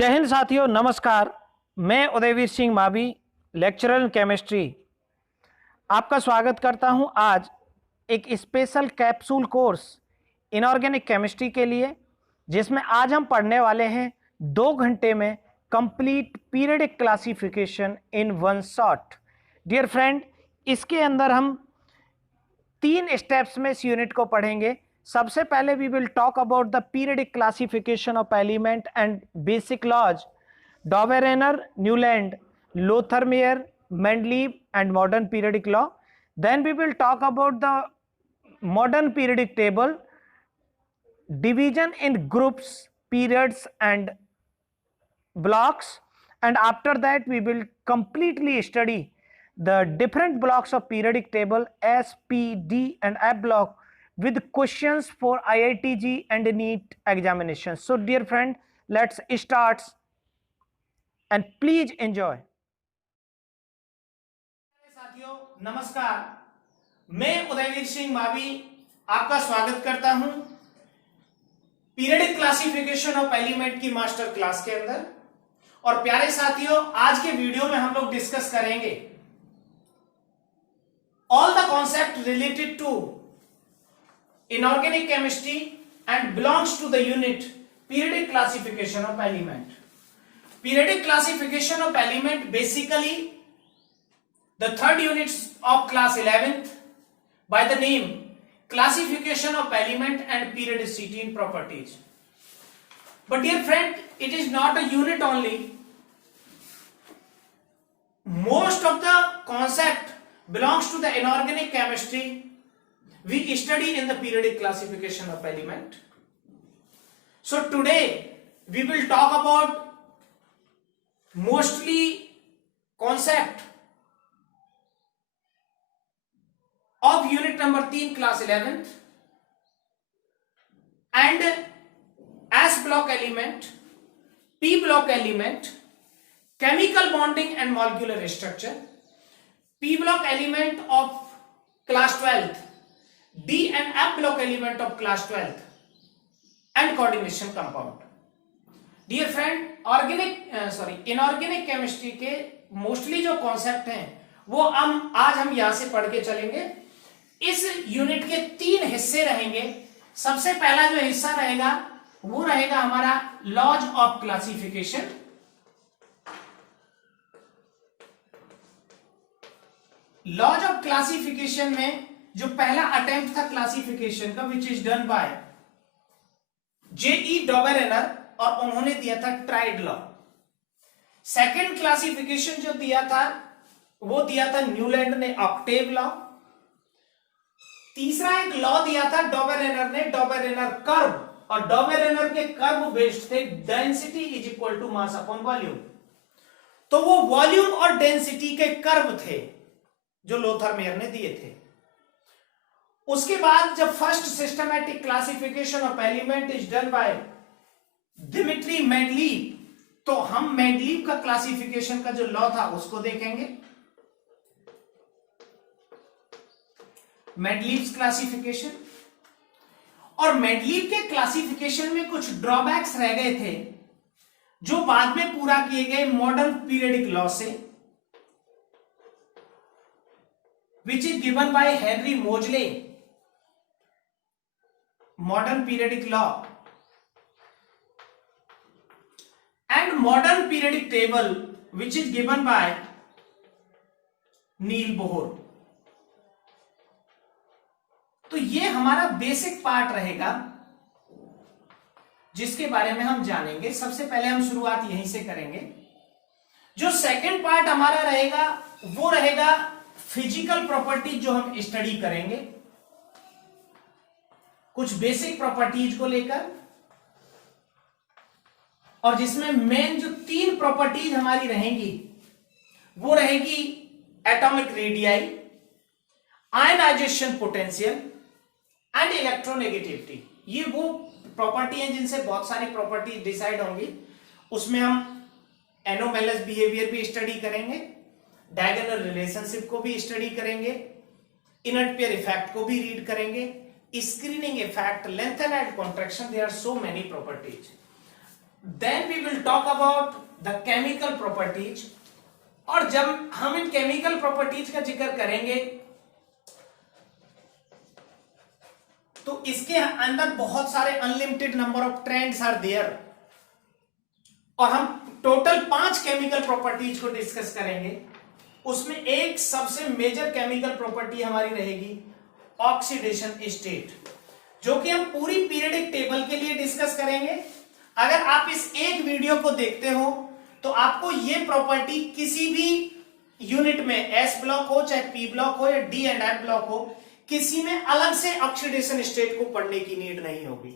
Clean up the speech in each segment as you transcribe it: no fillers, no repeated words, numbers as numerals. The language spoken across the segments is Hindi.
जय हिंद साथियों, नमस्कार। मैं Udayveer Singh Mavi, lecturer in chemistry, आपका स्वागत करता हूं आज एक special capsule course inorganic chemistry के लिए, जिसमें आज हम पढ़ने वाले हैं 2 घंटे में complete periodic classification in one shot. Dear friend, इसके अंदर हम 3 स्टेप्स में इस यूनिट को पढ़ेंगे। सबसे पहले we will talk about the periodic classification of element and basic laws, Dobereiner, Newland, Lothar Meyer, Mendeleev and modern periodic law. Then we will talk about the modern periodic table, division in groups, periods and blocks, and after that we will completely study the different blocks of periodic table S, P, D and F block with questions for IITG and NEET examinations. So dear friend, let's start and please enjoy. साथियों नमस्कार, मैं उदयवीर सिंह मावी आपका स्वागत करता हूं पीरियडिक क्लासिफिकेशन ऑफ एलिमेंट की मास्टर क्लास के अंदर। और प्यारे साथियों, आज के वीडियो में हम लोग डिस्कस करेंगे all the concept related to inorganic chemistry and belongs to the unit periodic classification of element. Periodic classification of element basically the third unit of class 11th by the name classification of element and periodicity in properties. But dear friend, it is not a unit only. Most of the concept belongs to the inorganic chemistry we study in the periodic classification of element. So today we will talk about mostly concept of unit number 3 class 11th and S block element, P block element, chemical bonding and molecular structure, P block element of class 12th, D and F block element of class 12th and coordination compound. Dear friend, inorganic chemistry के मोस्टली जो कॉन्सेप्ट हैं वो आज हम यहां से पढ़ के चलेंगे। इस यूनिट के 3 हिस्से रहेंगे। सबसे पहला जो हिस्सा रहेगा वो रहेगा हमारा laws of classification. Laws of classification में जो पहला अटेम्प्ट था क्लासिफिकेशन का, which is done by J.E. Dobereiner, और उन्होंने दिया था ट्राइड लॉ। सेकेंड क्लासिफिकेशन जो दिया था वो दिया था न्यूलैंड ने, ऑक्टेव लॉ। तीसरा एक लॉ दिया था डॉवेरेनर ने, डॉवेरेनर कर्व, और डॉवेरेनर के कर्व बेस्ड थे density is equal to mass upon volume. तो वो वॉल्यूम और डेंसिटी के कर्व थे जो लोथरमेयर ने दिए थे। उसके बाद जब first systematic classification of element is done bye Dmitry Mendeleev, तो हम मेंडलीव का क्लासिफिकेशन का जो लॉ था उसको देखेंगे। मेंडलीव्स क्लासिफिकेशन, और मेंडलीव के क्लासिफिकेशन में कुछ ड्रॉबैक्स रह गए थे जो बाद में पूरा किए गए मॉडर्न पीरियडिक लॉ से, which is given by Henry Moseley. Modern periodic law and modern periodic table which is given by Niel Bohr. तो ये हमारा बेसिक पार्ट रहेगा जिसके बारे में हम जानेंगे। सबसे पहले हम शुरुआत यहीं से करेंगे। जो सेकंड पार्ट हमारा रहेगा वो रहेगा फिजिकल प्रॉपर्टीज, जो हम स्टडी करेंगे कुछ बेसिक प्रॉपर्टीज को लेकर, और जिसमें मेन जो 3 प्रॉपर्टीज हमारी रहेंगी वो रहेगी atomic radii, ionisation potential and electronegativity. ये वो प्रॉपर्टी हैं जिनसे बहुत सारी प्रॉपर्टी डिसाइड होंगी। उसमें हम एनोमेलस बिहेवियर भी स्टडी करेंगे, डायगोनल रिलेशनशिप को भी स्टडी करेंगे, इनर्ट पेयर इफेक्ट को भी रीड करेंगे, screening effect, length and contraction, there are so many properties. Then we will talk about the chemical properties, और जब हम इन केमिकल प्रॉपर्टीज का जिक्र करेंगे तो इसके अंदर बहुत सारे unlimited number of trends are there, और हम टोटल 5 केमिकल प्रॉपर्टीज को डिस्कस करेंगे। उसमें एक सबसे मेजर केमिकल प्रॉपर्टी हमारी रहेगी ऑक्सीडेशन स्टेट, जो कि हम पूरी पीरियडिक टेबल के लिए डिस्कस करेंगे। अगर आप इस एक वीडियो को देखते हो तो आपको ये प्रॉपर्टी किसी भी यूनिट में, एस ब्लॉक हो चाहे पी ब्लॉक हो या डी एंड एफ ब्लॉक हो, किसी में अलग से ऑक्सीडेशन स्टेट को पढ़ने की नीड नहीं होगी।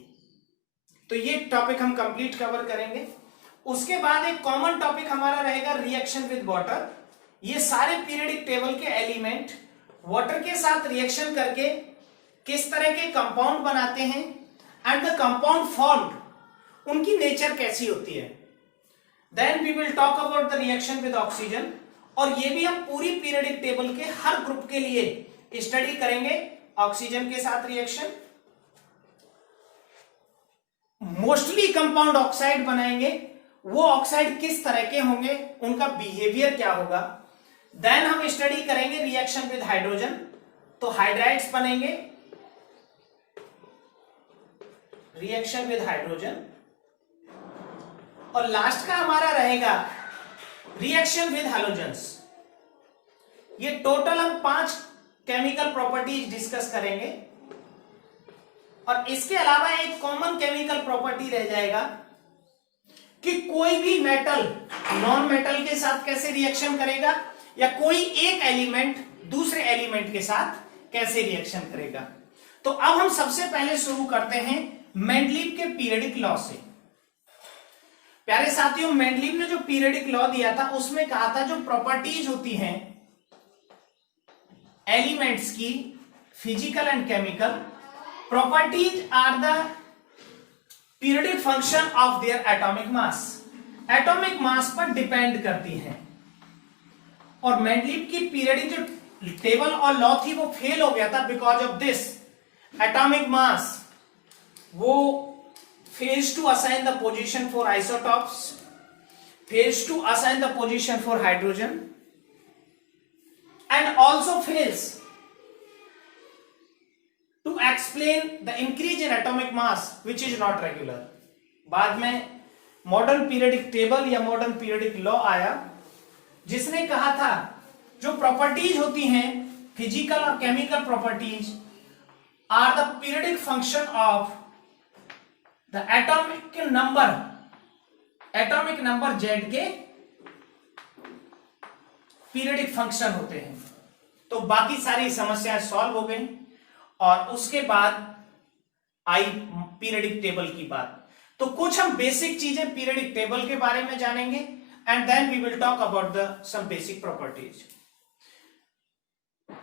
तो ये टॉपिक हम कंप्लीट कवर करेंगे। उसके बाद एक कॉमन टॉपिक हमारा रहेगा रिएक्शन विद वाटर। ये सारे पीरियडिक टेबल के एलिमेंट वाटर के साथ रिएक्शन करके किस तरह के कंपाउंड बनाते हैं, एंड द कंपाउंड फॉर्म्ड उनकी नेचर कैसी होती है। Then we will talk about the reaction with oxygen, और ये भी हम पूरी पीरियडिक टेबल के हर ग्रुप के लिए स्टडी करेंगे। ऑक्सीजन के साथ रिएक्शन, मोस्टली कंपाउंड ऑक्साइड बनाएंगे, वो ऑक्साइड किस तरह के होंगे, उनका बिहेवियर क्या होगा। देन हम स्टडी करेंगे रिएक्शन विद हाइड्रोजन, तो हाइड्राइड्स बनेंगे, रिएक्शन विद हाइड्रोजन, और लास्ट का हमारा रहेगा रिएक्शन विद हैलोजेंस। ये टोटल हम 5 केमिकल प्रॉपर्टीज डिस्कस करेंगे, और इसके अलावा एक कॉमन केमिकल प्रॉपर्टी रह जाएगा कि कोई भी मेटल नॉन मेटल के साथ कैसे रिएक्शन करेगा, या कोई एक एलिमेंट दूसरे एलिमेंट के साथ कैसे रिएक्शन करेगा। तो अब हम सबसे पहले शुरू करते हैं मेंडलीव के पीरियडिक लॉ से। प्यारे साथियों, मेंडलीव ने जो पीरियडिक लॉ दिया था उसमें कहा था जो प्रॉपर्टीज होती हैं एलिमेंट्स की, physical and chemical properties are the periodic function of their atomic mass, atomic mass पर डिपेंड करती हैं। और मेंडलीव की पीरियडिक जो टेबल और लॉ थी वो फेल हो गया था because of this. Atomic mass वो fails to assign the position for isotopes, fails to assign the position for hydrogen, and also fails to explain the increase in atomic mass which is not regular। बाद में मॉडर्न पीरियडिक टेबल या मॉडर्न पीरियडिक लॉ आया जिसने कहा था जो प्रॉपर्टीज होती हैं फिजिकल और chemical properties are the periodic function of the atomic number Z के पीरियडिक फंक्शन होते हैं। तो बाकी सारी समस्याएं सॉल्व हो गई, और उसके बाद आई पीरियडिक टेबल की बात। तो कुछ हम बेसिक चीजें पीरियडिक टेबल के बारे में जानेंगे, and then we will talk about the some basic properties.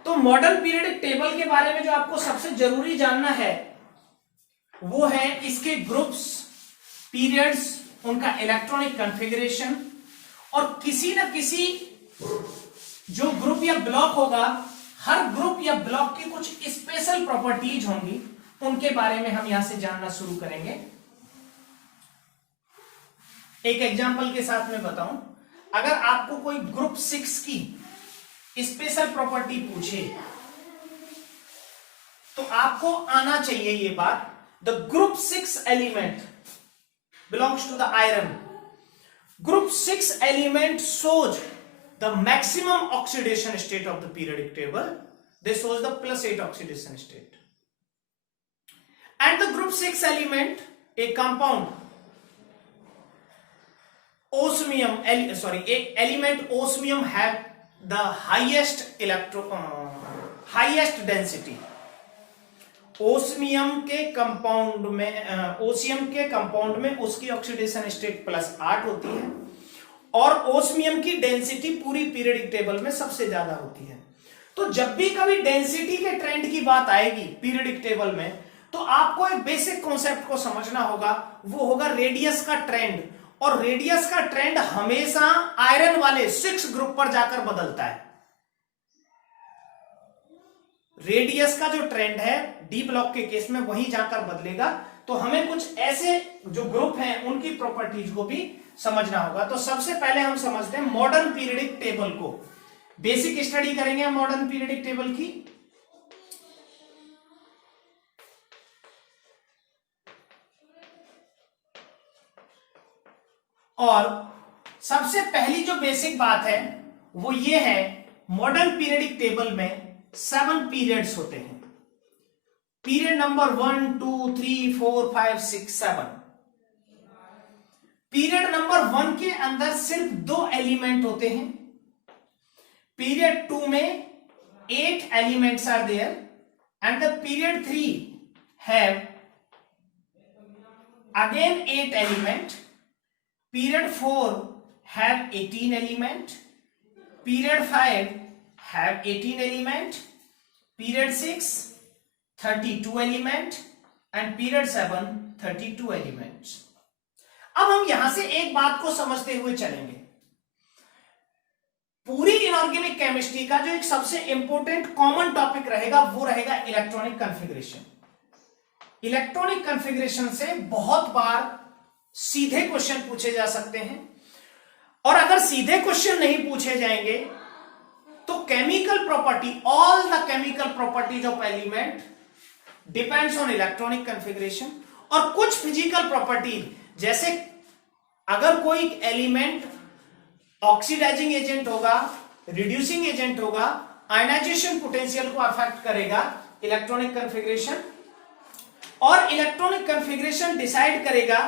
तो मॉडर्न पीरियडिक टेबल के बारे में जो आपको सबसे जरूरी जानना है वो है इसके ग्रुप्स, पीरियड्स, उनका इलेक्ट्रॉनिक कॉन्फ़िगरेशन, और किसी न किसी जो ग्रुप या ब्लॉक होगा, हर ग्रुप या ब्लॉक की कुछ स्पेशल प्रॉपर्टीज होंगी, उनके बारे में हम यहां से जानना शुरू करेंगे। एक एग्जांपल के साथ में बताऊं, अगर आपको कोई ग्रुप 6 की स्पेशल प्रॉपर्टी पूछे तो आपको आना चाहिए ये बात, the group 6 element belongs to the iron. Group 6 element shows the maximum oxidation state of the periodic table. This shows the +8 oxidation state. And the group 6 element, a compound osmium, element osmium have the highest highest density. Osmium के कंपाउंड में उसकी ऑक्सीडेशन स्टेट +8 होती है, और ओस्मियम की डेंसिटी पूरी पीरियडिक टेबल में सबसे ज्यादा होती है। तो जब भी कभी डेंसिटी के ट्रेंड की बात आएगी पीरियडिक टेबल में, तो आपको एक बेसिक कॉन्सेप्ट को समझना होगा, वो होगा रेडियस का ट्रेंड। और रेडियस का ट्रेंड हमेशा आयरन वाले 6 ग्रुप पर जाकर बदलता है। रेडियस का जो ट्रेंड है डी ब्लॉक के केस में वहीं जाकर बदलेगा तो हमें कुछ ऐसे जो ग्रुप हैं उनकी प्रॉपर्टीज को भी समझना होगा। तो सबसे पहले हम समझते हैं मॉडर्न पीरियडिक टेबल को। बेसिक स्टडी करेंगे हम मॉडर्न पीरियडिक टेबल की। और सबसे पहली जो बेसिक बात है वो ये है, मॉडर्न पीरियडिक टेबल में 7 पीरियड्स होते हैं। Period number 1 2 3 4 5 6 7। पीरियड नंबर 1 के अंदर सिर्फ 2 एलिमेंट होते हैं। पीरियड 2 में 8 elements are there and the period 3 have again 8 element. Period 4 have 18 element. Period 5 have 18 element. Period 6 32 element and period 7 32 elements. अब हम यहां से एक बात को समझते हुए चलेंगे। पूरी इनऑर्गेनिक केमिस्ट्री का जो एक सबसे इंपॉर्टेंट कॉमन टॉपिक रहेगा वो रहेगा इलेक्ट्रॉनिक कॉन्फ़िगरेशन। इलेक्ट्रॉनिक कॉन्फ़िगरेशन से बहुत बार सीधे क्वेश्चन पूछे जा सकते हैं, और अगर सीधे क्वेश्चन नहीं पूछे जाएंगे तो chemical property, all the chemical properties of element depends on electronic configuration. और कुछ फिजिकल प्रॉपर्टी, जैसे अगर कोई एलिमेंट ऑक्सीडाइजिंग एजेंट होगा, रिड्यूसिंग एजेंट होगा, आयनाइजेशन पोटेंशियल को अफेक्ट करेगा इलेक्ट्रॉनिक कॉन्फ़िगरेशन। और इलेक्ट्रॉनिक कॉन्फ़िगरेशन डिसाइड करेगा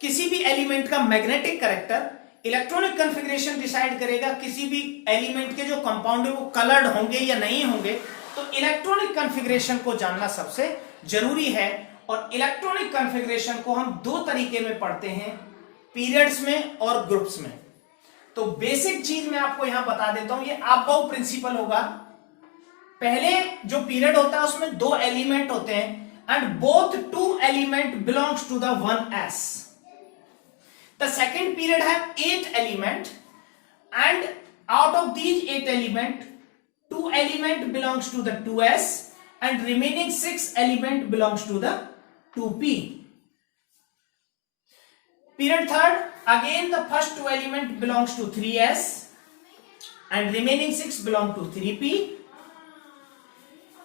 किसी भी एलिमेंट का magnetic character. Electronic configuration decide करेगा किसी भी एलिमेंट के जो कंपाउंड है वो कलर्ड होंगे या नहीं होंगे। तो इलेक्ट्रॉनिक कॉन्फ़िगरेशन को जानना सबसे जरूरी है। और इलेक्ट्रॉनिक कॉन्फ़िगरेशन को हम 2 तरीके में पढ़ते हैं, पीरियड्स में और ग्रुप्स में। तो बेसिक चीज मैं आपको यहां बता देता हूं, ये अबव प्रिंसिपल होगा। पहले जो पीरियड होता है उसमें 2 एलिमेंट होते हैं and both 2 element belongs to the 1s। The second period have 8 element and out of these 8 element 2 element belongs to the 2s and remaining 6 element belongs to the 2p. Period third, again the first 2 element belongs to 3s and remaining 6 belong to 3p.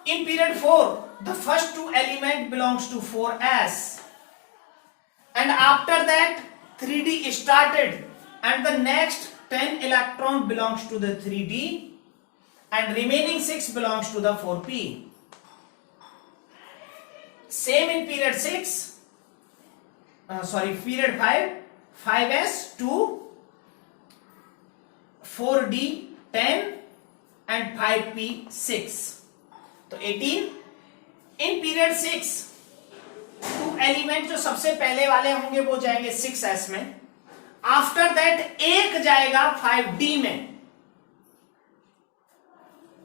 In period 4 the first 2 element belongs to 4s and after that 3d started and the next 10 electron belongs to the 3d and remaining 6 belongs to the 4p. Same in period 6, period 5, 5s 2, 4d 10 and 5p 6, तो 18. In period 6 2 एलिमेंट जो सबसे पहले वाले होंगे वो जाएंगे 6s में, आफ्टर दैट एक जाएगा 5d में,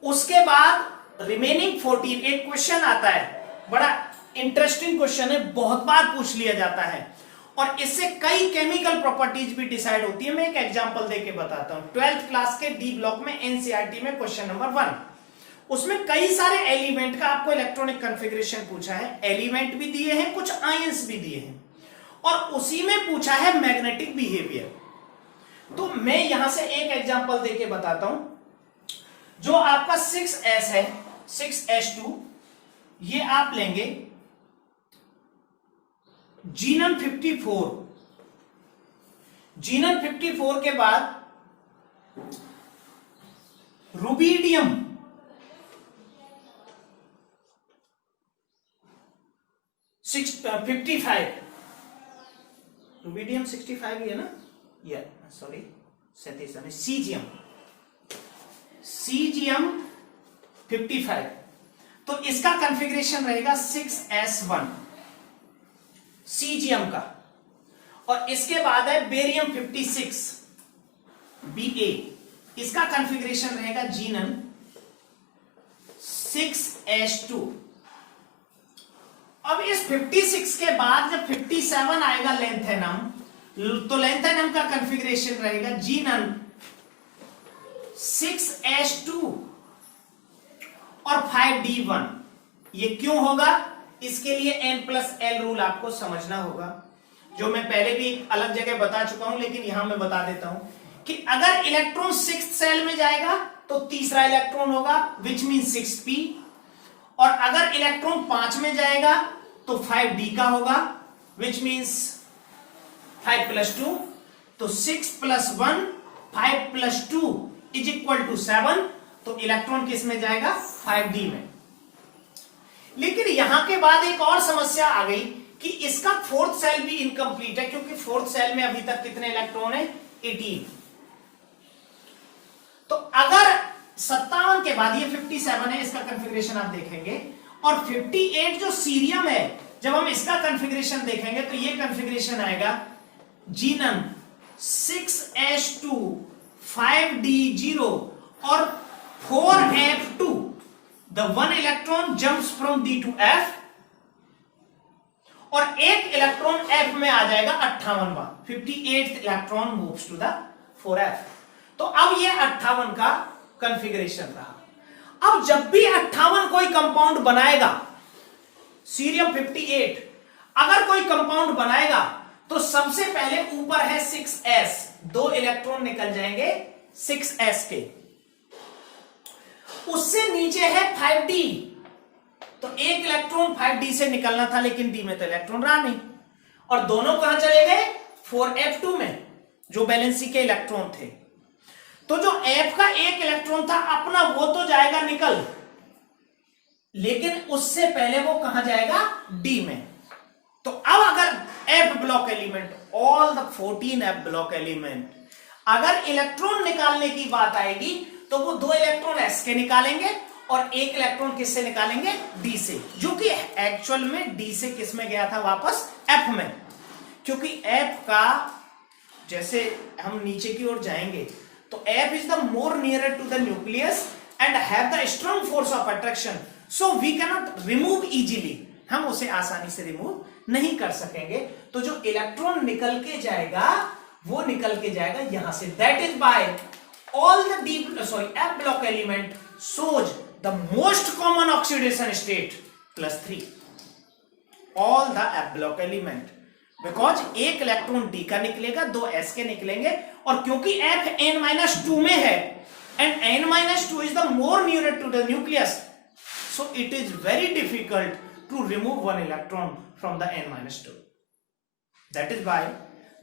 उसके बाद रिमेनिंग 14। एक क्वेश्चन आता है, बड़ा इंटरेस्टिंग क्वेश्चन है, बहुत बार पूछ लिया जाता है और इससे कई केमिकल प्रॉपर्टीज भी डिसाइड होती है। मैं एक एग्जांपल देके बताता हूं। 12th क्लास के डी ब्लॉक में एनसीईआरटी में क्वेश्चन नंबर 1, उसमें कई सारे एलिमेंट का आपको इलेक्ट्रॉनिक कॉन्फ़िगरेशन पूछा है। एलिमेंट भी दिए हैं, कुछ आयंस भी दिए हैं, और उसी में पूछा है मैग्नेटिक बिहेवियर। तो मैं यहां से एक एग्जांपल देके बताता हूं। जो आपका 6s है, 6s2, ये आप लेंगे जीनन 54। जीनन 54 के बाद रुबिडियम 55, रुबिडियम 65 ही है ना, या सॉरी 37, सीजियम 55। तो इसका कॉन्फ़िगरेशन रहेगा 6s1 सीजियम का, और इसके बाद है बेरियम 56 Ba, इसका कॉन्फ़िगरेशन रहेगा जीनन 6s2। अब इस 56 के बाद जब 57 आएगा लेंथेनम, तो लेंथेनम का कॉन्फ़िगरेशन रहेगा जीनन 6s2 और 5d1। ये क्यों होगा? इसके लिए n+l रूल आपको समझना होगा, जो मैं पहले भी एक अलग जगह बता चुका हूं, लेकिन यहां मैं बता देता हूं कि अगर इलेक्ट्रॉन 6th सेल में जाएगा तो तीसरा इलेक्ट्रॉन होगा विच मीन 6p, और अगर इलेक्ट्रॉन 5 में जाएगा तो 5d का होगा विच मीन्स 5+2, तो 6+1 5+2 इज इक्वल टू 7, तो इलेक्ट्रॉन किस में जाएगा 5d में। लेकिन यहां के बाद एक और समस्या आ गई कि इसका 4th सेल भी इनकम्प्लीट है, क्योंकि 4th सेल में अभी तक कितने इलेक्ट्रॉन है 18। तो अगर 57 के बाद ये 57 है, इसका कॉन्फ़िगरेशन आप देखेंगे, और 58 जो सीरियम है, जब हम इसका कॉन्फ़िगरेशन देखेंगे तो ये कॉन्फ़िगरेशन आएगा जीनन 6s2 5d0 और 4f2, the one electron jumps from d to f, और एक इलेक्ट्रॉन f में आ जाएगा 58वां, 58th electron moves to the 4f। तो अब ये 58 का कॉन्फ़िगरेशन रहा। अब जब भी 58 कोई कंपाउंड बनाएगा, सीरियम 58 अगर कोई कंपाउंड बनाएगा तो सबसे पहले ऊपर है 6s, 2 इलेक्ट्रॉन निकल जाएंगे 6s के, उससे नीचे है 5d, तो एक इलेक्ट्रॉन 5d से निकलना था, लेकिन d में तो इलेक्ट्रॉन रहा नहीं, और दोनों कहां चले गए 4f2 में, जो वैलेंसी के इलेक्ट्रॉन थे। तो जो f का एक इलेक्ट्रॉन था अपना, वो तो जाएगा निकल, लेकिन उससे पहले वो कहां जाएगा d में। तो अब अगर f block element, all the 14 f block element, अगर इलेक्ट्रॉन निकालने की बात आएगी तो वो 2 इलेक्ट्रॉन s के निकालेंगे और एक इलेक्ट्रॉन किससे निकालेंगे d से, जो कि एक्चुअल में d से किस में गया था वापस f में, क्योंकि f का जैसे हम नीचे की ओर जाएंगे तो f is the more nearer to the nucleus and have the strong force of attraction, so we can not remove easily, हम उसे आसानी से रिमूव नहीं कर सकेंगे। तो जो इलेक्ट्रॉन निकल के जाएगा वो निकल के जाएगा यहां से, that is by all the f block element shows the most common oxidation state +3, all the f block element, because एक इलेक्ट्रॉन d का निकलेगा, 2 s के निकलेंगे, और क्योंकि f n-2 में है and n-2 is the more nearer to the nucleus, so it is very difficult to remove one electron from the n-2. That is why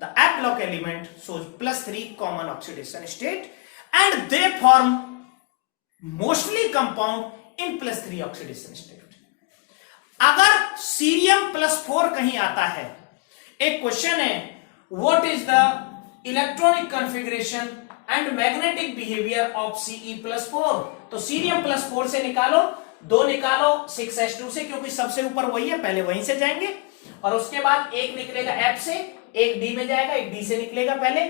the f block element shows +3 common oxidation state and they form mostly compound in +3 oxidation state. अगर सीरियम +4 कहीं आता है, एक क्वेश्चन है what is the electronic configuration and magnetic behavior of Ce+4, तो सीरियम +4 से निकालो, 2 निकालो 6s2 से, क्योंकि सबसे ऊपर वही है, पहले वहीं से जाएंगे, और उसके बाद एक निकलेगा f से, एक d में जाएगा, एक d से निकलेगा पहले,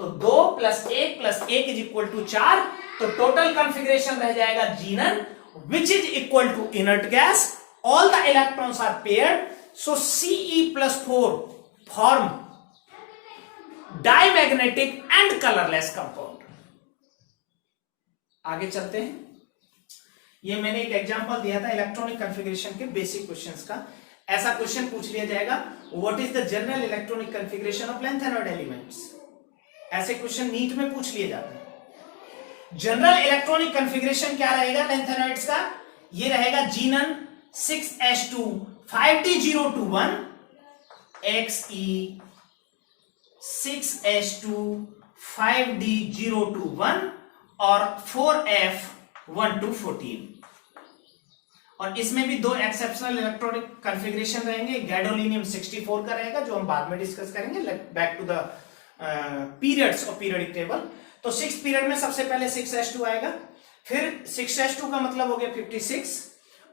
तो 2 + 1 + 1 इज इक्वल टू 4, तो टोटल कॉन्फ़िगरेशन रह जाएगा xenon which is equal to inert gas, all the electrons are paired, so Ce+4 form diamagnetic and colourless compound. आगे चलते हैं, ये मैंने एक एग्जांपल दिया था इलेक्ट्रॉनिक कॉन्फ़िगरेशन के बेसिक क्वेश्चंस का। ऐसा क्वेश्चन पूछ लिया जाएगा what is the general electronic configuration of lanthanoid elements, ऐसे क्वेश्चन नीट में पूछ लिए जाते हैं। जनरल इलेक्ट्रॉनिक कॉन्फ़िगरेशन क्या रहेगा लैंथेनॉइड्स का, ये रहेगा जीनन 6s2 5d021 xe 6s2 5d021 और 4f 1 to 14, और इसमें भी 2 एक्सेप्शनल इलेक्ट्रॉनिक कॉन्फ़िगरेशन रहेंगे, गैडोलिनियम 64 का रहेगा, जो हम बाद में डिस्कस करेंगे, back to the periods of periodic table. तो 6 पीरियड में सबसे पहले 6s2 आएगा, फिर 6s2 का मतलब हो गया 56,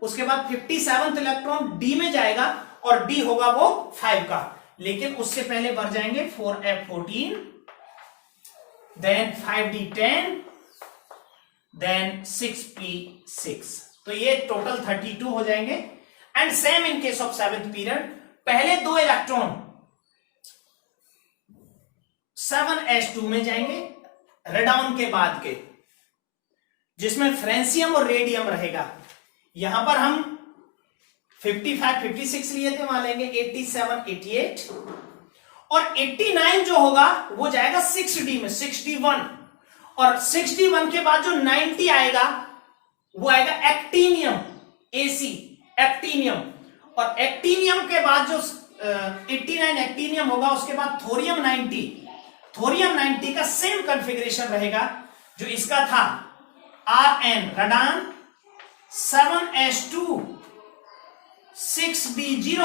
उसके बाद 57th इलेक्ट्रॉन d में जाएगा और d होगा वो 5 का, लेकिन उससे पहले भर जाएंगे 4f14, then 5d10, then 6p6, तो ये टोटल 32 हो जाएंगे। And same in case of 7th period, पहले 2 इलेक्ट्रॉन 7s2 में जाएंगे रेडॉन के बाद के, जिसमें फ्रेंसियम और रेडियम रहेगा। यहां पर हम 55 56 लिए थे, वहां लेंगे 87 88 और 89 जो होगा वो जाएगा 6D में 61 और 61 के बाद जो 90 आएगा वो आएगा एक्टीनियम AC एक्टीनियम और एक्टीनियम के बाद जो 89 एक्टीनियम होगा उसके बाद थोरियम 90 का सेम कॉन्फ़िगरेशन रहेगा जो इसका था Rn रडान 7s2 6d0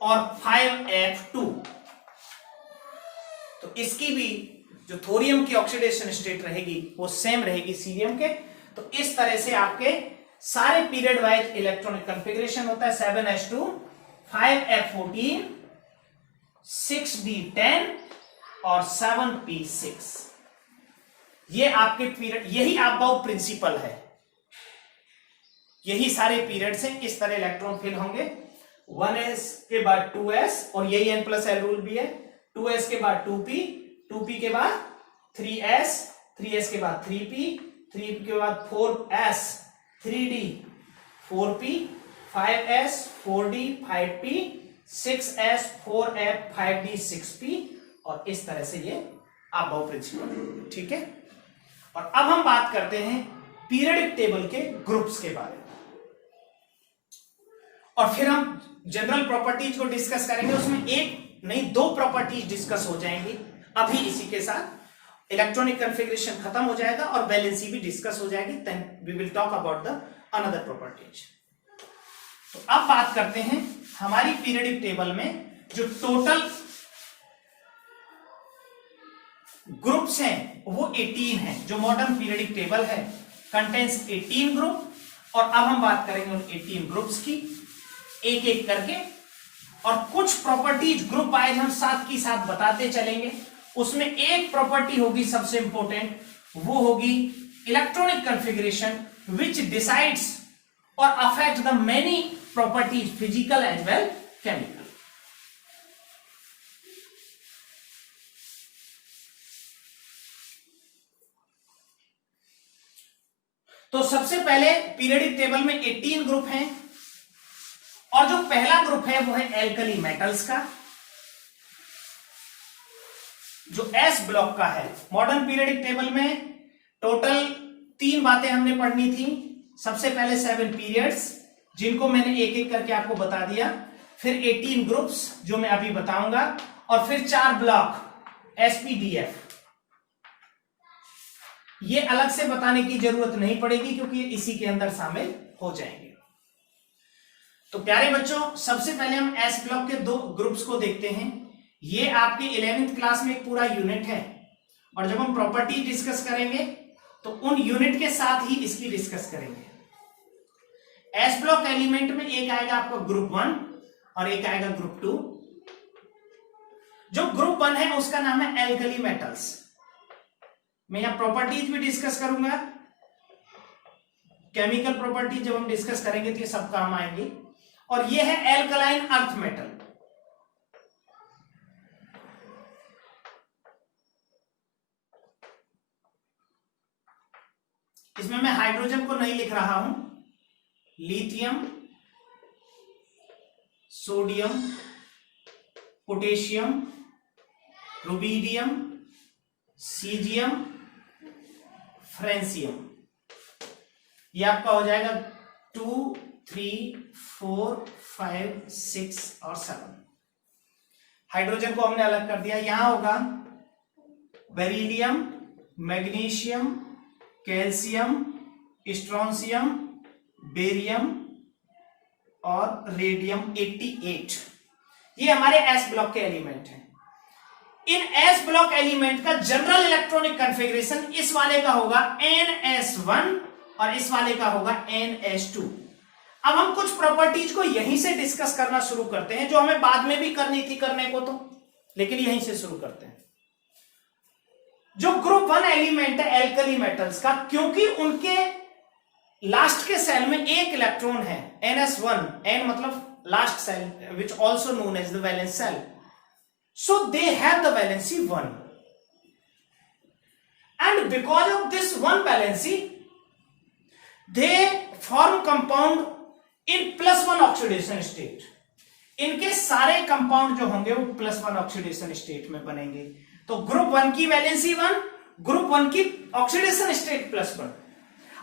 और 5f2। तो इसकी भी जो थोरियम की ऑक्सीडेशन स्टेट रहेगी वो सेम रहेगी सीरियम के। तो इस तरह से आपके सारे पीरियड वाइज इलेक्ट्रॉनिक कॉन्फ़िगरेशन होता है 7s2 5f14 6d10 और 7p6। ये आपके पीरियड, यही अबाउट प्रिंसिपल है, यही सारे पीरियड्स हैं। इस तरह इलेक्ट्रॉन फिल होंगे 1s के बाद 2s और यही n+l रूल भी है। 2s के बाद 2p, 2p के बाद 3s, 3s के बाद 3p, 3p के बाद 4s, 3d, 4p, 5s, 4d, 5p, 6s, 4f, 5d, 6p और इस तरह से ये अबाउट प्रिंसिपल। ठीक है, और अब हम बात करते हैं पीरियडिक टेबल के ग्रुप्स के बारे में और फिर हम जनरल प्रॉपर्टीज को डिस्कस करेंगे। उसमें एक नहीं 2 प्रॉपर्टीज डिस्कस हो जाएंगी अभी। इसी के साथ इलेक्ट्रॉनिक कॉन्फ़िगरेशन खत्म हो जाएगा और वैलेंसी भी डिस्कस हो जाएगी। Then we will talk about the another properties. तो अब बात करते हैं हमारी पीरियडिक टेबल में जो टोटल ग्रुप्स हैं वो 18 हैं। जो मॉडर्न पीरियडिक टेबल है कंटेन्स 18 ग्रुप और अब हम बात करेंगे उन 18 ग्रुप्स की एक एक करके और कुछ प्रॉपर्टीज ग्रुप वाइज हम साथ की साथ बताते चलेंगे। उसमें एक प्रॉपर्टी होगी सबसे इंपॉर्टेंट, वो होगी इलेक्ट्रॉनिक कॉन्फ़िगरेशन विच डिसाइड्स और affect the many properties physical as well chemical. तो सबसे पहले पीरियडिक टेबल में 18 ग्रुप हैं और जो पहला ग्रुप है वो है एल्कली मेटल्स का जो एस ब्लॉक का है। मॉडर्न पीरियडिक टेबल में टोटल 3 बातें हमने पढ़नी थी। सबसे पहले 7 पीरियड्स जिनको मैंने एक एक करके आपको बता दिया, फिर 18 ग्रुप्स जो मैं अभी बताऊंगा और फिर 4 ब्लॉक एसपीडीएफ। ये अलग से बताने की जरूरत नहीं पड़ेगी क्योंकि ये इसी के अंदर शामिल हो जाएंगे। तो प्यारे बच्चों, सबसे पहले हम एस ब्लॉक के 2 ग्रुप्स को देखते हैं। ये आपके 11वीं क्लास में एक पूरा यूनिट है और जब हम प्रॉपर्टी डिस्कस करेंगे तो उन यूनिट के साथ ही इसकी डिस्कस करेंगे। एस ब्लॉक एलिमेंट में एक आएगा आपका ग्रुप 1 और एक आएगा ग्रुप 2। जो ग्रुप 1 है उसका नाम है एल्कली मेटल्स। मैं यहां प्रॉपर्टीज भी डिस्कस करूंगा, केमिकल प्रॉपर्टी जब हम डिस्कस करेंगे तो ये सब काम आएंगे। और ये है एल्कलाइन अर्थ मेटल। इसमें मैं हाइड्रोजन को नहीं लिख रहा हूं। Lithium, sodium, potassium, rubidium, caesium, francium, ये आपका हो जाएगा 2, 3, 4, 5, 6 और 7। हाइड्रोजन को हमने अलग कर दिया। यहां होगा बेरिलियम, मैग्नीशियम, कैल्शियम, स्ट्रोंसियम, बेरियम और रेडियम 88। ये हमारे एस ब्लॉक के एलिमेंट हैं। इन एस ब्लॉक एलिमेंट का जनरल इलेक्ट्रॉनिक कॉन्फ़िगरेशन इस वाले का होगा NS1 और इस वाले का होगा NS2। अब हम कुछ प्रॉपर्टीज को यहीं से डिस्कस करना शुरू करते हैं जो हमें बाद में भी करनी थी करने को, तो लेकिन यहीं से शुरू करते हैं। जो ग्रुप 1 एलिमेंट है एल्कली मेटल्स का, क्योंकि उनके लास्ट के सेल में एक इलेक्ट्रॉन है NS1, N मतलब last shell which also known as the valence shell, so they have the valency 1 and because of this 1 valency they form compound in +1 oxidation state, इनके सारे कंपाउंड जो होंगे वो +1 ऑक्सीडेशन स्टेट में बनेंगे। तो ग्रुप 1 की वैलेंसी 1, ग्रुप 1 की ऑक्सीडेशन स्टेट +1।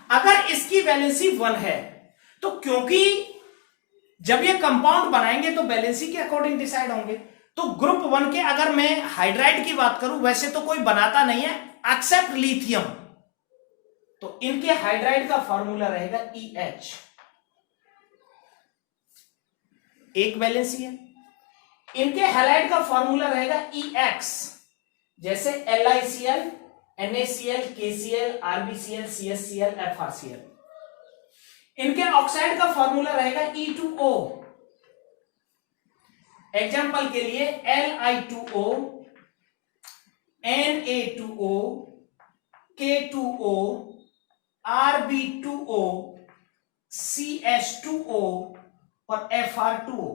अगर इसकी वैलेंसी 1 है तो क्योंकि जब ये कंपाउंड बनाएंगे तो वैलेंसी के अकॉर्डिंग डिसाइड होंगे, तो ग्रुप 1 के अगर मैं हाइड्राइड की बात करूं, वैसे तो कोई बनाता नहीं है एक्सेप्ट लिथियम, तो इनके हाइड्राइड का फॉर्मूला रहेगा EH, एक वैलेंसी है। इनके हैलाइड का फॉर्मूला रहेगा EX, जैसे LiCl, NaCl, KCl, RbCl, CSCl, FrCl। इनके ऑक्साइड का फॉर्मूला रहेगा E2O, एग्जाम्पल के लिए Li2O, Na2O, K2O, Rb2O, CH2O और Fr2O।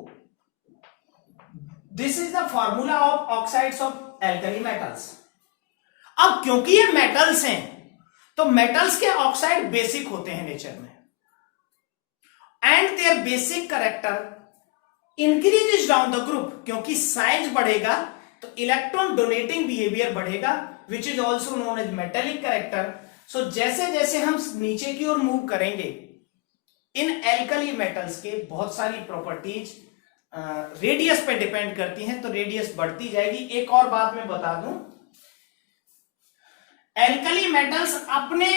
This is the formula of oxides of alkali metals. अब क्योंकि ये मेटल्स हैं तो मेटल्स के ऑक्साइड बेसिक होते हैं नेचर में, and their basic character increases down the group, क्योंकि साइज बढ़ेगा तो इलेक्ट्रॉन डोनेटिंग बिहेवियर बढ़ेगा, which is also known as metallic character. So जैसे जैसे हम नीचे की ओर मूव करेंगे, इन एल्कली मेटल्स के बहुत सारी प्रॉपर्टीज रेडियस पे डिपेंड करती हैं, तो रेडियस बढ़ती जाएगी। एक और बात मैं बता दूं, एल्कली मेटल्स अपने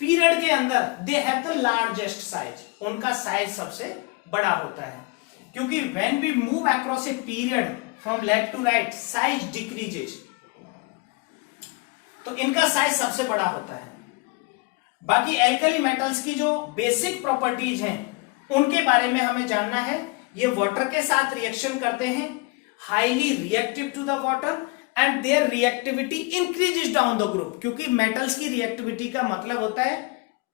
पीरियड के अंदर they have the largest size, उनका साइज सबसे बड़ा होता है, क्योंकि when we move across a period from left to right size decreases, तो इनका साइज सबसे बड़ा होता है। बाकी एल्कली मेटल्स की जो बेसिक प्रॉपर्टीज हैं उनके बारे में हमें जानना है। ये वाटर के साथ रिएक्शन करते हैं, highly reactive to the water, and their reactivity increases down the group, क्योंकि मेटल्स की रिएक्टिविटी का मतलब होता है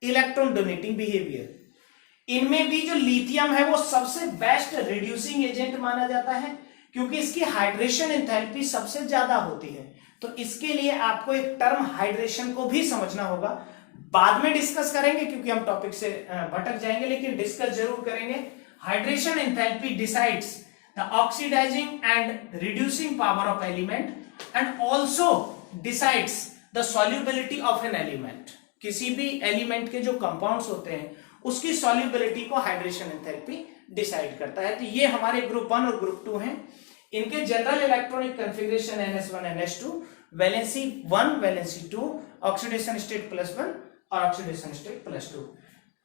इलेक्ट्रॉन डोनेटिंग बिहेवियर। इनमें भी जो लिथियम है वो सबसे बेस्ट रिड्यूसिंग एजेंट माना जाता है, क्योंकि इसकी हाइड्रेशन एंथैल्पी सबसे ज्यादा होती है। तो इसके लिए आपको एक टर्म हाइड्रेशन को भी समझना होगा, बाद में डिस्कस करेंगे क्योंकि हम टॉपिक से भटक जाएंगे, लेकिन डिस्कस जरूर करेंगे। Hydration enthalpy decides the oxidising and reducing power of element and also decides the solubility of an element. किसी भी एलिमेंट के जो कंपाउंड्स होते हैं उसकी सॉल्युबिलिटी को हाइड्रेशन एंथैल्पी डिसाइड करता है। तो ये हमारे ग्रुप 1 और ग्रुप 2 हैं। इनके general electronic configuration NS1 NH2, valency 1 valency 2, oxidation state +1 और ऑक्सीडेशन स्टेट +2।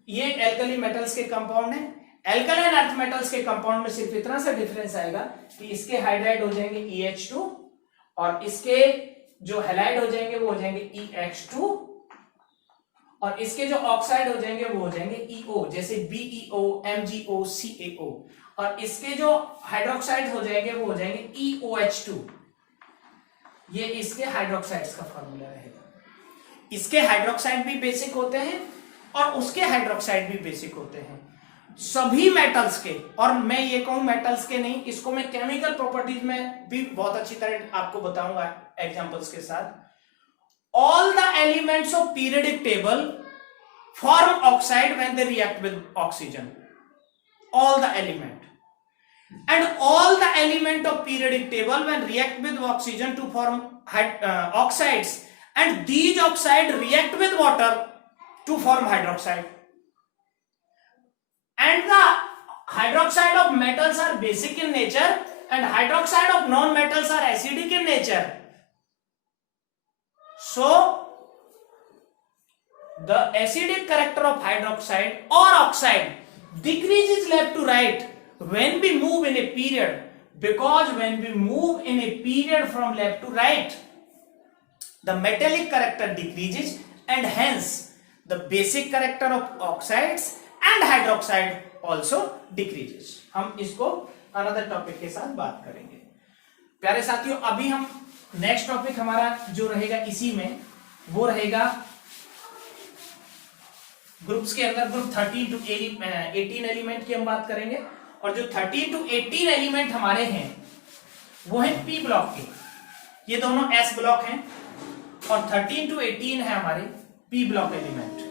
ये एल्कली मेटल्स के कंपाउंड हैं। एल्कलाइन अर्थ मेटल्स के कंपाउंड में सिर्फ इतना सा डिफरेंस आएगा कि इसके हाइड्राइड हो जाएंगे EH2 और इसके जो हैलाइड हो जाएंगे वो हो जाएंगे EX2, और इसके जो ऑक्साइड हो जाएंगे वो हो जाएंगे EO, जैसे BeO, MgO, CaO, और इसके जो हाइड्रोक्साइड हो जाएंगे वो हो जाएंगे EOH2। ये इसके हाइड्रोक्साइड्स का फॉर्मूला रहेगा। इसके हाइड्रोक्साइड भी बेसिक होते हैं और उसके हाइड्रोक्साइड भी बेसिक होते हैं। सभी मेटल्स के, और मैं ये कहूं मेटल्स के नहीं, इसको मैं केमिकल प्रॉपर्टीज में भी बहुत अच्छी तरह आपको बताऊंगा एग्जांपल्स के साथ। All the elements of periodic table form oxide when they react with oxygen, all the element, and all the element of periodic table when react with oxygen to form oxides, and these oxide react with water to form hydroxide, and the hydroxide of metals are basic in nature and hydroxide of non metals are acidic in nature. So the acidic character of hydroxide or oxide decreases left to right when we move in a period, because when we move in a period from left to right, the metallic character decreases and hence the basic character of oxides and hydroxide also decreases. हम इसको another topic के साथ बात करेंगे। प्यारे साथियों, अभी हम नेक्स्ट टॉपिक हमारा जो रहेगा इसी में वो रहेगा ग्रुप्स के अंदर ग्रुप 13 to 18 एलिमेंट की हम बात करेंगे, और जो 13 to 18 एलिमेंट हमारे हैं वो है P ब्लॉक के, ये दोनों S ब्लॉक हैं, और 13 to 18 है हमारे P ब्लॉक एलिमेंट।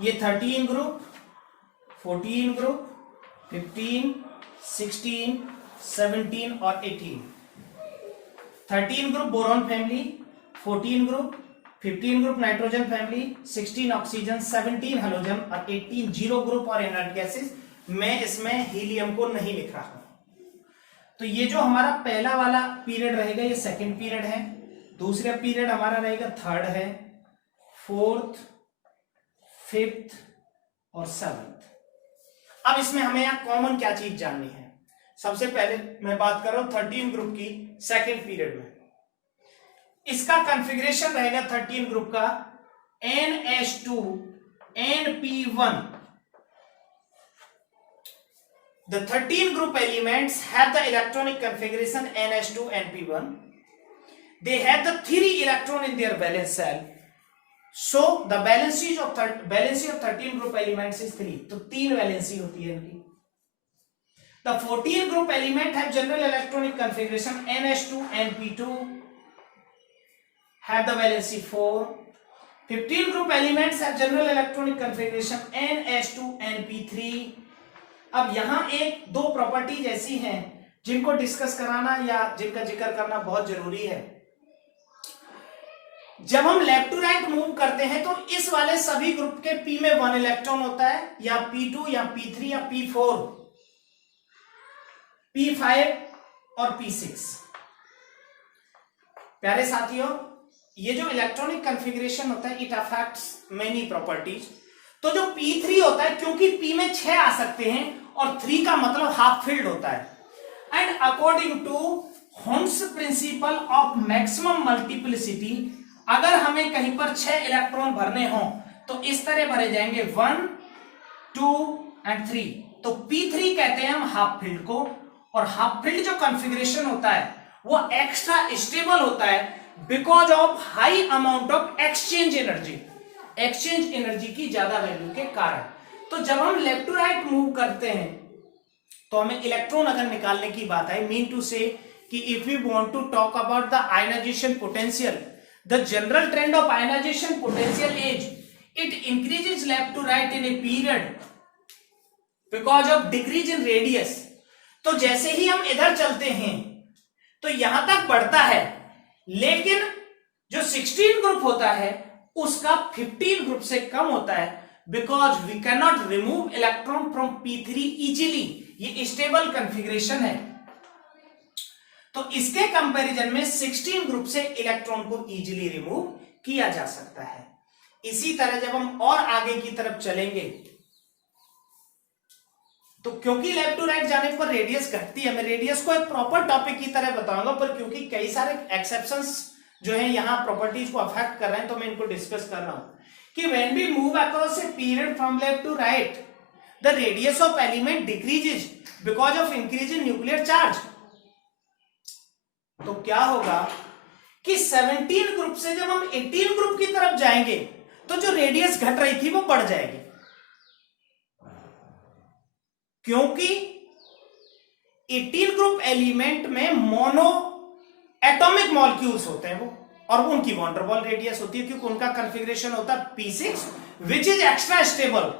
ये 13 ग्रुप, 14 ग्रुप, 15, 16, 17 और 18। 13 group boron family, 14 group, 15 group nitrogen family, 16 oxygen, 17 halogen और 18 जीरो ग्रुप और इनर्ट गैसेस। मैं इसमें हीलियम को नहीं लिख रहा हूं। तो ये जो हमारा पहला वाला पीरियड रहेगा ये सेकंड पीरियड है, दूसरा पीरियड हमारा रहेगा थर्ड है, फोर्थ, फिफ्थ और सेवंथ। अब इसमें हमें यहां कॉमन क्या चीज जाननी है। सबसे पहले मैं बात कर रहा हूं 13 ग्रुप की सेकंड पीरियड में। इसका कॉन्फ़िगरेशन रहेगा 13 ग्रुप का NH2 NP1। The 13 group elements have the electronic configuration NH2 NP1. They have the 3 electron in their valence shell. So the valency of 13 group elements is 3. तो 3 वैलेंसी होती है इनकी। The 14 group element have general electronic configuration NH2 NP2, have the valency 4. 15 group elements have general electronic configuration NH2 NP3. अब यहां एक दो प्रॉपर्टीज ऐसी हैं जिनको डिस्कस कराना या जिनका जिक्र करना बहुत जरूरी है। जब हम लेफ्ट टू राइट मूव करते हैं तो इस वाले सभी ग्रुप के पी में 1 इलेक्ट्रॉन होता है, या P2 या P3 या P4, P5 और P6। प्यारे साथियों, ये जो इलेक्ट्रॉनिक कॉन्फ़िगरेशन होता है इट अफेक्ट्स मेनी प्रॉपर्टीज। तो जो P3 होता है, क्योंकि P में 6 आ सकते हैं और 3 का मतलब हाफ फील्ड होता है, and according to Hund's principle of maximum multiplicity, अगर हमें कहीं पर 6 इलेक्ट्रॉन भरने हो तो इस तरह भरे जाएंगे 1, 2 एंड 3। तो P3 कहते हैं हम हाफ फील्ड को, और हाफ फील्ड जो कॉन्फ़िगरेशन होता है वो एक्स्ट्रा स्टेबल होता है because of high amount of exchange energy की ज्यादा वैल्यू के कारण। तो जब हम लेफ्ट टू राइट मूव करते हैं तो हमें इलेक्ट्रॉन अगर निकालने की बात है, मीन टू से कि if we want to talk about the ionisation potential, the general trend of ionisation potential is it increases left to right in a period because of decrease in radius. तो जैसे ही हम इधर चलते हैं तो यहां तक बढ़ता है, लेकिन जो 16 ग्रुप होता है उसका 15 ग्रुप से कम होता है, because we can not remove electron from P3 easily. ये स्टेबल कॉन्फ़िगरेशन है, तो इसके कंपैरिजन में 16 ग्रुप से इलेक्ट्रॉन को इजीली रिमूव किया जा सकता है। इसी तरह जब हम और आगे की तरफ चलेंगे तो क्योंकि लेफ्ट टू राइट जाने पर रेडियस घटती है, मैं रेडियस को एक प्रॉपर टॉपिक की तरह बताऊंगा, पर क्योंकि कई सारे एक्सेप्शंस जो है यहां प्रॉपर्टीज को अफेक्ट कर रहे हैं तो मैं इनको डिस्कस कर रहा हूं कि when we move across a period from left to right the radius of element decreases because of increase in nuclear charge. तो क्या होगा कि 17 ग्रुप से जब हम 18 ग्रुप की तरफ जाएंगे तो जो रेडियस घट रही थी वो बढ़ जाएगी, क्योंकि 18 ग्रुप एलिमेंट में मोनो एटॉमिक मॉलिक्यूल्स होते हैं वो, और उनकी वॉन्डरवॉल रेडियस होती है क्योंकि उनका कॉन्फ़िगरेशन होता है P6 which is extra stable.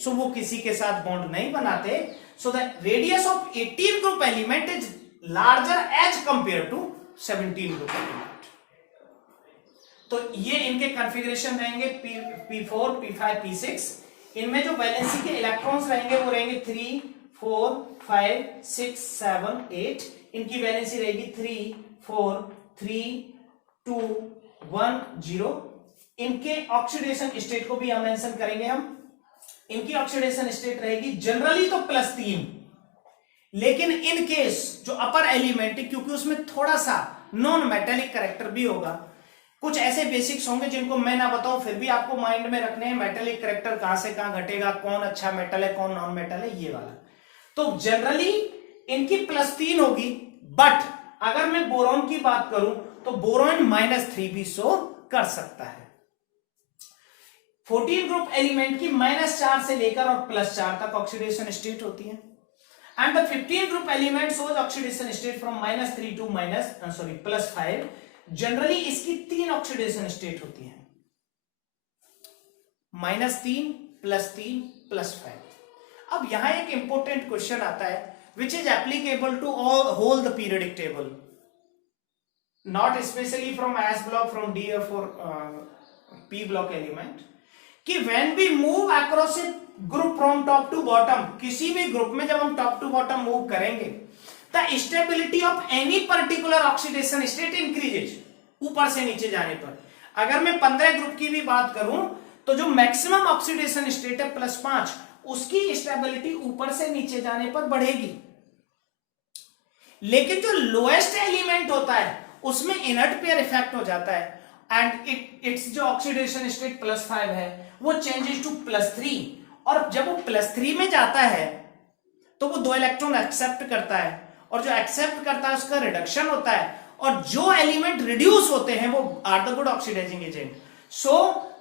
So वो किसी के साथ बॉन्ड नहीं बनाते। So the radius of 18 group element is larger as compare to 17 group element. तो ये इनके कॉन्फ़िगरेशन रहेंगे P4, P5, P6। इनमें जो वैलेंसी के इलेक्ट्रॉन्स रहेंगे वो रहेंगे 3, 4, 5, 6, 7, 8। इनकी वैलेंसी रहेगी 3, 4, 3, 2, 1, 0। इनके ऑक्सीडेशन स्टेट को भी हम मेंशन करेंगे। हम इनकी ऑक्सीडेशन स्टेट रहेगी जनरली तो +3, लेकिन इन केस जो अपर एलिमेंट है क्योंकि उसमें थोड़ा सा नॉन मेटेलिक कैरेक्टर भी होगा, कुछ ऐसे बेसिक्स होंगे जिनको मैं ना बताऊं फिर भी आपको माइंड में रखने हैं। मेटेलिक कैरेक्टर कहां से कहां घटेगा, कौन अच्छा मेटल है कौन नॉन मेटल है, ये वाला। तो जनरली इनकी +3 होगी, बट अगर मैं बोरॉन की बात करूं तो बोरॉन -3 भी शो कर सकता है। 14 ग्रुप एलिमेंट की -4 से लेकर और +4 तक ऑक्सीडेशन स्टेट होती है, and the 15 group element shows oxidation state from -3 to +5। Generally इसकी 3 ऑक्सीडेशन स्टेट होती है, -3, +3 +5। अब यहां एक इंपॉर्टेंट क्वेश्चन आता है which is applicable to all whole the periodic table, not specially from S block, from D और फॉर पी ब्लॉक एलिमेंट, कि when we move across a group from top to bottom, किसी भी ग्रुप में जब हम टॉप टू बॉटम मूव करेंगे, the stability of any particular oxidation state increases, ऊपर से नीचे जाने पर। अगर मैं 15 ग्रुप की भी बात करूं तो जो मैक्सिमम ऑक्सीडेशन स्टेट है +5, उसकी स्टेबिलिटी ऊपर से नीचे जाने पर बढ़ेगी। लेकिन जो लोएस्ट एलिमेंट होता है उसमें इनर्ट पेयर इफेक्ट हो जाता है एंड इट्स जो ऑक्सीडेशन स्टेट +5 है वो चेंजेस टू +3, और जब वो +3 में जाता है तो वो 2 इलेक्ट्रॉन एक्सेप्ट करता है, और जो एक्सेप्ट करता है उसका रिडक्शन होता है, और जो एलिमेंट रिड्यूस होते हैं वो are the good oxidising agent. So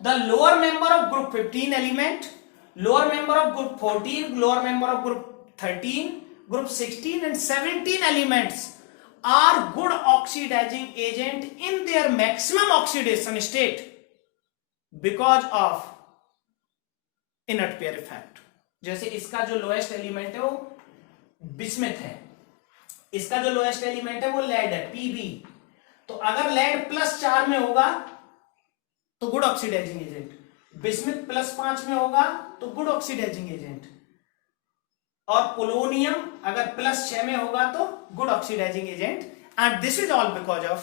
the lower member of group 15 element, lower member of group 14, lower member of group 13, group 16 and 17 elements are good oxidizing agent in their maximum oxidation state because of inert pair effect। जैसे इसका जो लोएस्ट एलिमेंट है वो बिस्मथ है, इसका जो लोएस्ट एलिमेंट है वो लेड है Pb, तो अगर लेड +4 में होगा तो गुड ऑक्सीडाइजिंग एजेंट, बिस्मथ +5 में होगा तो गुड ऑक्सीडाइजिंग एजेंट, और पोलोनियम अगर +6 में होगा तो good oxidising agent. And this is all because of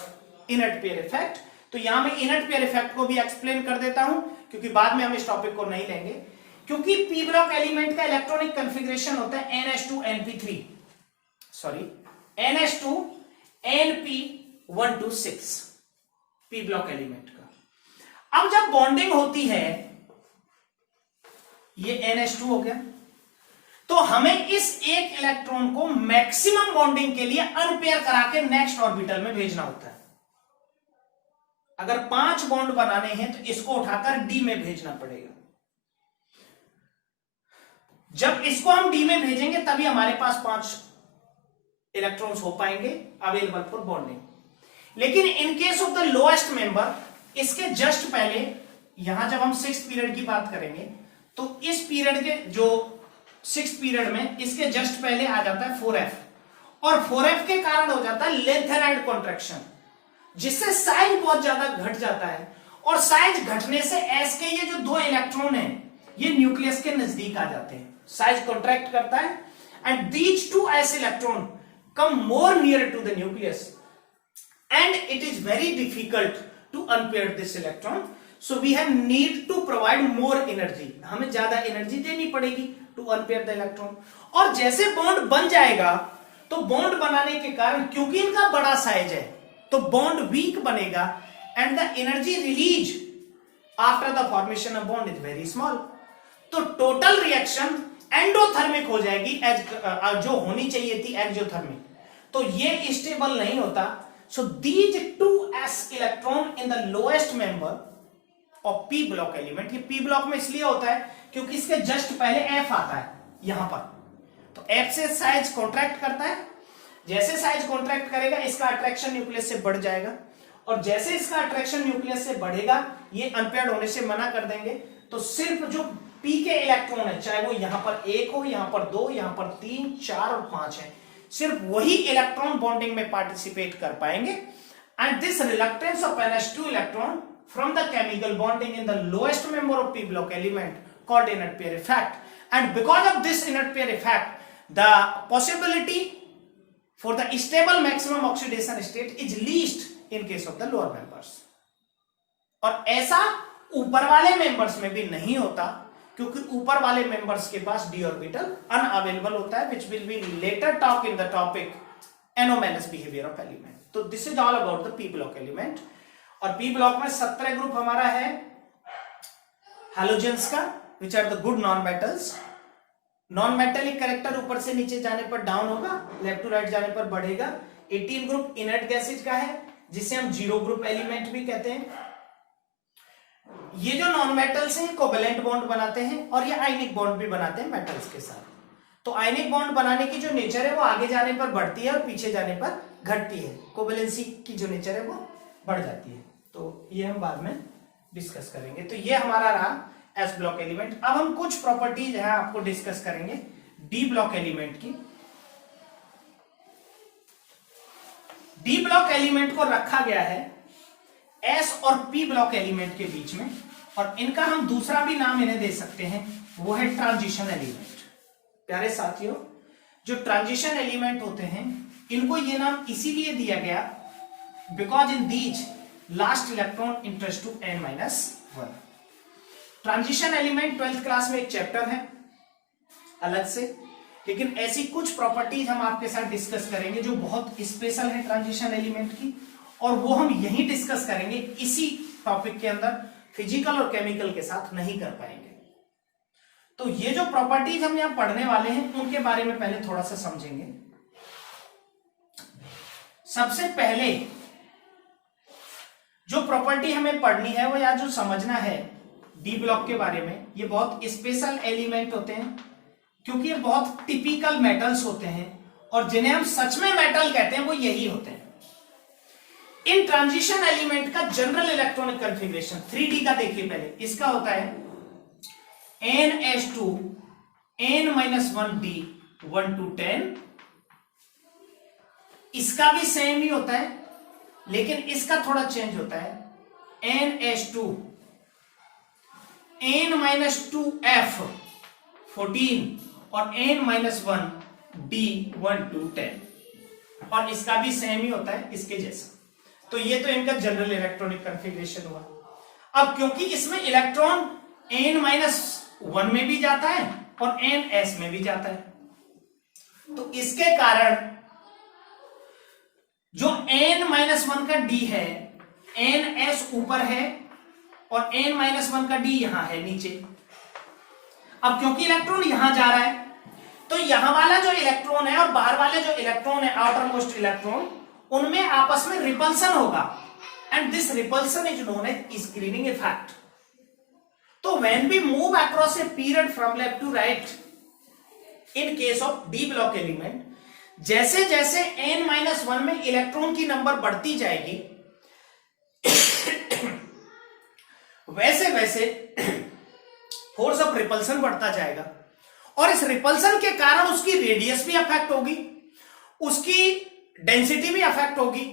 inert pair effect. तो यहां मैं इनर्ट पेयर इफेक्ट को भी एक्सप्लेन कर देता हूं क्योंकि बाद में हम इस टॉपिक को नहीं लेंगे, क्योंकि पी ब्लॉक एलिमेंट का इलेक्ट्रॉनिक कॉन्फ़िगरेशन होता है NH2 NP126 P block element का। अब जब बॉन्डिंग होती है, ये NH2 हो गया, तो हमें इस एक इलेक्ट्रॉन को मैक्सिमम बॉन्डिंग के लिए अनपेयर करा के नेक्स्ट ऑर्बिटल में भेजना होता है। अगर 5 बॉन्ड बनाने हैं तो इसको उठाकर डी में भेजना पड़ेगा। जब इसको हम डी में भेजेंगे तभी हमारे पास 5 इलेक्ट्रॉन्स हो पाएंगे अवेलेबल फॉर बॉन्डिंग। लेकिन in case of the lowest member, इसके जस्ट पहले, यहां जब हम 6th पीरियड की बात करेंगे तो इस पीरियड के जो 6th पीरियड में इसके जस्ट पहले आ जाता है 4f, और 4f के कारण हो जाता है लेंथेनाइड कॉन्ट्रैक्शन, जिससे साइज बहुत ज्यादा घट जाता है, और साइज घटने से s के ये जो 2 इलेक्ट्रॉन हैं ये न्यूक्लियस के नजदीक आ जाते हैं, साइज कॉन्ट्रैक्ट करता है, and these 2 s electron come more near to the nucleus and it is very difficult to unpair this electron, so we have need to provide more energy, हमें ज्यादा एनर्जी देनी पड़ेगी टू अनपेयर द इलेक्ट्रॉन। और जैसे बॉन्ड बन जाएगा तो बॉन्ड बनाने के कारण, क्योंकि इनका बड़ा साइज है, तो बॉन्ड वीक बनेगा and the energy release after the formation of bond is very small. तो टोटल रिएक्शन एंडोथर्मिक हो जाएगी, जो होनी चाहिए थी एक्सोथर्मिक, तो ये स्टेबल नहीं होता। So these 2s electron in the lowest member of P block element, ये पी ब्लॉक में इसलिए होता है क्योंकि इसके जस्ट पहले f आता है यहां पर, तो f से साइज कॉन्ट्रैक्ट करता है, जैसे साइज कॉन्ट्रैक्ट करेगा इसका अट्रैक्शन न्यूक्लियस से बढ़ जाएगा, और जैसे इसका अट्रैक्शन न्यूक्लियस से बढ़ेगा ये अनपेयर्ड होने से मना कर देंगे, तो सिर्फ जो p के इलेक्ट्रॉन है, चाहे वो यहां पर 1 हो, यहां पर 2, यहां पर 3, 4 और 5 है, सिर्फ वही इलेक्ट्रॉन बॉन्डिंग में पार्टिसिपेट कर पाएंगे। And this reluctance of NH2 electron from the chemical bonding in the lowest member of p block element called inert pair effect, and because of this inert pair effect the possibility for the stable maximum oxidation state is least in case of the lower members। और ऐसा ऊपर वाले मेंबर्स में भी नहीं होता क्योंकि ऊपर वाले मेंबर्स के पास d ऑर्बिटल अनअवेलेबल होता है, which will be later talk in the topic anomalous behavior of element। तो this is all about the p block element। और पी ब्लॉक में 17 ग्रुप हमारा है हैलोजेंस का, which are the good non metals. Non metallic character ऊपर से नीचे जाने पर डाउन होगा, लेफ्ट टू राइट जाने पर बढ़ेगा। 18 ग्रुप इनर्ट गैसेज का है जिसे हम 0 ग्रुप एलिमेंट भी कहते हैं। ये जो नॉन मेटल्स हैं कोवेलेंट बॉन्ड बनाते हैं और ये आयनिक बॉन्ड भी बनाते हैं मेटल्स के साथ। तो आयनिक बॉन्ड बनाने की जो नेचर है वो आगे जाने पर बढ़ती है और पीछे जाने पर घटती है, कोवेलेंसी की जो नेचर है वो बढ़ जाती है। तो ये हम बाद में डिस्कस करेंगे। तो ये हमारा रहा एस ब्लॉक एलिमेंट। अब हम कुछ प्रॉपर्टीज है आपको डिस्कस करेंगे डी ब्लॉक एलिमेंट की। डी ब्लॉक एलिमेंट को रखा गया है एस और पी ब्लॉक एलिमेंट के बीच में, और इनका हम दूसरा भी नाम इन्हें दे सकते हैं, वो है ट्रांजिशन एलिमेंट। प्यारे साथियों, जो ट्रांजिशन एलिमेंट होते हैं इनको ये नाम इसीलिए दिया गया because in these last electron enters to n-1। Transition element 12th class में एक चैप्टर है अलग से, लेकिन ऐसी कुछ प्रॉपर्टीज हम आपके साथ डिस्कस करेंगे जो बहुत स्पेशल है ट्रांजिशन एलिमेंट की, और वो हम यहीं डिस्कस करेंगे इसी टॉपिक के अंदर, फिजिकल और केमिकल के साथ नहीं कर पाएंगे। तो ये जो प्रॉपर्टीज हम यहां पढ़ने वाले हैं उनके बारे में पहले थोड़ा सा समझेंगे। सबसे पहले जो प्रॉपर्टी हमें पढ़नी है वो या जो समझना है डी ब्लॉक के बारे में, ये बहुत स्पेशल एलिमेंट होते हैं क्योंकि ये बहुत टिपिकल मेटल्स होते हैं, और जिन्हें हम सच में मेटल कहते हैं वो यही होते हैं। इन ट्रांजिशन एलिमेंट का जनरल इलेक्ट्रॉनिक कॉन्फ़िगरेशन 3D का देखिए पहले, इसका होता है NH2 n-1d 1 to 10। इसका भी सेम ही होता है, लेकिन इसका थोड़ा चेंज होता है NH2 n-2f 14 और n-1d 1 to 10, और इसका भी सेम ही होता है इसके जैसा। तो ये तो इनका जनरल इलेक्ट्रॉनिक कॉन्फ़िगरेशन हुआ। अब क्योंकि इसमें इलेक्ट्रॉन n-1 में भी जाता है और ns में भी जाता है, तो इसके कारण जो n-1 का d है, ns ऊपर है और n-1 का d यहां है नीचे। अब क्योंकि इलेक्ट्रॉन यहां जा रहा है, तो यहां वाला जो इलेक्ट्रॉन है और बाहर वाले जो इलेक्ट्रॉन है, आउटर मोस्ट इलेक्ट्रॉन, उनमें आपस में रिपल्सन होगा, and this repulsion is known as screening effect. तो when we move across a period from left to right in case of D block element, जैसे जैसे n-1 में इलेक्ट्रॉन की नंबर बढ़ती जाएगी वैसे वैसे फोर्स ऑफ रिपल्सन बढ़ता जाएगा, और इस रिपल्सन के कारण उसकी रेडियस भी अफेक्ट होगी, उसकी डेंसिटी भी अफेक्ट होगी,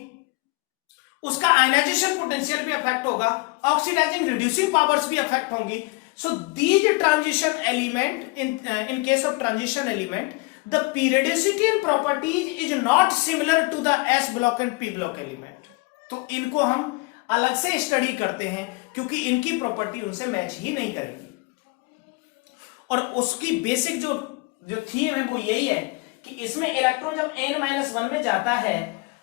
उसका आयनाइजेशन पोटेंशियल भी अफेक्ट होगा, ऑक्सीडाइजिंग रिड्यूसिंग पावर्स भी अफेक्ट होंगी। So these transition element in case of transition element the periodicity and properties is not similar to the S block and P block element. तो इनको हम अलग से स्टडी करते हैं क्योंकि इनकी प्रॉपर्टी उनसे मैच ही नहीं करेगी, और उसकी बेसिक जो थीम है वो यही है कि इसमें इलेक्ट्रॉन जब n-1 में जाता है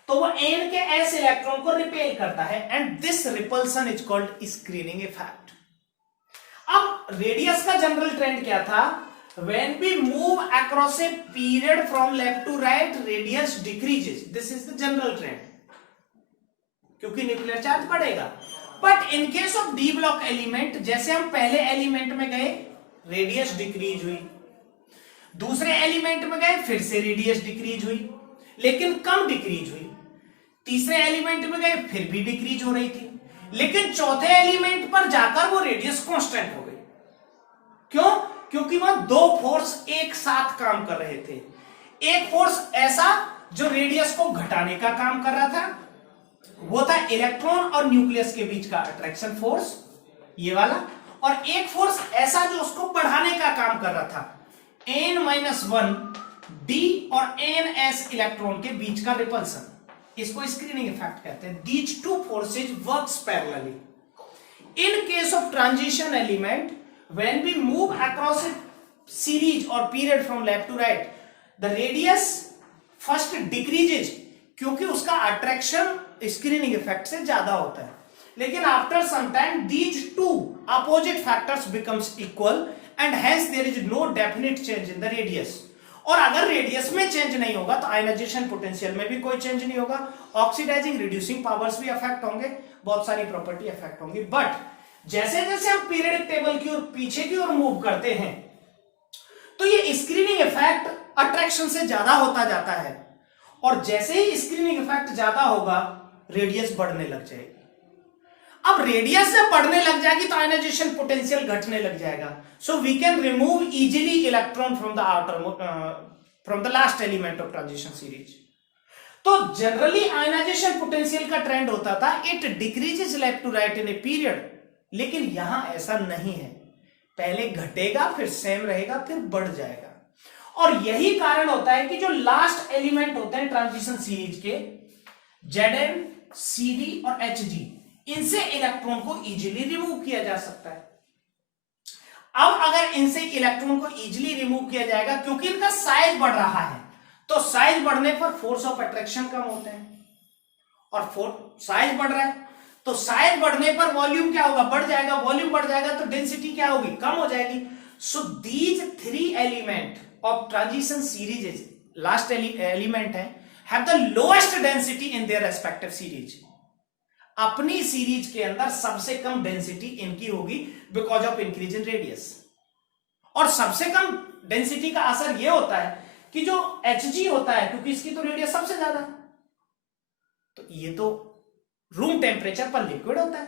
तो वो n के s इलेक्ट्रॉन को रिपेल करता है, and this repulsion is called screening effect. अब रेडियस का जनरल ट्रेंड क्या था? When we move across a period from left to right, radius decreases, this is the general trend, क्योंकि न्यूक्लियर चार्ज बढ़ेगा। But in case of D block element, जैसे हम पहले एलिमेंट में गए रेडियस डिक्रीज हुई, दूसरे एलिमेंट में गए फिर से रेडियस डिक्रीज हुई, लेकिन कम डिक्रीज हुई, तीसरे एलिमेंट में गए फिर भी डिक्रीज हो रही थी, लेकिन चौथे एलिमेंट पर जाकर वो रेडियस कांस्टेंट हो गई। क्यों? क्योंकि वह दो फोर्स एक साथ काम कर रहे थे। एक फोर्स ऐसा जो रेडियस को घटाने का काम कर रहा था, वो था इलेक्ट्रॉन और न्यूक्लियस के बीच का अट्रैक्शन फोर्स, ये वाला, और एक फोर्स ऐसा जो उसको बढ़ाने का काम कर रहा था, n-1 d और ns इलेक्ट्रॉन के बीच का रिपल्सन, इसको स्क्रीनिंग इफेक्ट कहते हैं। These two forces works parallelly. In case of transition element, when we move across a series or period from left to right, the radius first decreases क्योंकि उसका attraction स्क्रीनिंग इफेक्ट से ज्यादा होता है, लेकिन after some time these two opposite factors becomes equal and hence there is no definite change in the radius. और अगर रेडियस में चेंज नहीं होगा तो आयनाइजेशन पोटेंशियल में भी कोई चेंज नहीं होगा, ऑक्सीडाइजिंग रिड्यूसिंग पावर्स भी अफेक्ट होंगे, बहुत सारी प्रॉपर्टी अफेक्ट होंगी। बट जैसे जैसे हम पीरियडिक टेबल की ओर पीछे की ओर मूव करते हैं तो ये स्क्रीनिंग इफेक्ट अट्रैक्शन से ज्यादा होता जाता है, और जैसे ही स्क्रीनिंग इफेक्ट ज्यादा होगा रेडियस बढ़ने लग जाएगी। अब रेडियस से बढ़ने लग जाएगी तो आयनाइजेशन पोटेंशियल घटने लग जाएगा. So we can remove easily electron from the outer from the last element of transition series. तो जनरली आयनाइजेशन पोटेंशियल का ट्रेंड होता था it decreases left to right in a period, लेकिन यहां ऐसा नहीं है. पहले घटेगा, फिर सेम रहेगा, फिर बढ़ जाएगा. और यही कारण होता है कि जो लास्ट एलिमेंट होते हैं ट्रांजिशन सीरीज के, Zn, Cd और Hg, इनसे इलेक्ट्रॉन को इजीली रिमूव किया जा सकता है. अब अगर इनसे इलेक्ट्रॉन को इजीली रिमूव किया जाएगा, क्योंकि इनका साइज बढ़ रहा है, तो साइज बढ़ने पर फोर्स ऑफ अट्रैक्शन कम होते हैं. और साइज बढ़ रहा है तो साइज बढ़ने पर वॉल्यूम क्या होगा, बढ़ जाएगा. वॉल्यूम बढ़ जाएगा तो डेंसिटी क्या होगी, कम हो जाएगी. So these three element of transition series, last element है, have the lowest density in their respective series. अपनी सीरीज के अंदर सबसे कम डेंसिटी इनकी होगी because of increase in radius. और सबसे कम डेंसिटी का असर यह होता है कि जो Hg होता है, क्योंकि इसकी तो रेडियस सबसे ज्यादा है, तो ये तो रूम टेम्परेचर पर लिक्विड होता है.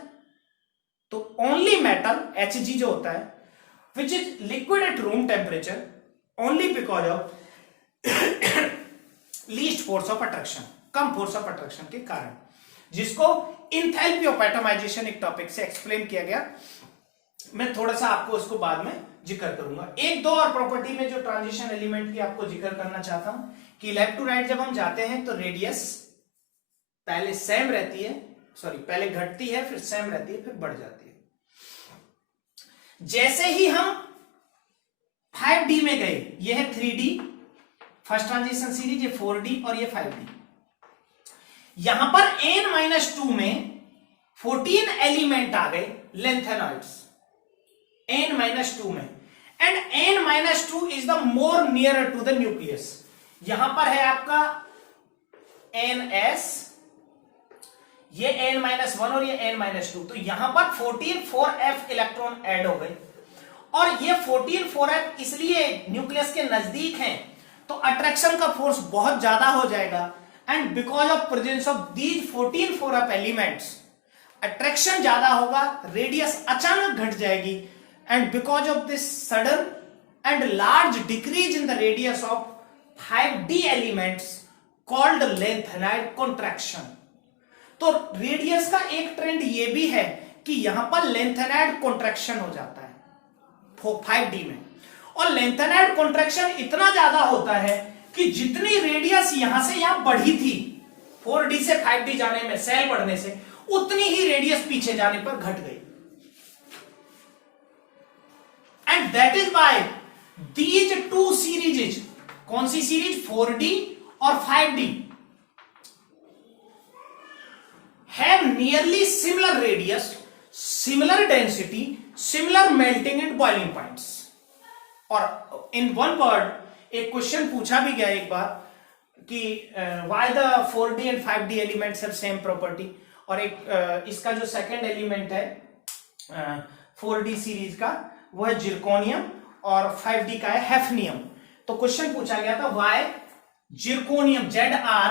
तो ओनली मेटल Hg जो होता है which is liquid at room temperature only because of least force of attraction, come force of attraction के कारण, जिसको इंथैल्पी ऑफ एटमाइजेशन एक टॉपिक से एक्सप्लेन किया गया. मैं थोड़ा सा आपको इसको बाद में जिक्र करूंगा. एक दो और प्रॉपर्टी में जो ट्रांजिशन एलिमेंट की आपको जिक्र करना चाहता हूं कि लेफ्ट टू राइट जब हम जाते हैं तो रेडियस पहले सेम रहती है, पहले घटती है, फिर सेम रहती है, फिर बढ़ जाती है. जैसे ही हम 5D में गए, ये है 3D फर्स्ट ट्रांजिशन सीरीज, ये 4D और ये 5D. यहां पर n-2 में 14 एलिमेंट आ गए लेंथेनॉइड्स n-2 में, and n-2 is the more nearer to the nucleus. यहां पर है आपका ns, ये n-1 और ये n-2, तो यहां पर 14 4f इलेक्ट्रॉन ऐड हो गए. और ये 14 4f इसलिए न्यूक्लियस के नजदीक हैं, तो अट्रैक्शन का फोर्स बहुत ज्यादा हो जाएगा. And because of presence of these 14 4f elements, attraction ज्यादा होगा, रेडियस अचानक घट जाएगी. And because of this sudden and large decrease in the radius of 5D elements called lanthanide contraction. तो रेडियस का एक ट्रेंड ये भी है कि यहां पर लेंथेनाइड कॉन्ट्रैक्शन हो जाता है 5D में. और लेंथेनाइड कॉन्ट्रैक्शन इतना ज्यादा होता है कि जितनी रेडियस यहां से यहां बढ़ी थी 4D से 5D जाने में, सेल बढ़ने से, उतनी ही रेडियस पीछे जाने पर घट गई. And that is why these two series, कौन सी सीरीज, 4D और 5D, have nearly similar radius, similar density, similar melting and boiling points. और in one word एक क्वेश्चन पूछा भी गया एक बार कि why the 4D and 5D elements have same property, और एक इसका जो सेकंड एलिमेंट है 4D सीरीज का वो है जिरकोनियम और 5D का है हैफनियम. तो क्वेश्चन पूछा गया था why zirconium Zr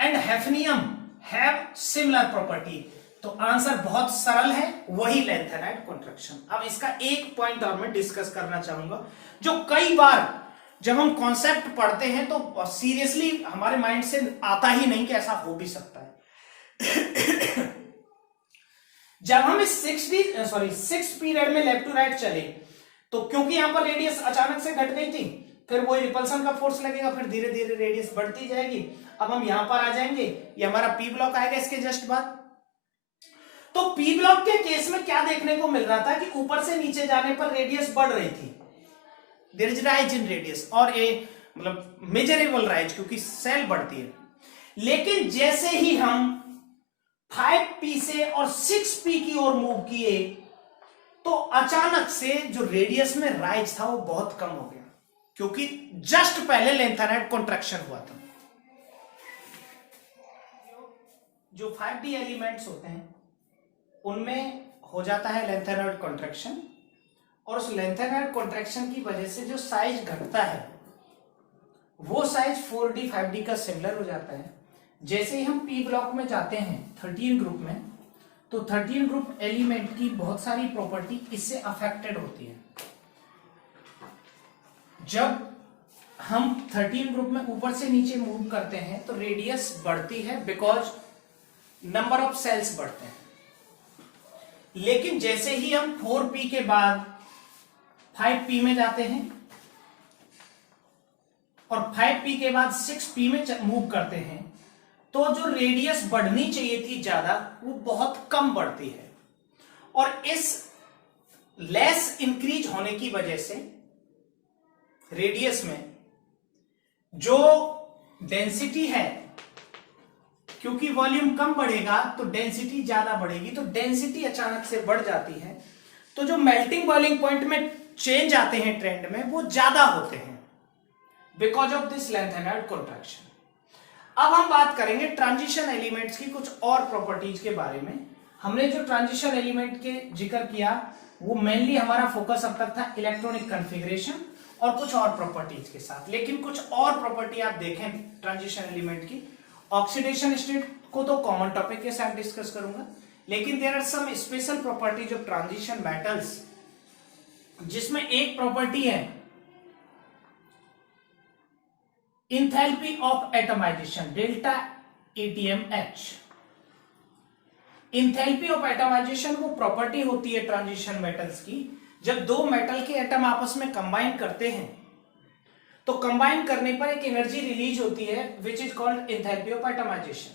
and hafnium have similar property. तो आंसर बहुत सरल है, वही लेंथेनाइड कॉन्ट्रैक्शन. अब इसका एक पॉइंट और मैं डिस्कस करना चाहूंगा, जो कई बार जब हम कॉन्सेप्ट पढ़ते हैं तो सीरियसली हमारे माइंड से आता ही नहीं कि ऐसा हो भी सकता है. जब हम इस 6 पीरियड में लेफ्ट टू राइट चले, तो क्योंकि यहां पर रेडियस अचानक से घट गई थी, फिर वो रिपल्सन का फोर्स लगेगा, फिर धीरे धीरे रेडियस बढ़ती जाएगी. अब हम यहां पर आ जाएंगे, ये हमारा पी ब्लॉक आएगा इसके जस्ट बाद. तो पी ब्लॉक के केस में क्या देखने को मिल रहा था कि ऊपर से नीचे जाने पर रेडियस बढ़ रही थी, there is rise in radius, और ये मतलब मेजरेबल राइज, क्योंकि सेल बढ़ती है. लेकिन जैसे ही हम 5p से और 6p की ओर मूव किए, तो अचानक से जो रेडियस में राइज था वो बहुत कम हो गया, क्योंकि जस्ट पहले लेंथेनाइड कॉन्ट्रैक्शन हुआ था. जो 5D एलिमेंट्स होते हैं उनमें हो जाता है लेंथेनाइड कॉन्ट्रैक्शन, और उस लेंथेनाइड कॉन्ट्रैक्शन की वजह से जो साइज घटता है वो साइज 4D 5D का सिमिलर हो जाता है. जैसे ही हम पी ब्लॉक में जाते हैं 13 ग्रुप में, तो 13 ग्रुप एलिमेंट की बहुत सारी प्रॉपर्टी इससे अफेक्टेड होती है। जब हम 13 ग्रुप में ऊपर से नीचे मूव करते हैं तो रेडियस बढ़ती है बिकॉज नंबर ऑफ सेल्स बढ़ते हैं। लेकिन जैसे ही हम 4p के बाद 5p में जाते हैं और 5p के बाद 6p में मूव करते हैं तो जो रेडियस बढ़नी चाहिए थी ज्यादा वो बहुत कम बढ़ती है। और इस लेस इंक्रीज होने की वजह से रेडियस में जो डेंसिटी है, क्योंकि वॉल्यूम कम बढ़ेगा तो डेंसिटी ज्यादा बढ़ेगी, तो डेंसिटी अचानक से बढ़ जाती है। तो जो मेल्टिंग बॉइलिंग पॉइंट में चेंज आते हैं ट्रेंड में वो ज्यादा होते हैं बिकॉज ऑफ दिस लेंथेनर्ड कॉन्ट्रैक्शन। अब हम बात करेंगे ट्रांजिशन एलिमेंट्स की कुछ और प्रॉपर्टीज के बारे में। हमने जो ट्रांजिशन एलिमेंट के जिक्र किया वो मेनली हमारा फोकस अब तक था इलेक्ट्रॉनिक कॉन्फ़िगरेशन और कुछ और प्रॉपर्टीज के साथ। लेकिन कुछ और प्रॉपर्टी आप देखें ट्रांजिशन एलिमेंट की, ऑक्सीडेशन स्टेट को तो कॉमन टॉपिक के साथ डिस्कस करूंगा, लेकिन there are some special properties of transition metals, जिसमें एक प्रॉपर्टी है enthalpy of atomisation delta ATMH। Enthalpy of atomisation वो प्रॉपर्टी होती है ट्रांजिशन मेटल्स की, जब दो मेटल के एटम आपस में कंबाइन करते हैं तो कंबाइन करने पर एक एनर्जी रिलीज होती है which is called enthalpy of atomisation.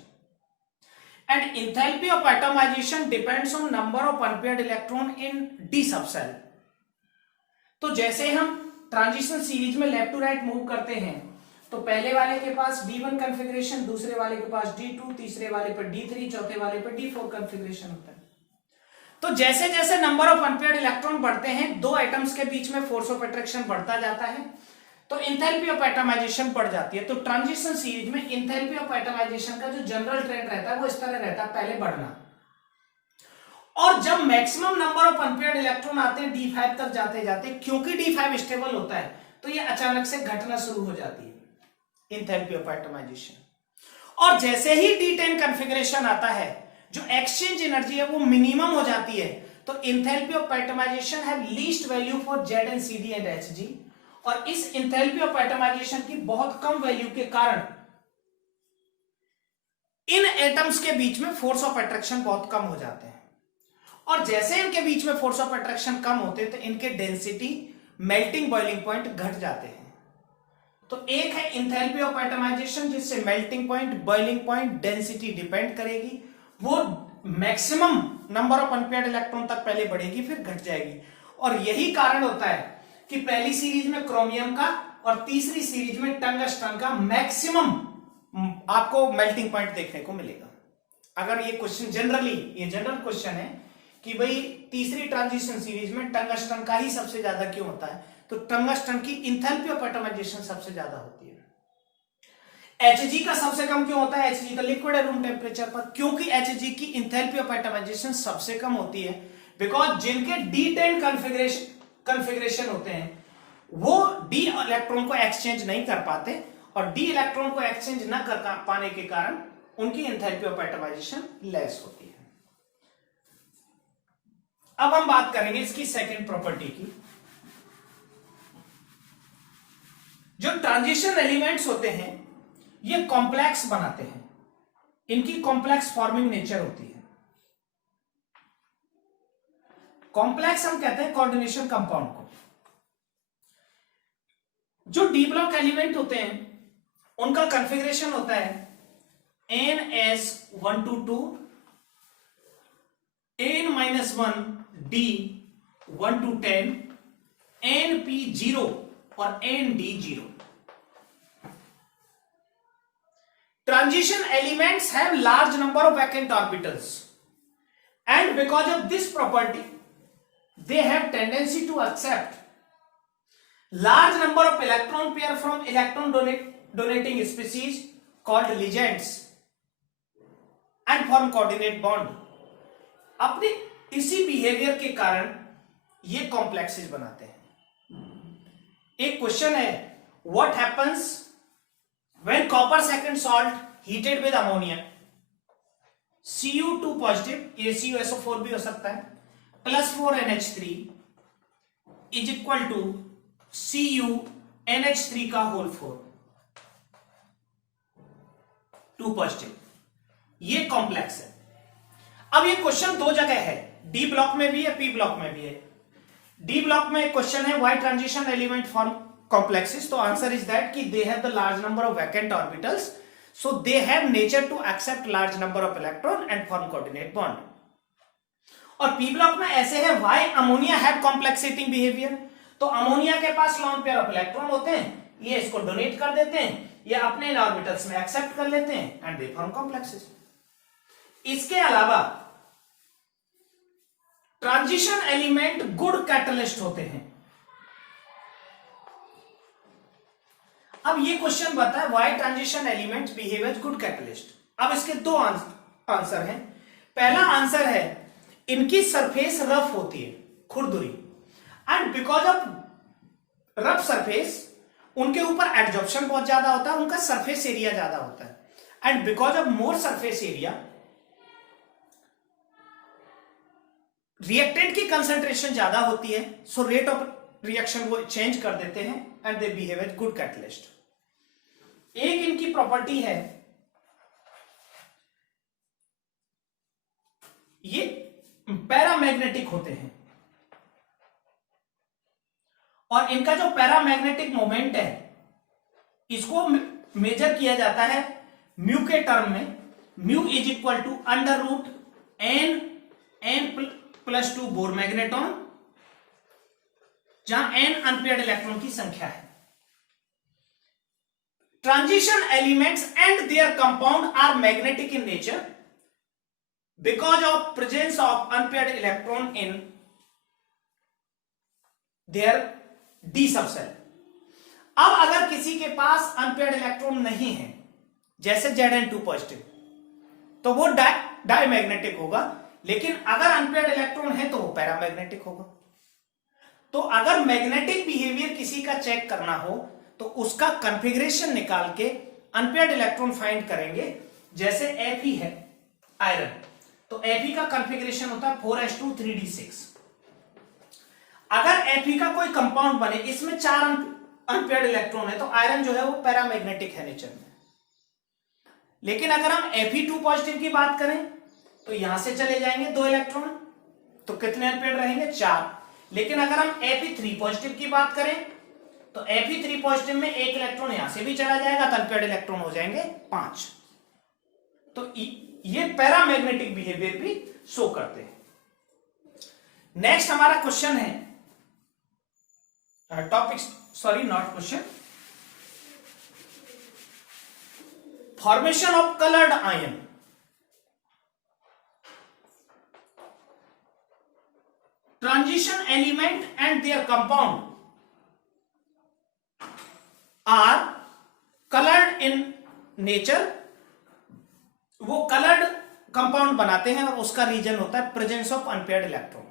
And enthalpy of atomisation depends on number of unpaired electron in D subshell. तो जैसे हम ट्रांजिशन सीरीज में लेफ्ट टू राइट मूव करते हैं तो पहले वाले के पास D1 कॉन्फ़िगरेशन, दूसरे वाले के पास D2, तीसरे वाले पर D3, चौथे वाले पर D4 कॉन्फ़िगरेशन होता है। तो जैसे जैसे नंबर ऑफ अनपेयर्ड इलेक्ट्रॉन बढ़ते हैं, दो एटम्स के बीच में फोर्स ऑफ अट्रैक्शन बढ़ता जाता है, तो एंथैल्पी ऑफ एटमाइजेशन बढ़ जाती है। तो ट्रांजिशन सीरीज में एंथैल्पी ऑफ एटमाइजेशन का जो जनरल ट्रेंड रहता है वो इस तरह रहता है, पहले बढ़ना, और जब maximum number of unpaired electron आते हैं D5 तक जाते जाते, क्योंकि D5 स्टेबल होता है तो ये अचानक से घटना शुरू हो जाती है एंथैल्पी ऑफ एटमाइजेशन। और जैसे ही D10 कॉन्फ़िगरेशन आता है, जो एक्सचेंज एनर्जी है वो मिनिमम हो जाती है, तो enthalpy of atomisation have least value for Zn Cd and Hg। और इस एंथैल्पी ऑफ एटमाइजेशन की बहुत कम वैल्यू के कारण इन एटम्स के बीच में फोर्स ऑफ अट्रैक्शन बहुत कम हो जाते हैं, और जैसे इनके बीच में फोर्स ऑफ अट्रैक्शन कम होते हैं तो इनके डेंसिटी, मेल्टिंग बॉइलिंग पॉइंट घट जाते हैं। तो एक है एंथैल्पी ऑफ एटमाइजेशन जिससे melting point, boiling point, density depend करेगी, वो maximum number of unpaired electron तक पहले बढ़ेगी फिर घट जाएगी। और यही कारण होता है कि पहली सीरीज में क्रोमियम का और तीसरी सीरीज में टंगस्टन का मैक्सिमम आपको मेल्टिंग पॉइंट देखने को मिलेगा। अगर ये क्वेश्चन जनरली, ये जनरल क्वेश्चन है कि भाई तीसरी ट्रांजिशन सीरीज में टंगस्टन का ही सबसे ज्यादा क्यों होता है, तो टंगस्टन की एंथैल्पी ऑफ एटमाइजेशन सबसे ज्यादा होती है। Hg का सबसे कम क्यों होता है? Hg तो लिक्विड है रूम टेम्परेचर पर, क्योंकि Hg की एंथैल्पी ऑफ एटमाइजेशन सबसे कम होती है बिकॉज जिनके D10 कॉन्फ़िगरेशन होते हैं वो D इलेक्ट्रॉन को एक्सचेंज नहीं कर पाते, और D इलेक्ट्रॉन को एक्सचेंज न कर पाने के कारण उनकी एंथैल्पी ऑफ एटमाइजेशन लेस होती है। अब हम बात करेंगे इसकी सेकंड प्रॉपर्टी की। जो ट्रांजिशन एलिमेंट्स होते हैं ये कॉम्प्लेक्स बनाते हैं, इनकी कॉम्प्लेक्स फॉर्मिंग नेचर होती है। कॉम्प्लेक्स हम कहते हैं कोऑर्डिनेशन कंपाउंड को। जो डी ब्लॉक एलिमेंट होते हैं उनका कॉन्फ़िगरेशन होता है NS122, N-1D 1 to 10, NP0 और ND0। Transition elements have large number of vacant orbitals, and because of this property they have tendency to accept large number of electron pair from electron donating species called ligands and form coordinate bond। अपने इसी बिहेवियर के कारण ये कॉम्प्लेक्सेस बनाते हैं। एक क्वेश्चन है, what happens when copper second salt heated with ammonia, Cu2 positive, ACuSO4 भी हो सकता है, plus 4NH3 is equal to CuNH3 का होल 4, 2 पॉजिटिव। ये कॉम्प्लेक्स है। अब ये क्वेश्चन दो जगह है, डी ब्लॉक में भी है, पी ब्लॉक में भी है। डी ब्लॉक में क्वेश्चन है why transition element form complexes, तो आंसर इज दैट कि they have the large number of vacant orbitals, so they have nature to accept large number of electron and form coordinate bond. और पी ब्लॉक में ऐसे है why ammonia have complex heating behavior, तो अमोनिया के पास lone pair of electron होते हैं, ये इसको डोनेट कर देते हैं, ये अपने ऑर्बिटल्स में एक्सेप्ट कर लेते हैं एंड दे फॉर्म कॉम्प्लेक्सेस। इसके अलावा ट्रांजिशन एलिमेंट गुड कैटलिस्ट होते हैं। अब ये क्वेश्चन बताए why transition elements behave as good catalyst. अब इसके दो आंसर हैं। पहला आंसर है इनकी सरफेस रफ होती है, खुरदुरी, and because of rough surface उनके ऊपर एडजॉर्प्शन बहुत ज्यादा होता है, उनका सरफेस एरिया ज्यादा होता है, and because of more surface area reactant की कंसंट्रेशन ज्यादा होती है, सो रेट ऑफ रिएक्शन वो चेंज कर देते हैं and they behave as good catalyst. एक इनकी प्रॉपर्टी है, ये पैरामैग्नेटिक होते हैं, और इनका जो पैरामैग्नेटिक मोमेंट है इसको मेजर किया जाता है म्यू के टर्म में। Mu is equal to under root n plus 2 Bohr magneton, जहां n अनपेयर्ड इलेक्ट्रॉन की संख्या है। Transition elements and their compound are magnetic in nature because of presence of unpaired electron in their D subshell. अब अगर किसी के पास अनपेयर्ड इलेक्ट्रॉन नहीं है, जैसे Zn2 पॉजिटिव, तो वो डायमैग्नेटिक होगा, लेकिन अगर अनपेयर्ड इलेक्ट्रॉन है तो वो पैरामैग्नेटिक होगा। तो अगर मैग्नेटिक बिहेवियर किसी का चेक करना हो तो उसका कॉन्फ़िगरेशन निकाल के अनपेयर्ड इलेक्ट्रॉन फाइंड करेंगे। जैसे Fe है आयरन, तो Fe का कॉन्फ़िगरेशन होता है 4s2 3d6। अगर Fe का कोई कंपाउंड बने, इसमें 4 अनपेयर्ड इलेक्ट्रॉन है, तो आयरन जो है वो पैरामैग्नेटिक है नेचर में। लेकिन अगर हम Fe2 पॉजिटिव की बात करें तो यहां से चले जाएंगे 2 इलेक्ट्रॉन, तो कितने अनपेयर्ड रहेंगे? 4। लेकिन अगर हम Fe3 पॉजिटिव की बात करें तो Fe3 पॉजिटिव में 1 इलेक्ट्रॉन यहां से भी चला जाएगा, तो अनपेयर्ड इलेक्ट्रॉन हो जाएंगे 5। तो ये पैरामैग्नेटिक बिहेवियर भी शो करते हैं। नेक्स्ट हमारा क्वेश्चन है, topic, sorry not question, formation of coloured ion. Transition element and their compound are colored in nature, वो colored compound बनाते हैं और उसका रीजन होता है presence of unpaired electron।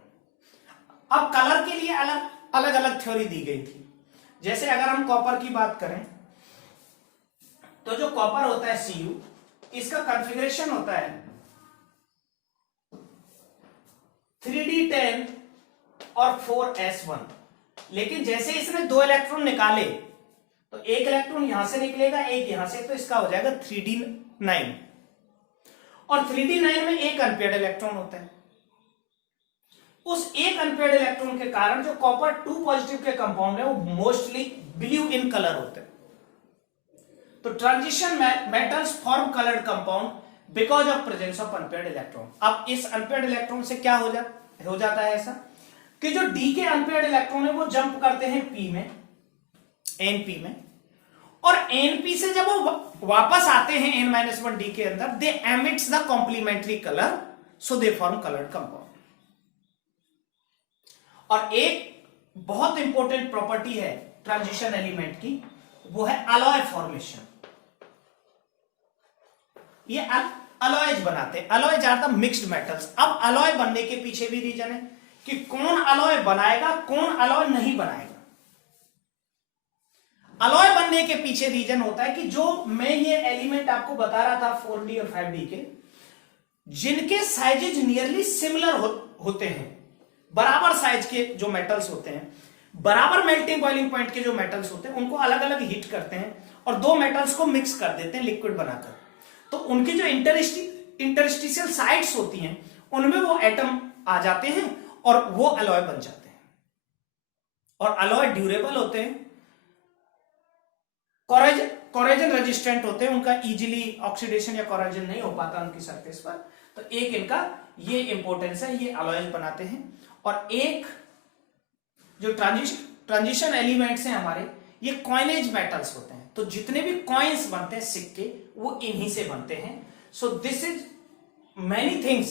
अब कलर के लिए अलग अलग अलग थ्योरी दी गई थी। जैसे अगर हम कॉपर की बात करें तो जो कॉपर होता है Cu, इसका कॉन्फ़िगरेशन होता है 3d10 और 4s1। लेकिन जैसे इसने 2 इलेक्ट्रॉन निकाले तो 1 इलेक्ट्रॉन यहां से निकलेगा, 1 यहां से, तो इसका हो जाएगा 3d9, और 3d9 में 1 अनपेयर्ड इलेक्ट्रॉन होता है। उस 1 अनपेयर्ड इलेक्ट्रॉन के कारण जो कॉपर 2 पॉजिटिव के कंपाउंड है वो मोस्टली ब्लू इन कलर होते हैं। तो transition metals form coloured compound because of presence of unpaired electron. अब इस अनपेयर्ड इलेक्ट्रॉन से क्या हो जाता है ऐसा कि जो डी के अनपेयर्ड इलेक्ट्रॉन है वो जंप करते हैं पी में, एनपी में, और एनपी से जब वो वापस आते हैं n-1 डी के अंदर, they emits the complementary colour, so they form coloured compound. और एक बहुत इंपॉर्टेंट प्रॉपर्टी है ट्रांजिशन एलिमेंट की, वो है अलॉय फॉर्मेशन। ये अलॉयज बनाते हैं, alloys are the mixed metals. अब अलॉय बनने के पीछे भी रीजन है कि कौन अलॉय बनाएगा, कौन अलॉय नहीं बनाएगा। अलॉय बनने के पीछे रीजन होता है कि जो मैं ये एलिमेंट आपको बता रहा था 4D और 5D के, जिनके साइजेज नियरली सिमिलर होते हैं, बराबर साइज के जो मेटल्स होते हैं, बराबर मेल्टिंग बॉइलिंग पॉइंट के जो मेटल्स होते हैं, उनको अलग अलग हीट करते हैं और दो मेटल्स को मिक्स कर देते हैं लिक्विड बनाकर। तो उनकी जो इंटरस्टिशियल साइड्स होती हैं उनमें वो एटम आ जाते हैं और वो अलॉय बन जाते हैं, और अलॉय ड्यूरेबल होते हैं, कोरोजन रेजिस्टेंट होते हैं, उनका इजीली ऑक्सीडेशन या कोरोजन नहीं हो पाता उनकी सरफेस पर। तो एक इनका ये इंपॉर्टेंस है, ये अलॉयज बनाते हैं। और एक जो ट्रांजिशन एलिमेंट्स हैं हमारे, ये कॉइनेज मेटल्स होते हैं। तो जितने भी कॉइन्स बनते हैं, सिक्के, वो इन्हीं से बनते हैं। So this is many things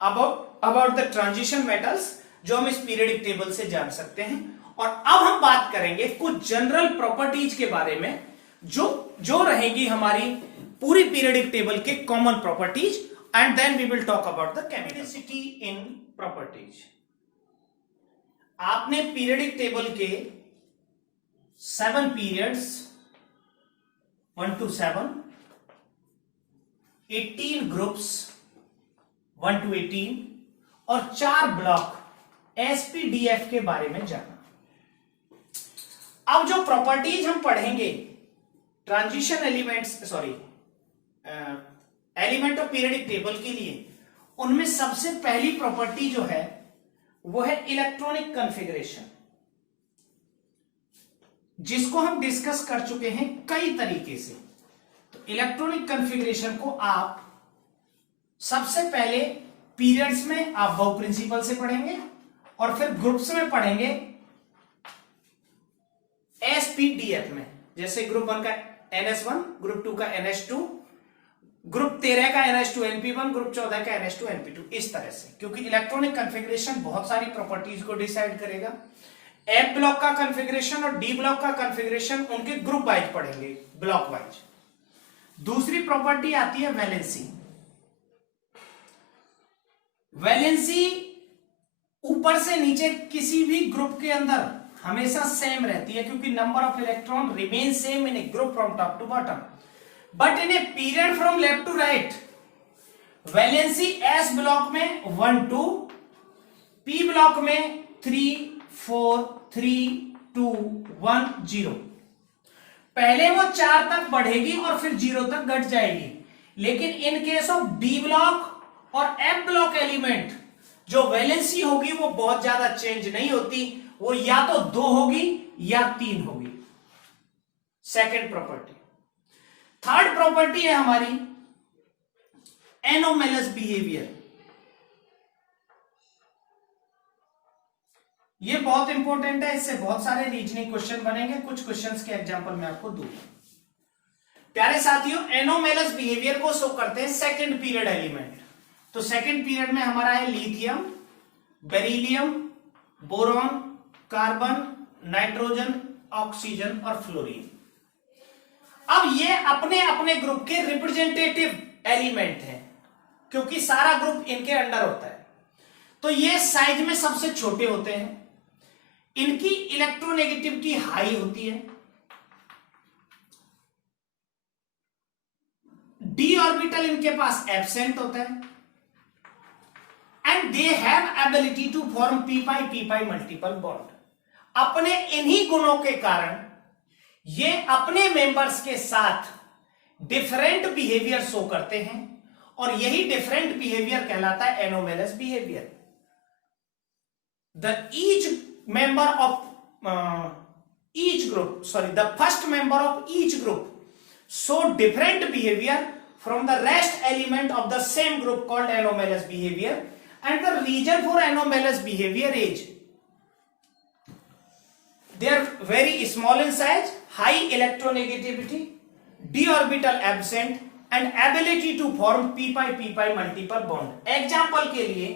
about the transition metals जो हम इस पीरियडिक टेबल से जान सकते हैं। और अब हम बात करेंगे कुछ जनरल प्रॉपर्टीज के बारे में जो रहेंगी हमारी पूरी पीरियडिक टेबल के common properties, and then we will talk about the chemicality in properties. आपने पीरियडिक टेबल के 7 पीरियड्स 1 to 7, 18 ग्रुप्स 1 to 18 और 4 ब्लॉक एसपीडीएफ के बारे में जाना। अब जो प्रॉपर्टीज हम पढ़ेंगे transition element of periodic table के लिए, उनमें सबसे पहली प्रॉपर्टी जो है वो है इलेक्ट्रॉनिक कॉन्फ़िगरेशन, जिसको हम डिस्कस कर चुके हैं कई तरीके से। तो इलेक्ट्रॉनिक कॉन्फ़िगरेशन को आप सबसे पहले पीरियड्स में आप बहु प्रिंसिपल से पढ़ेंगे और फिर ग्रुप्स में पढ़ेंगे एसपीडीएफ में। जैसे ग्रुप 1 का NS1, ग्रुप 2 का NH2, ग्रुप 13 का NH2NP1, ग्रुप 14 का NH2NP2, इस तरह से। क्योंकि इलेक्ट्रॉनिक कॉन्फ़िगरेशन बहुत सारी प्रॉपर्टीज को डिसाइड करेगा। एफ ब्लॉक का कॉन्फ़िगरेशन और डी ब्लॉक का कॉन्फ़िगरेशन उनके ग्रुप वाइज पढ़ेंगे, ब्लॉक वाइज। दूसरी प्रॉपर्टी आती है वैलेंसी। वैलेंसी ऊपर से नीचे किसी भी ग्रुप के अंदर हमेशा सेम रहती है, क्योंकि number of electron remain same in a group from top to bottom. But in a period from left to right, valency S block में 1 2, पी ब्लॉक में 3 4 3 2 1 0। पहले वो 4 तक बढ़ेगी और फिर 0 तक घट जाएगी। लेकिन in case of D block और एफ ब्लॉक एलिमेंट, जो वैलेंसी होगी वो बहुत ज्यादा चेंज नहीं होती, वो या तो 2 होगी या 3 होगी। Second property. थर्ड प्रॉपर्टी है हमारी एनोमेलस बिहेवियर। ये बहुत इंपॉर्टेंट है, इससे बहुत सारे रीजनिंग क्वेश्चन बनेंगे। कुछ क्वेश्चंस के एग्जांपल मैं आपको दूंगा। प्यारे साथियों, एनोमेलस बिहेवियर को शो करते हैं सेकंड पीरियड एलिमेंट। तो सेकंड पीरियड में हमारा है lithium, beryllium, boron, carbon, nitrogen, oxygen और फ्लोरीन। अब ये अपने अपने ग्रुप के रिप्रेजेंटेटिव एलिमेंट हैं, क्योंकि सारा ग्रुप इनके अंडर होता है। तो ये साइज में सबसे छोटे होते हैं, इनकी इलेक्ट्रोनेगेटिविटी हाई होती है, डी ऑर्बिटल इनके पास एब्सेंट होता है, and they have ability to form p multiple bond. अपने इन्हीं गुणों के कारण ये अपने मेंबर्स के साथ डिफरेंट बिहेवियर शो करते हैं, और यही डिफरेंट बिहेवियर कहलाता है anomalous behaviour. The first member of each group show different behavior from the rest element of the same group called anomalous behavior, and the reason for anomalous behavior is they are very small in size, high electronegativity, d orbital absent, and ability to form p multiple bond. Example के लिए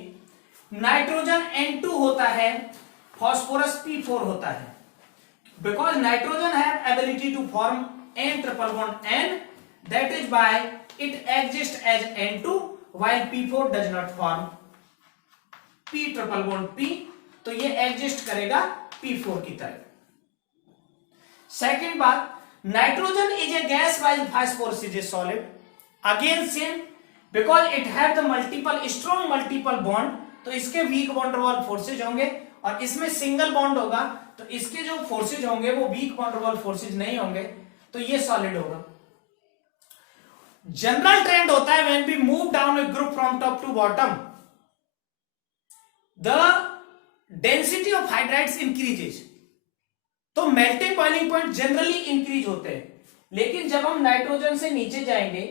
नाइट्रोजन N2 होता है, फॉस्फोरस P4 होता है, because nitrogen have ability to form N triple bond N, that is why it exists as N2 while P4 does not form P triple bond P, तो ये एग्जिस्ट करेगा P4 की तरह। सेकेंड बात, nitrogen is a gas while phosphorus is a solid, again same, because it have the multiple strong multiple bond, तो इसके वीक वॉन्डरवॉल फोर्सेज होंगे, और इसमें सिंगल बॉन्ड होगा तो इसके जो फोर्सेज होंगे वो वीक वॉन्डरवॉल फोर्सेज नहीं होंगे, तो ये सॉलिड होगा। जनरल ट्रेंड होता है when we move down a group from top to bottom, the density of hydrides increases, तो melting boiling point generally increase होते हैं। लेकिन जब हम नाइट्रोजन से नीचे जाएंगे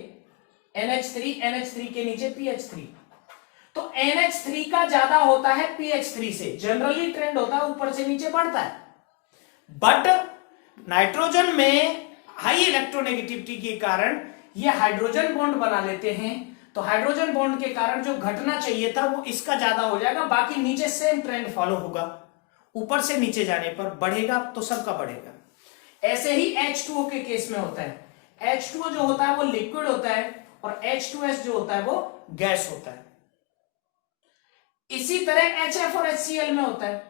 NH3 के नीचे PH3, तो NH3 का ज्यादा होता है PH3 से, जनरली ट्रेंड होता है ऊपर से नीचे बढ़ता है। बट नाइट्रोजन में हाई इलेक्ट्रोनेगेटिविटी के कारण ये हाइड्रोजन बॉन्ड बना लेते हैं, तो हाइड्रोजन बॉन्ड के कारण जो घटना चाहिए था वो इसका ज्यादा हो जाएगा, बाकी नीचे सेम ट्रेंड फॉलो होगा, ऊपर से नीचे जाने पर बढ़ेगा तो सबका बढ़ेगा। ऐसे ही H2O के केस में होता है, H2O जो होता है वो लिक्विड होता है और H2S जो होता है वो गैस होता है। इसी तरह HF और HCl में होता है,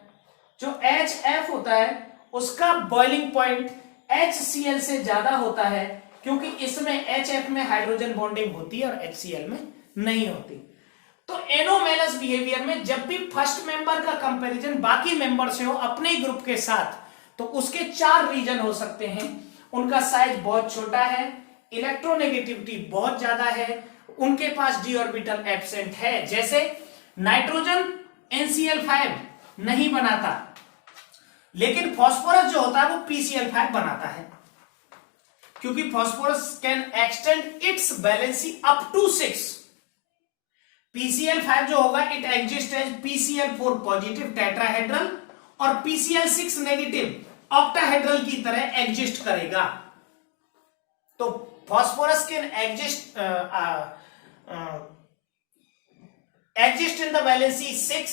जो HF होता है उसका बॉइलिंग पॉइंट HCl से ज्यादा होता है, क्योंकि इसमें HF में हाइड्रोजन बॉन्डिंग होती है और HCl में नहीं होती। तो एनोमेलस बिहेवियर में जब भी फर्स्ट मेंबर का कंपैरिजन बाकी मेंबर से हो अपने ग्रुप के साथ, तो उसके 4 रीजन हो सकते हैं। उनका साइज बहुत छोटा है, इलेक्ट्रोनेगेटिविटी बहुत ज्यादा है, उनके पास डी ऑर्बिटल एब्सेंट है, जैसे नाइट्रोजन NCl5 नहीं बनाता, लेकिन फास्फोरस जो होता है वो PCl5 बनाता है, क्योंकि phosphorus can extend its valency up to 6। PCl5 जो होगा it exist as PCl4 positive tetrahedral और PCl6 नेगेटिव ऑक्टाहेड्रल की तरह एग्जिस्ट करेगा। तो phosphorus can exist in the valency 6,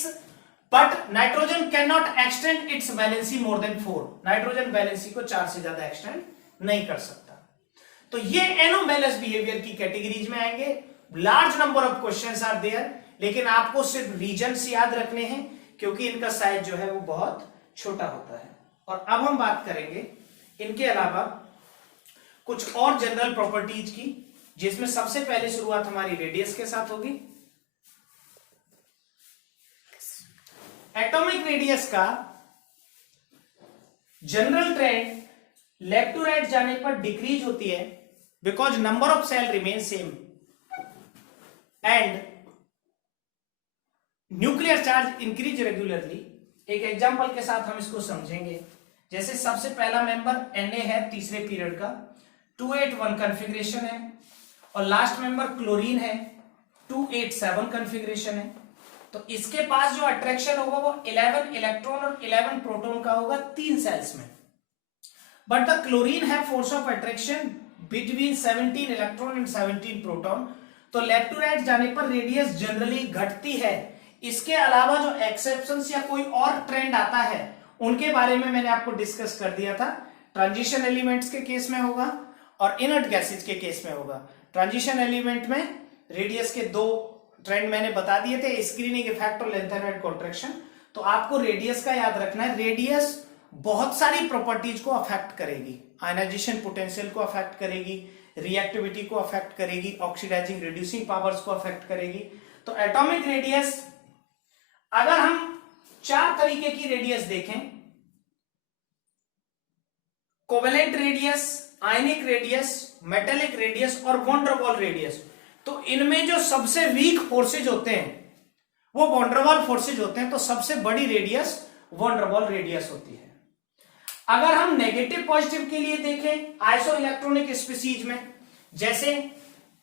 but nitrogen cannot extend its valency more than 4। Nitrogen valency को 4 से ज्यादा एक्सटेंड नहीं कर सकता। तो ये एनोमेलस बिहेवियर की कैटेगरीज में आएंगे। Large number of questions are there, लेकिन आपको सिर्फ रीजन्स याद रखने हैं, क्योंकि इनका साइज जो है वो बहुत छोटा होता है। और अब हम बात करेंगे इनके अलावा कुछ और जनरल प्रॉपर्टीज की, जिसमें सबसे पहले शुरुआत हमारी रेडियस के साथ होगी। एटॉमिक रेडियस का general trend left to right जाने पर डिक्रीज होती है, because number of shell remain same and nuclear charge increase regularly. एक एग्जांपल के साथ हम इसको समझेंगे। जैसे सबसे पहला मेंबर Na है तीसरे पीरियड का, 281 कॉन्फ़िगरेशन है, और लास्ट मेंबर क्लोरीन है, 287 कॉन्फ़िगरेशन है। तो इसके पास जो अट्रैक्शन होगा वो 11 इलेक्ट्रॉन और 11 प्रोटॉन का होगा 3 सेल्स में। बट द क्लोरीन है force of attraction between 17 electron and 17 proton, तो लेफ्ट टू राइट जाने पर रेडियस जनरली घटती है। इसके अलावा जो एक्सेप्शंस या कोई और ट्रेंड आता है उनके बारे में मैंने आपको डिस्कस कर दिया था। ट्रांजिशन एलिमेंट्स के केस में होगा और इनर्ट गैसेज के केस में होगा। ट्रांजिशन एलिमेंट में रेडियस के 2 ट्रेंड मैंने बता दिए थे, स्क्रीनिंग इफेक्ट और लेंथेनॉइड कॉन्ट्रैक्शन। तो आपको रेडियस का याद रखना है। रेडियस बहुत सारी प्रॉपर्टीज को अफेक्ट करेगी, आयनाइजेशन पोटेंशियल को अफेक्ट करेगी, रिएक्टिविटी को अफेक्ट करेगी, ऑक्सीडाइजिंग रिड्यूसिंग पावर्स को अफेक्ट करेगी। तो एटॉमिक रेडियस, अगर हम 4 तरीके की रेडियस देखें, covalent radius, ionic radius, metallic radius और वॉन डेर वाल रेडियस, तो इनमें जो सबसे वीक फोर्सेज होते हैं वो वॉन डेर वाल फोर्सेज होते हैं। तो सबसे बड़ी radius van der Waals radius होती है। अगर हम नेगेटिव पॉजिटिव के लिए देखें आइसो इलेक्ट्रॉनिक स्पीसीज में, जैसे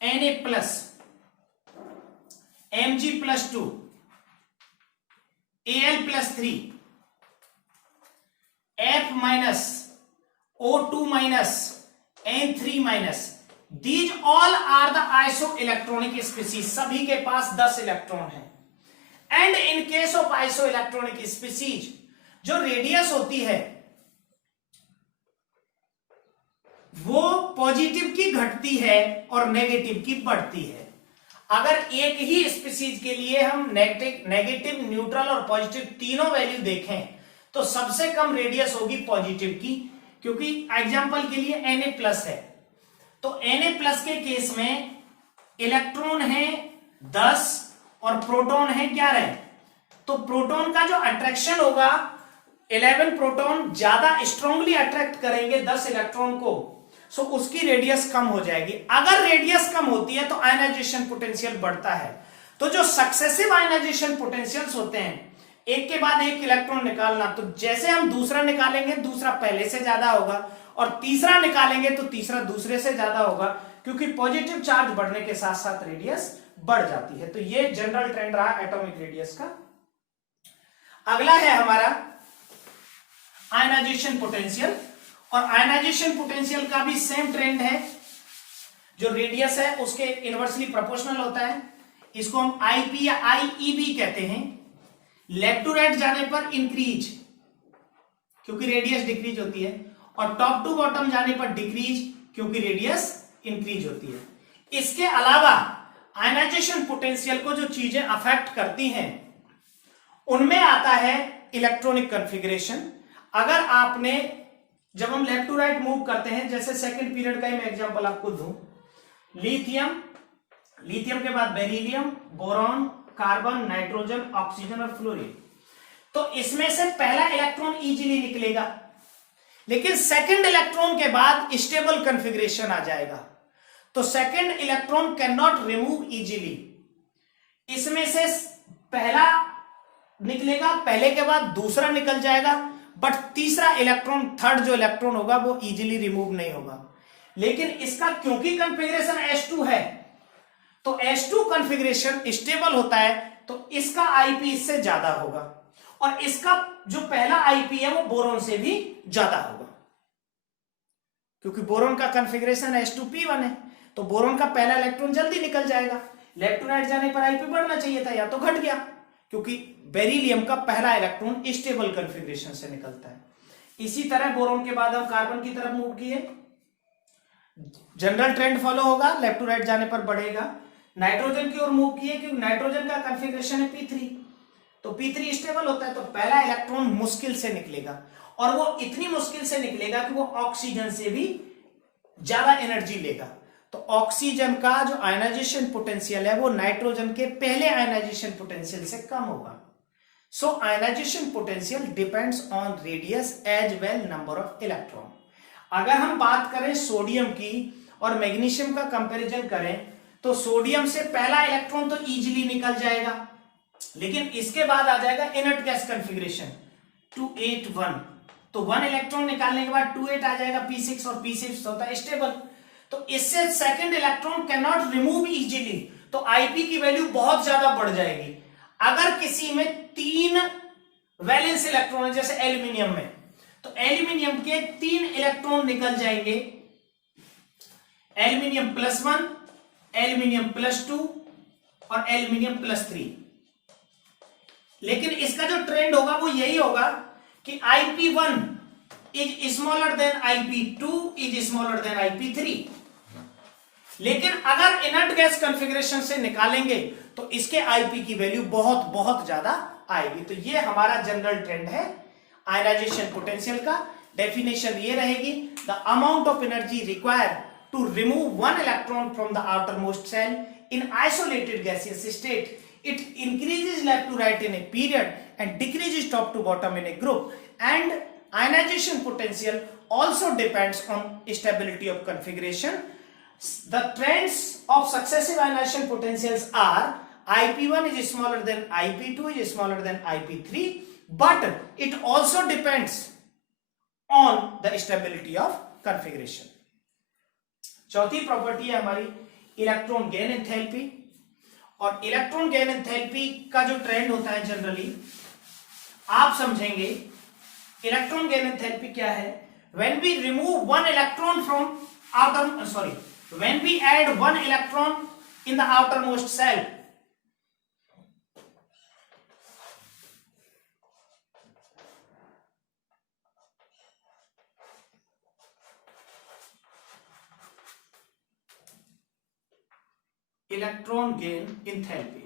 Na+, Mg+2, Al+3, F-, O2-, N3-, These all are the isoelectronic species। सभी के पास 10 इलेक्ट्रॉन है। And in case of isoelectronic species जो रेडियस होती है वो पॉजिटिव की घटती है और नेगेटिव की बढ़ती है। अगर एक ही स्पीसीज के लिए हम नेगेटिव, न्यूट्रल और पॉजिटिव तीनों वैल्यू देखें तो सबसे कम रेडियस होगी पॉजिटिव की, क्योंकि एग्जांपल के लिए Na+ है, तो Na+ के केस में इलेक्ट्रॉन है 10 और प्रोटॉन है 11, तो प्रोटॉन का जो अट्रैक्शन होगा 11 प्रोटॉन ज्यादा स्ट्रांगली अट्रैक्ट करेंगे 10 इलेक्ट्रॉन को, सो उसकी रेडियस कम हो जाएगी। अगर रेडियस कम होती है तो आयनाइजेशन पोटेंशियल बढ़ता है। तो जो सक्सेसिव आयनाइजेशन पोटेंशियल्स होते हैं, एक के बाद एक इलेक्ट्रॉन निकालना, तो जैसे हम दूसरा निकालेंगे दूसरा पहले से ज्यादा होगा, और तीसरा निकालेंगे तो तीसरा दूसरे से ज्यादा होगा, क्योंकि पॉजिटिव चार्ज बढ़ने के साथ साथ रेडियस बढ़ जाती है। तो ये जनरल ट्रेंड रहा एटॉमिक रेडियस का। अगला है हमारा आयनाइजेशन पोटेंशियल, और आयनाइजेशन पोटेंशियल का भी सेम ट्रेंड है, जो रेडियस है उसके इनवर्सली प्रोपोर्शनल होता है। इसको हम आईपी या आईईबी कहते हैं। लेफ्ट टू राइट जाने पर इंक्रीज, क्योंकि रेडियस डिक्रीज होती है, और टॉप टू बॉटम जाने पर डिक्रीज, क्योंकि रेडियस इंक्रीज होती है। इसके अलावा आयनाइजेशन पोटेंशियल को जो चीजें अफेक्ट करती हैं उनमें आता है इलेक्ट्रॉनिक कॉन्फ़िगरेशन। अगर आपने, जब हम लेफ्ट टू राइट मूव करते हैं, जैसे सेकंड पीरियड का ही मैं एग्जांपल आपको दूं, लिथियम, लिथियम के बाद beryllium, boron, carbon, nitrogen, oxygen और फ्लोरीन, तो इसमें से पहला इलेक्ट्रॉन इजीली निकलेगा, लेकिन सेकंड इलेक्ट्रॉन के बाद स्टेबल कॉन्फ़िगरेशन आ जाएगा, तो second electron can not remove easily. इसमें से पहला निकलेगा, पहले के बाद दूसरा निकल जाएगा, बट तीसरा इलेक्ट्रॉन, थर्ड जो इलेक्ट्रॉन होगा वो इजीली रिमूव नहीं होगा। लेकिन इसका क्योंकि कॉन्फ़िगरेशन H2 है, तो H2 कॉन्फ़िगरेशन स्टेबल होता है, तो इसका आईपी इससे ज्यादा होगा, और इसका जो पहला आईपी है वो बोरॉन से भी ज्यादा होगा, क्योंकि बोरॉन का कॉन्फ़िगरेशन H2P1 है, तो बोरॉन का पहला इलेक्ट्रॉन जल्दी निकल जाएगा। लेफ्ट टू राइट जाने पर आईपी बढ़ना चाहिए था, या तो घट गया, क्योंकि बेरिलियम का पहला इलेक्ट्रॉन स्टेबल कॉन्फ़िगरेशन से निकलता है। इसी तरह बोरॉन के बाद हम कार्बन की तरफ मूव किए, जनरल ट्रेंड फॉलो होगा, लेफ्ट टू राइट जाने पर बढ़ेगा। नाइट्रोजन की ओर मूव किए, क्योंकि नाइट्रोजन का कॉन्फ़िगरेशन है P3, तो P3 स्टेबल होता है, तो पहला इलेक्ट्रॉन मुश्किल से निकलेगा, और वो इतनी मुश्किल से निकलेगा कि वो ऑक्सीजन से भी ज्यादा एनर्जी लेगा। तो ऑक्सीजन का जो आयनाइजेशन पोटेंशियल है वो नाइट्रोजन के पहले आयनाइजेशन पोटेंशियल से कम होगा। So ionisation potential depends on radius as well number of electron. अगर हम बात करें सोडियम की और मैग्नीशियम का कंपैरिजन करें, तो सोडियम से पहला इलेक्ट्रॉन तो इजीली निकल जाएगा, लेकिन इसके बाद आ जाएगा इनर्ट गैस कॉन्फ़िगरेशन 281, तो 1 इलेक्ट्रॉन निकालने के बाद 28 आ जाएगा P6, और P6 होता है स्टेबल, तो इससे second electron can not remove easily, तो आईपी की वैल्यू बहुत ज्यादा बढ़ जाएगी। अगर किसी में 3 वैलेंस इलेक्ट्रॉन है, जैसे एल्यूमिनियम में, तो एल्यूमिनियम के 3 इलेक्ट्रॉन निकल जाएंगे, एल्यूमिनियम +1, एल्यूमिनियम +2 और एल्यूमिनियम +3। लेकिन इसका जो ट्रेंड होगा वो यही होगा कि IP1 is smaller than IP2 is smaller than IP3। लेकिन अगर इनर्ट गैस कॉन्फ़िगरेशन से निकालेंगे तो इसके आईपी की वैल्यू बहुत बहुत ज्यादा आएगी। तो ये हमारा जनरल ट्रेंड है आयनाइजेशन पोटेंशियल का। डेफिनेशन ये रहेगी, the amount of energy required to remove 1 electron from the outermost shell in isolated gaseous state, it increases left to right in a period and decreases top to bottom in a group, and ionization potential also depends on stability of configuration. The trends of successive ionization potentials are IP1 is smaller than IP2 is smaller than IP3, but it also depends on the stability of configuration. चौथी प्रॉपर्टी है हमारी इलेक्ट्रॉन गेन एंथैल्पी, और इलेक्ट्रॉन गेन एंथैल्पी का जो ट्रेंड होता है जनरली आप समझेंगे। इलेक्ट्रॉन गेन एंथैल्पी क्या है? When we remove 1 electron from outer, when we add 1 electron in the outermost shell, electron gain enthalpy,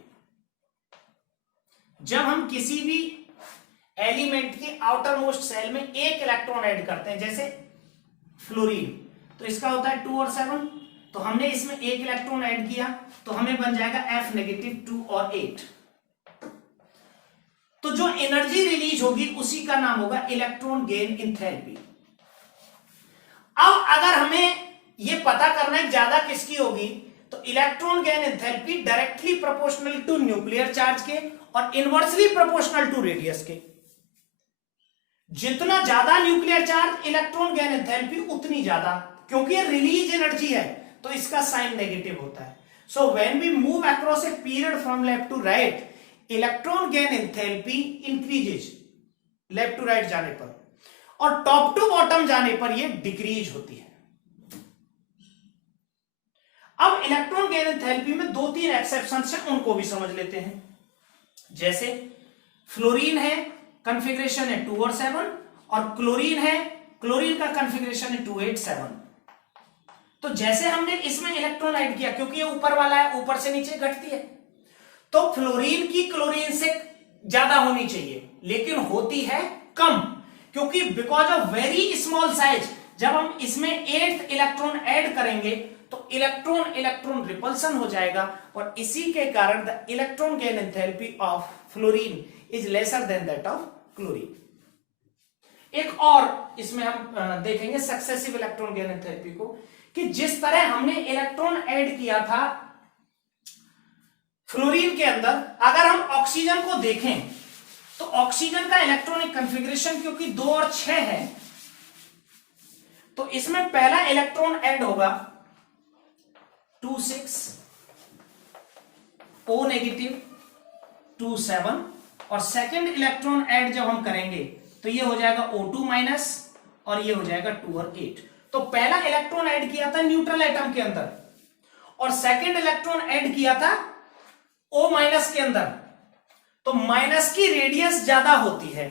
जब हम किसी भी एलिमेंट के आउटर मोस्ट सेल में एक इलेक्ट्रॉन ऐड करते हैं, जैसे फ्लोरीन, तो इसका होता है 2 और 7, तो हमने इसमें एक इलेक्ट्रॉन ऐड किया तो हमें बन जाएगा F नेगेटिव 2 और 8। तो जो एनर्जी रिलीज होगी उसी का नाम होगा इलेक्ट्रॉन गेन एंथैल्पी। अब अगर हमें यह पता करना है ज्यादा किसकी होगी, तो electron gain enthalpy directly proportional to nuclear charge के और इनवर्सली प्रोपोर्शनल टू रेडियस के। जितना ज्यादा nuclear charge electron gain enthalpy उतनी ज्यादा, क्योंकि ये रिलीज एनर्जी है तो इसका साइन नेगेटिव होता है। So when we move across a period from left to right, electron gain enthalpy increases left to right जाने पर, और टॉप टू बॉटम जाने पर यह डिक्रीज होती है। अब इलेक्ट्रॉन गेन एंथैल्पी में 2-3 एक्सेप्शंस हैं, उनको भी समझ लेते हैं। जैसे फ्लोरीन है, कॉन्फ़िगरेशन है 2 और 7, और क्लोरीन है, क्लोरीन का कॉन्फ़िगरेशन है 2, 8, 7। तो जैसे हमने इसमें इलेक्ट्रॉन ऐड किया, क्योंकि ये ऊपर वाला है, ऊपर से नीचे घटती है, तो फ्लोरीन की क्लोरीन से ज्यादा होनी चाहिए, लेकिन होती है कम, क्योंकि because of very small size जब हम इसमें 8th इलेक्ट्रॉन ऐड करेंगे तो इलेक्ट्रॉन इलेक्ट्रॉन रिपल्सन हो जाएगा, और इसी के कारण the electron gain enthalpy of fluorine is lesser than that of chlorine. एक और इसमें हम देखेंगे सक्सेसिव इलेक्ट्रॉन गेन एंथैल्पी को, कि जिस तरह हमने इलेक्ट्रॉन ऐड किया था फ्लोरीन के अंदर, अगर हम ऑक्सीजन को देखें तो ऑक्सीजन का इलेक्ट्रॉनिक कॉन्फ़िगरेशन क्योंकि 2 और 6 है, तो इसमें पहला इलेक्ट्रॉन ऐड होगा 2, 6, O नेगेटिव 2, 7, और सेकेंड इलेक्ट्रॉन ऐड जब हम करेंगे तो ये हो जाएगा O2 माइनस, और ये हो जाएगा 2 और 8। तो पहला इलेक्ट्रॉन ऐड किया था न्यूट्रल एटम के अंदर, और सेकेंड इलेक्ट्रॉन ऐड किया था O माइनस के अंदर, तो माइनस की रेडियस ज्यादा होती है,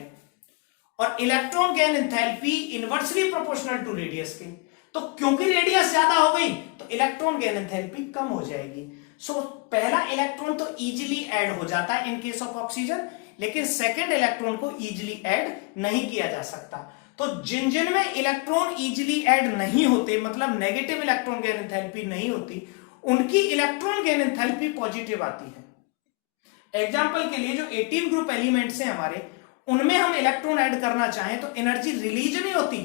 और electron gain enthalpy inversely proportional to radius के। तो क्योंकि रेडियस ज्यादा हो गई तो इलेक्ट्रॉन गेन एंथैल्पी कम हो जाएगी। सो पहला इलेक्ट्रॉन तो इजीली ऐड हो जाता है इन केस ऑफ ऑक्सीजन, लेकिन सेकेंड इलेक्ट्रॉन को इजीली ऐड नहीं किया जा सकता। तो जिन जिन में इलेक्ट्रॉन इजीली ऐड नहीं होते, मतलब नेगेटिव इलेक्ट्रॉन गेन एंथैल्पी नहीं होती, उनकी इलेक्ट्रॉन गेन एंथैल्पी पॉजिटिव आती है। एग्जाम्पल के लिए जो 18 ग्रुप एलिमेंट्स हैं हमारे, उनमें हम इलेक्ट्रॉन ऐड करना चाहें तो एनर्जी रिलीज नहीं होती,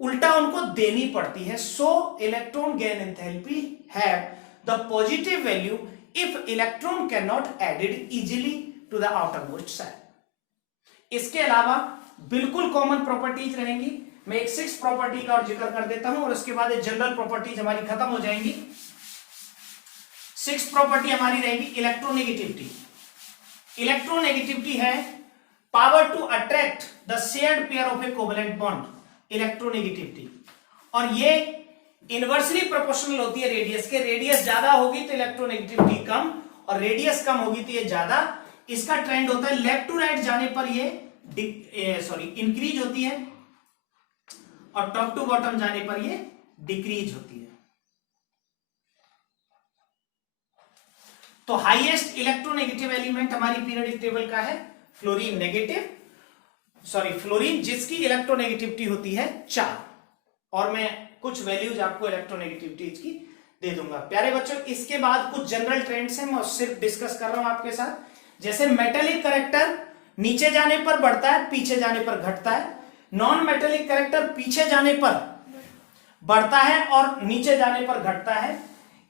उल्टा उनको देनी पड़ती है। So electron gain enthalpy have the positive value if electron can not added easily to the outer most side. इसके अलावा बिल्कुल कॉमन प्रॉपर्टीज रहेंगी। मैं एक 6 प्रॉपर्टी का और जिक्र कर देता हूं, और उसके बाद जनरल प्रॉपर्टीज हमारी खत्म हो जाएंगी। 6 प्रॉपर्टी हमारी रहेगी इलेक्ट्रोनेगेटिविटी। इलेक्ट्रोनेगेटिविटी है power to attract the shared pair of a covalent bond, electronegativity, और ये इनवर्सली प्रोपोर्शनल होती है रेडियस के। रेडियस ज्यादा होगी तो इलेक्ट्रोनेगेटिविटी कम, और रेडियस कम होगी तो ये ज्यादा। इसका ट्रेंड होता है लेफ्ट टू राइट जाने पर ये इंक्रीज होती है, और टॉप टू बॉटम जाने पर ये डिक्रीज होती है। तो हाईएस्ट इलेक्ट्रोनेगेटिव एलिमेंट हमारी पीरियोडिक टेबल का है फ्लोरीन फ्लोरीन, जिसकी इलेक्ट्रोनेगेटिविटी होती है 4, और मैं कुछ वैल्यूज आपको इलेक्ट्रोनेगेटिविटी की दे दूंगा। प्यारे बच्चों, इसके बाद कुछ जनरल ट्रेंड्स हैं, मैं सिर्फ डिस्कस कर रहा हूं आपके साथ। जैसे मेटेलिक कैरेक्टर नीचे जाने पर बढ़ता है, पीछे जाने पर घटता है। नॉन मेटेलिक कैरेक्टर पीछे जाने पर बढ़ता है और नीचे जाने पर घटता है।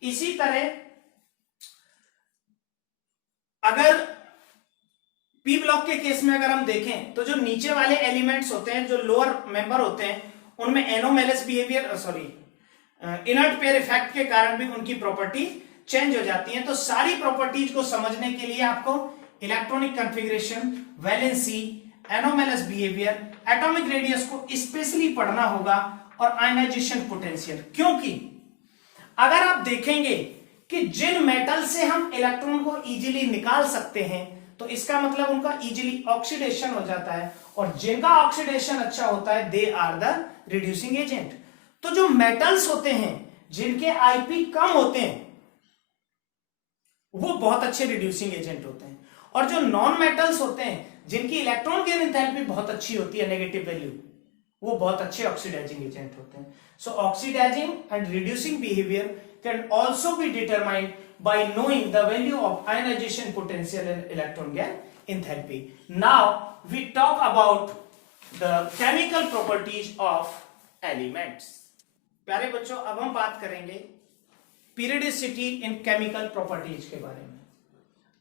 इसी तरह अगर पी ब्लॉक के केस में अगर हम देखें तो जो नीचे वाले एलिमेंट्स होते हैं, जो लोअर मेंबर होते हैं, उनमें anomalous behaviour inert pair effect के कारण भी उनकी प्रॉपर्टी चेंज हो जाती है। तो सारी प्रॉपर्टीज को समझने के लिए आपको electronic configuration, valency, anomalous behaviour, atomic radius को स्पेशली पढ़ना होगा, और आयनाइजेशन पोटेंशियल। क्योंकि अगर आप देखेंगे कि जिन मेटल से हम इलेक्ट्रॉन को इजीली निकाल सकते हैं, तो इसका मतलब उनका इजीली ऑक्सीडेशन हो जाता है, और जिनका ऑक्सीडेशन अच्छा होता है they are the reducing agent. तो जो मेटल्स होते हैं जिनके आईपी कम होते हैं वो बहुत अच्छे रिड्यूसिंग एजेंट होते हैं, और जो नॉन मेटल्स होते हैं जिनकी इलेक्ट्रॉन गेन एंथैल्पी बहुत अच्छी होती है, नेगेटिव वैल्यू, वो बहुत अच्छे ऑक्सीडाइजिंग एजेंट होते हैं। So oxidising and reducing behaviour can also be determined by knowing the value of ionization potential and electron gap enthalpy. Now we talk about the chemical properties of elements. प्यारे बच्चों, अब हम बात करेंगे पीरियडिसिटी इन केमिकल प्रॉपर्टीज के बारे में।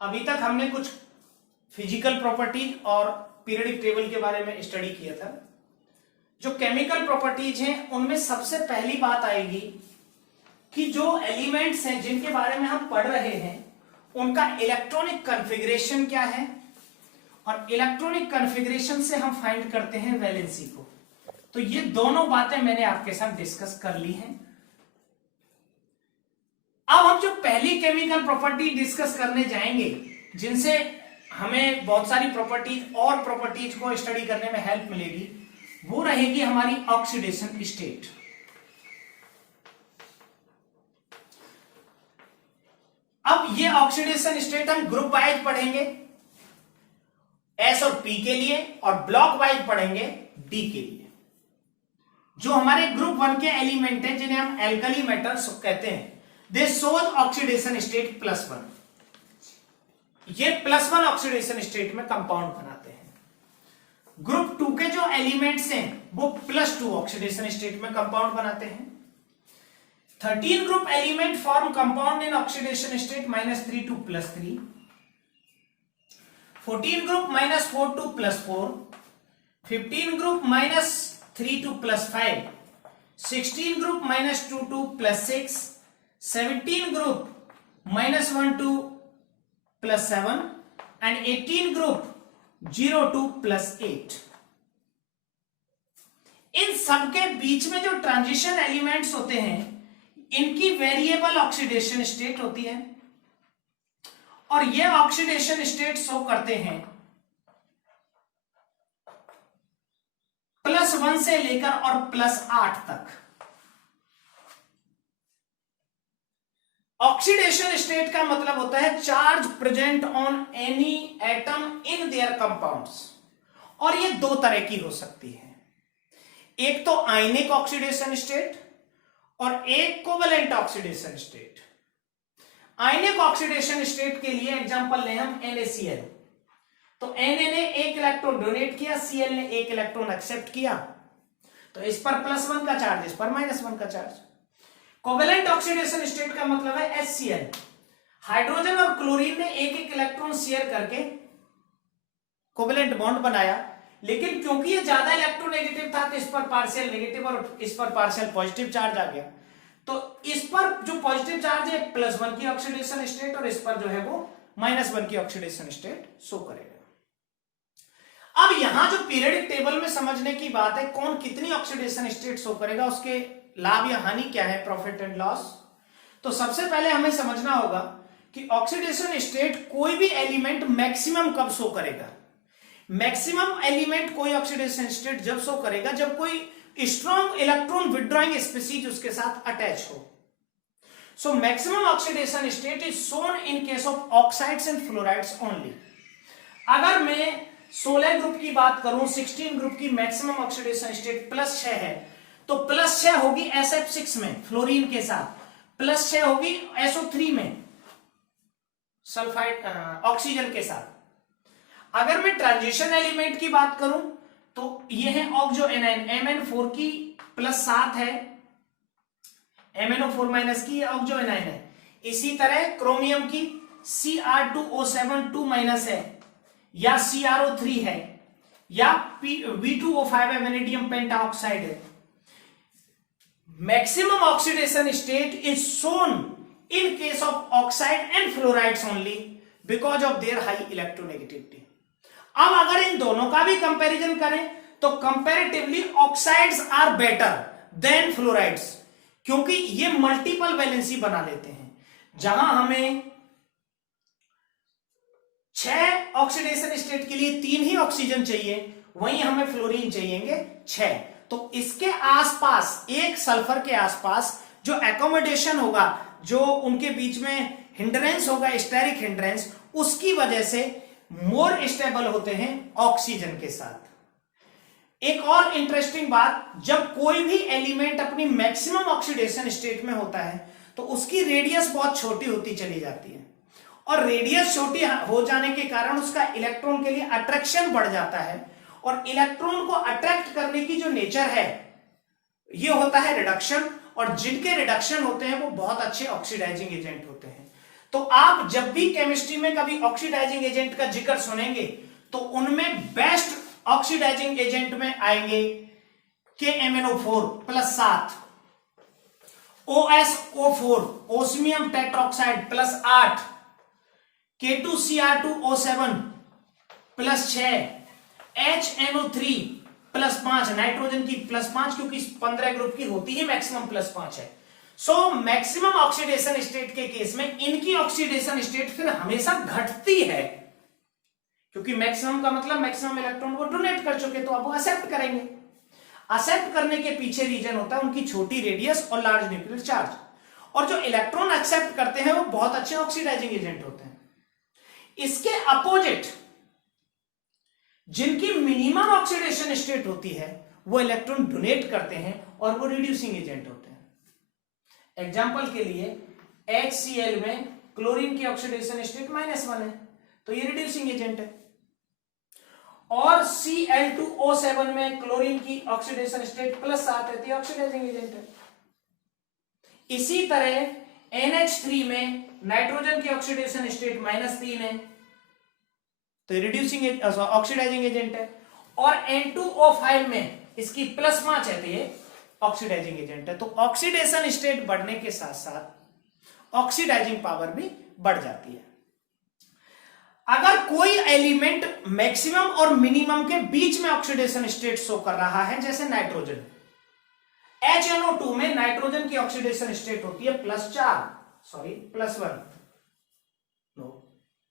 अभी तक हमने कुछ फिजिकल प्रॉपर्टीज और पीरियडिक टेबल के बारे में स्टडी किया था। जो केमिकल प्रॉपर्टीज हैं उनमें सबसे पहली बात आएगी कि जो एलिमेंट्स हैं जिनके बारे में हम पढ़ रहे हैं उनका इलेक्ट्रॉनिक कॉन्फ़िगरेशन क्या है, और इलेक्ट्रॉनिक कॉन्फ़िगरेशन से हम फाइंड करते हैं वैलेंसी को। तो ये दोनों बातें मैंने आपके साथ डिस्कस कर ली हैं। अब हम जो पहली केमिकल प्रॉपर्टी डिस्कस करने जाएंगे, जिनसे हमें बहुत सारी प्रॉपर्टीज और प्रॉपर्टीज को स्टडी करने में हेल्प मिलेगी, वो रहेगी हमारी ऑक्सीडेशन स्टेट। अब ये ऑक्सीडेशन स्टेट हम ग्रुप वाइज पढ़ेंगे, एस और पी के लिए, और ब्लॉक वाइज पढ़ेंगे डी के लिए। जो हमारे ग्रुप 1 के एलिमेंट हैं जिन्हें हम एल्कली मेटल्स कहते हैं, दे शोज ऑक्सीडेशन स्टेट +1। ये +1 ऑक्सीडेशन स्टेट में कंपाउंड बनाते हैं। ग्रुप 2 के जो एलिमेंट्स हैं वो +2 ऑक्सीडेशन स्टेट में कंपाउंड बनाते हैं। 13 group element form compound in oxidation state -3 to +3। 14 group -4 to +4। 15 group -3 to +5। 16 group -2 to +6। 17 group -1 to +7 and 18 group 0 to +8। इन सबके बीच में जो ट्रांजिशन एलिमेंट्स होते हैं इनकी वेरिएबल ऑक्सीडेशन स्टेट होती है, और ये ऑक्सीडेशन स्टेट शो करते हैं +1 से लेकर और +8 तक। ऑक्सीडेशन स्टेट का मतलब होता है charge present on any atom in their compounds, और ये दो तरह की हो सकती है। एक तो आयनिक ऑक्सीडेशन स्टेट और एक कोवेलेंट ऑक्सीडेशन स्टेट। आयनिक ऑक्सीडेशन स्टेट के लिए एग्जांपल लें हम NaCl। तो Na ने 1 इलेक्ट्रॉन डोनेट किया, Cl ने 1 इलेक्ट्रॉन एक्सेप्ट किया, तो इस पर +1 का चार्ज, इस पर -1 का चार्ज। कोवेलेंट ऑक्सीडेशन स्टेट का मतलब है HCl। हाइड्रोजन और क्लोरीन ने 1-1 इलेक्ट्रॉन शेयर करके कोवेलेंट बॉन्ड बनाया, लेकिन क्योंकि ये ज्यादा इलेक्ट्रोनेगेटिव था तो इस पर पार्शियल नेगेटिव और इस पर पार्शियल पॉजिटिव चार्ज आ गया। तो इस पर जो पॉजिटिव चार्ज है +1 की ऑक्सीडेशन स्टेट, और इस पर जो है वो -1 की ऑक्सीडेशन स्टेट शो करेगा। अब यहां जो पीरियडिक टेबल में समझने की बात है, कौन कितनी ऑक्सीडेशन स्टेट शो करेगा, उसके लाभ या हानि क्या है, प्रॉफिट एंड लॉस। तो सबसे पहले हमें समझना होगा कि ऑक्सीडेशन स्टेट कोई भी एलिमेंट मैक्सिमम कब शो करेगा। मैक्सिमम एलिमेंट कोई ऑक्सीडेशन स्टेट जब शो करेगा जब कोई स्ट्रॉन्ग इलेक्ट्रॉन विड्रॉइंग स्पीसीज उसके साथ अटैच हो। So maximum oxidation state is shown in case of oxides and fluorides only. अगर मैं 16 ग्रुप की बात करूं, 16 ग्रुप की मैक्सिमम ऑक्सीडेशन स्टेट +6 है, तो +6 होगी SF6 में फ्लोरीन के साथ, +6 होगी SO3 में सल्फाइड ऑक्सीजन के साथ। अगर मैं ट्रांजिशन एलिमेंट की बात करूं तो ये है ऑक्सो एनाइन, MN4 की +7 है, MnO4- की ऑक्सो एनाइन है। इसी तरह क्रोमियम की Cr2O7 2- है, या CrO3 है, या V2O5 है, वेनेडियम पेंटाऑक्साइड है। Maximum oxidation state is shown in case of oxide and fluorides only because of their high electronegativity. अब अगर इन दोनों का भी कंपैरिजन करें तो comparatively oxides are better than fluorides, क्योंकि ये मल्टीपल वैलेंसी बना लेते हैं। जहां हमें 6 ऑक्सीडेशन स्टेट के लिए 3 ही ऑक्सीजन चाहिए, वहीं हमें फ्लोरीन चाहिएंगे 6। तो इसके आसपास, एक सल्फर के आसपास जो एकोमोडेशन होगा, जो उनके बीच में हिंड्रेंस होगा, स्टेरिक हिंड्रेंस, उसकी वजह से मोर स्टेबल होते हैं ऑक्सीजन के साथ। एक और इंटरेस्टिंग बात, जब कोई भी एलिमेंट अपनी मैक्सिमम ऑक्सीडेशन स्टेट में होता है तो उसकी रेडियस बहुत छोटी होती चली जाती है, और रेडियस छोटी हो जाने के कारण उसका इलेक्ट्रॉन के लिए अट्रैक्शन बढ़ जाता है, और इलेक्ट्रॉन को अट्रैक्ट करने की जो नेचर है ये होता है रिडक्शन, और जिनके रिडक्शन होते हैं वो बहुत अच्छे ऑक्सीडाइजिंग एजेंट होते हैं। तो आप जब भी केमिस्ट्री में कभी ऑक्सीडाइजिंग एजेंट का जिक्र सुनेंगे तो उनमें बेस्ट ऑक्सीडाइजिंग एजेंट में आएंगे KMnO4 plus 7, OSO4 osmium tetroxide plus 8, K2Cr2O7 plus 6, HNO3 plus 5, nitrogen की प्लस 5 क्योंकि 15 ग्रुप की होती ही मैक्सिमम प्लस 5 है। सो मैक्सिमम ऑक्सीडेशन स्टेट के केस में इनकी ऑक्सीडेशन स्टेट फिर हमेशा घटती है, क्योंकि मैक्सिमम का मतलब मैक्सिमम इलेक्ट्रॉन वो डोनेट कर चुके, तो अब वो एक्सेप्ट करेंगे। एक्सेप्ट करने के पीछे रीजन होता है उनकी छोटी रेडियस और लार्ज न्यूक्लियर चार्ज, और जो इलेक्ट्रॉन एक्सेप्ट करते हैं वो बहुत अच्छे ऑक्सीडाइजिंग एजेंट होते हैं। इसके अपोजिट जिनकी मिनिमम ऑक्सीडेशन स्टेट होती है वो इलेक्ट्रॉन डोनेट करते हैं और वो रिड्यूसिंग एजेंट होते हैं। एग्जांपल के लिए HCl में क्लोरीन की ऑक्सीडेशन स्टेट -1 है, तो ये रिड्यूसिंग एजेंट है, और Cl2O7 में क्लोरीन की ऑक्सीडेशन स्टेट +7 है, तो ये ऑक्सीडाइजिंग एजेंट है। इसी तरह NH3 में नाइट्रोजन की ऑक्सीडेशन स्टेट -3 है, तो रिड्यूसिंग ऑक्सीडाइजिंग एजेंट है, और N2O5 में इसकी +5 है, तो ये ऑक्सीडाइजिंग एजेंट है। तो ऑक्सीडेशन स्टेट बढ़ने के साथ साथ ऑक्सीडाइजिंग पावर भी बढ़ जाती है। अगर कोई एलिमेंट मैक्सिमम और मिनिमम के बीच में ऑक्सीडेशन स्टेट शो कर रहा है, जैसे नाइट्रोजन, HNO2 में नाइट्रोजन की ऑक्सीडेशन स्टेट होती है +1, नो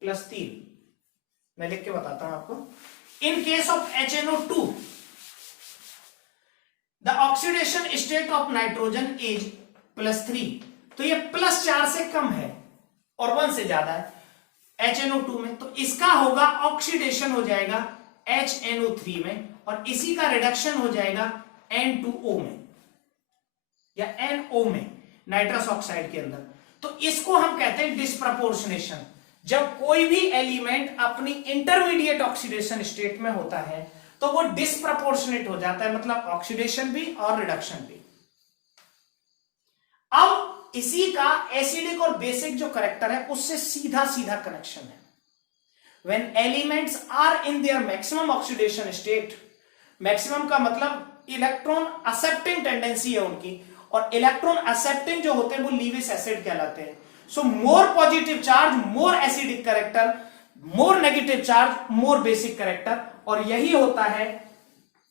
+3, मैं लिख के बताता हूं आपको। इन case of HNO2 the oxidation state of nitrogen is +3, तो ये +4 से कम है और 1 से ज्यादा है HNO2 में, तो इसका होगा ऑक्सीडेशन हो जाएगा HNO3 में, और इसी का रिडक्शन हो जाएगा N2O में या NO में, नाइट्रस ऑक्साइड के अंदर। तो इसको हम कहते हैं डिस्प्रपोर्शनेशन। जब कोई भी एलिमेंट अपनी इंटरमीडिएट ऑक्सीडेशन स्टेट में होता है तो वो डिस्प्रपोर्शनेट हो जाता है, मतलब ऑक्सीडेशन भी और रिडक्शन भी। अब इसी का एसिडिक और बेसिक जो करेक्टर है उससे सीधा सीधा कनेक्शन है। When elements are in their maximum oxidation state, maximum का मतलब इलेक्ट्रॉन एक्सेप्टिंग टेंडेंसी है उनकी, और इलेक्ट्रॉन एक्सेप्टिंग जो होते हैं वो लीविस एसिड कहलाते हैं। So more positive charge more acidic character, more negative charge more basic character, और यही होता है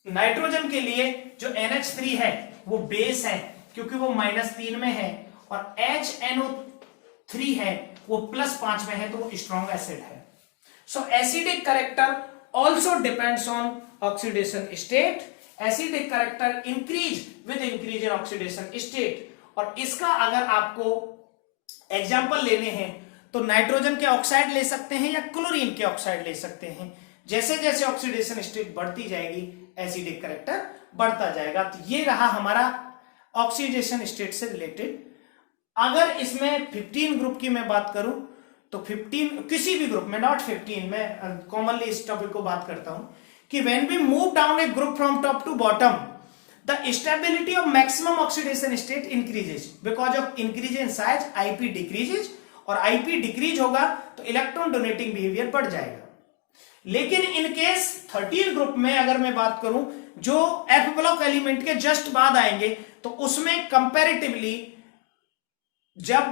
नाइट्रोजन के लिए। जो NH3 है वो बेस है क्योंकि वो -3 में है, और HNO3 है वो +5 में है, तो वो स्ट्रॉन्ग एसिड है। So acidic character also depends on oxidation state. Acidic character increase with increase in oxidation state, और इसका अगर आपको एग्जाम्पल लेने हैं तो नाइट्रोजन के ऑक्साइड ले सकते हैं या क्लोरीन के ऑक्साइड ले सकते हैं। जैसे जैसे ऑक्सीडेशन स्टेट बढ़ती जाएगी एसिडिक करेक्टर बढ़ता जाएगा। तो ये रहा हमारा ऑक्सीडेशन स्टेट से रिलेटेड। अगर इसमें 15 ग्रुप की मैं बात करूं तो 15 किसी भी ग्रुप में, नॉट 15, मैं कॉमनली इस टॉपिक को बात करता हूं कि when we move down a group from top to bottom the stability of maximum oxidation state increases because of increase in size IP decreases, और IP डिक्रीज होगा तो इलेक्ट्रॉन डोनेटिंग बिहेवियर बढ़ जाएगा। लेकिन इन केस 13 ग्रुप में अगर मैं बात करूं जो F ब्लॉक एलिमेंट के जस्ट बाद आएंगे, तो उसमें कंपैरेटिवली जब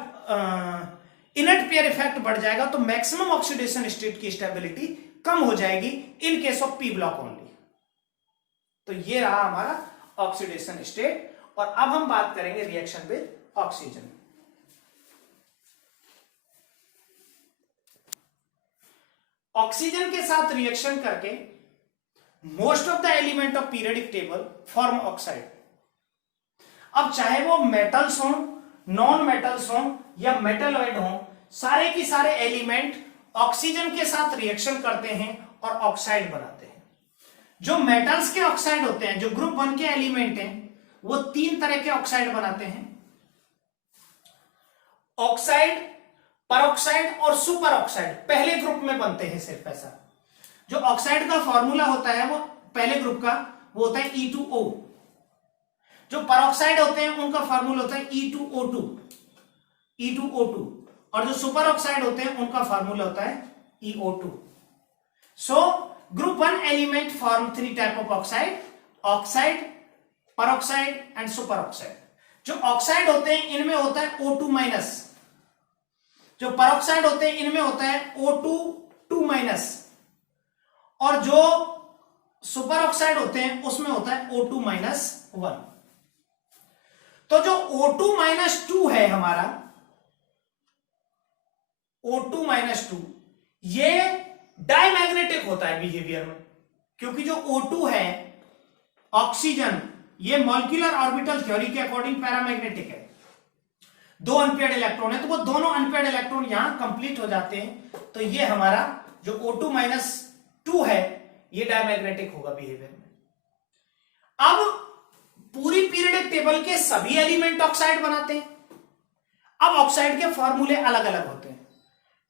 इनर्ट पेयर इफेक्ट बढ़ जाएगा तो मैक्सिमम ऑक्सीडेशन स्टेट की स्टेबिलिटी कम हो जाएगी इन case of P block only. तो ये रहा हमारा ऑक्सीडेशन स्टेट। और अब हम बात करेंगे रिएक्शन विद ऑक्सीजन। ऑक्सीजन के साथ रिएक्शन करके most of the element of periodic table form oxide. अब चाहे वो मेटल्स हों, नॉन मेटल्स हों या मेटलॉइड हों, सारे की सारे एलिमेंट ऑक्सीजन के साथ रिएक्शन करते हैं और ऑक्साइड बनाते हैं। जो मेटल्स के ऑक्साइड होते हैं, जो ग्रुप 1 के एलिमेंट हैं, वो 3 तरह के ऑक्साइड बनाते हैं। ऑक्साइड, परऑक्साइड और सुपर ऑक्साइड पहले ग्रुप में बनते हैं सिर्फ ऐसा। जो ऑक्साइड का फॉर्मूला होता है वो पहले ग्रुप का वो होता है E2O। जो परऑक्साइड होते हैं उनका फॉर्मूला होता है E2O2, E2O2। और जो सुपर ऑक्साइड होते हैं उनका फॉर्मूला होता है EO2। So group 1 element form 3 type of oxide, oxide, peroxide and super oxide. जो ऑक्साइड होते हैं इनमें होता है O2 माइनस, जो परऑक्साइड होते हैं इनमें होता है O2 2 माइनस, और जो सुपर ऑक्साइड होते हैं उसमें होता है O2 माइनस 1। तो जो O2 माइनस 2 है हमारा, O2 माइनस 2, ये डायमैग्नेटिक होता है बिहेवियर में, क्योंकि जो O2 है ऑक्सीजन, ये मॉलिक्यूलर ऑर्बिटल थ्योरी के अकॉर्डिंग पैरामैग्नेटिक है। 2 अनपेयर्ड इलेक्ट्रॉन है तो वो दोनों अनपेयर्ड इलेक्ट्रॉन यहां कंप्लीट हो जाते हैं, तो ये हमारा जो O2 माइनस 2 है ये डायमैग्नेटिक होगा बिहेवियर में। अब पूरी पीरियडिक टेबल के सभी एलिमेंट ऑक्साइड बनाते हैं। अब ऑक्साइड के फॉर्मूले अलग अलग होते हैं।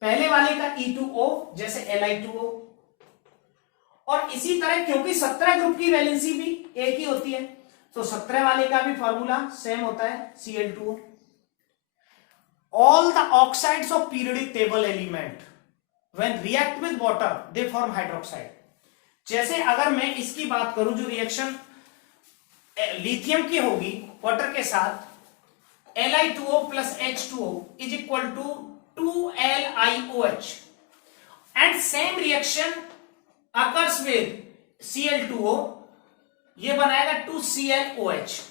पहले वाले का E2O जैसे Li2O, और इसी तरह क्योंकि 17 ग्रुप की वैलेंसी भी एक ही होती है तो 17 वाले का भी फॉर्मूला सेम होता है Cl2O। All the oxides of periodic table element when react with water they form hydroxide। जैसे अगर मैं इसकी बात करूं, जो रिएक्शन लिथियम की होगी वाटर के साथ, Li2O plus H2O is equal to 2LiOH, and same reaction occurs with Cl2O, ये बनाएगा 2ClOH।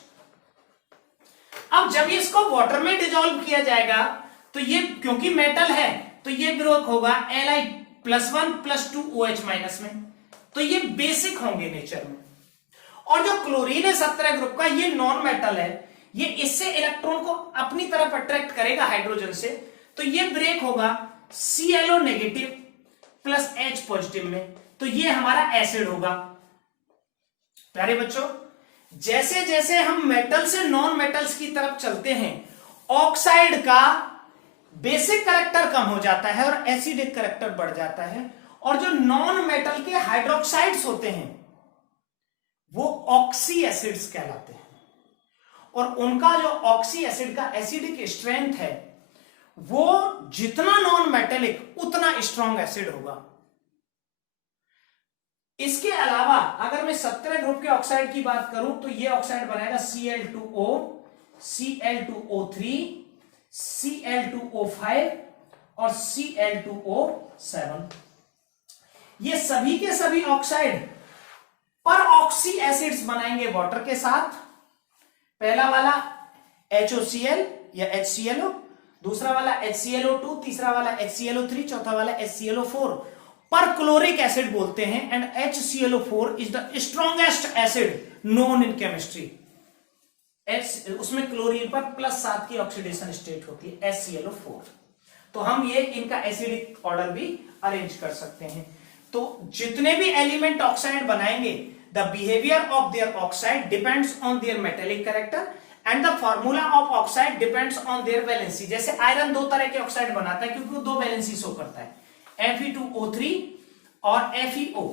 अब जब ये इसको वाटर में डिसॉल्व किया जाएगा तो ये क्योंकि मेटल है तो ये ब्रेक होगा Li+1 + 2OH माइनस में, तो ये बेसिक होंगे नेचर में। और जो क्लोरीन है 17 ग्रुप का, ये नॉन मेटल है, ये इससे इलेक्ट्रॉन को अपनी तरफ अट्रैक्ट करेगा हाइड्रोजन से, तो ये ब्रेक होगा ClO negative plus H positive में, तो ये हमारा एसिड होगा। प्यारे बच्चों, जैसे जैसे हम मेटल से नॉन मेटल्स की तरफ चलते हैं, ऑक्साइड का बेसिक कैरेक्टर कम हो जाता है और एसिडिक कैरेक्टर बढ़ जाता है, और जो नॉन मेटल के हाइड्रोक्साइड्स होते हैं वो ऑक्सी एसिड्स कहलाते हैं, और उनका जो ऑक्सी एसिड का एसिडिक स्ट्रेंथ है वो जितना नॉन मेटेलिक उतना स्ट्रॉन्ग एसिड होगा। इसके अलावा अगर मैं 17 ग्रुप के ऑक्साइड की बात करूं तो ये ऑक्साइड बनाएगा Cl2O, Cl2O3, Cl2O5 और Cl2O7। ये सभी के सभी ऑक्साइड पर ऑक्सी एसिड्स बनाएंगे वाटर के साथ। पहला वाला HOCl या HClO, दूसरा वाला HClO2, तीसरा वाला HClO3, चौथा वाला HClO4 पर क्लोरिक एसिड बोलते हैं, and HClO4 is the strongest acid known in chemistry. उसमें क्लोरीन पर +7 की ऑक्सीडेशन स्टेट होती है HClO4। तो हम ये इनका एसिडिक ऑर्डर भी अरेंज कर सकते हैं। तो जितने भी एलिमेंट ऑक्साइड बनाएंगे, the behaviour of their oxide depends on their metallic character and the formula of oxide depends on their valency. जैसे आयरन 2 तरह के ऑक्साइड बनाता है क्योंकि वो 2 वैलेंसी शो करता है, Fe2O3 और FeO।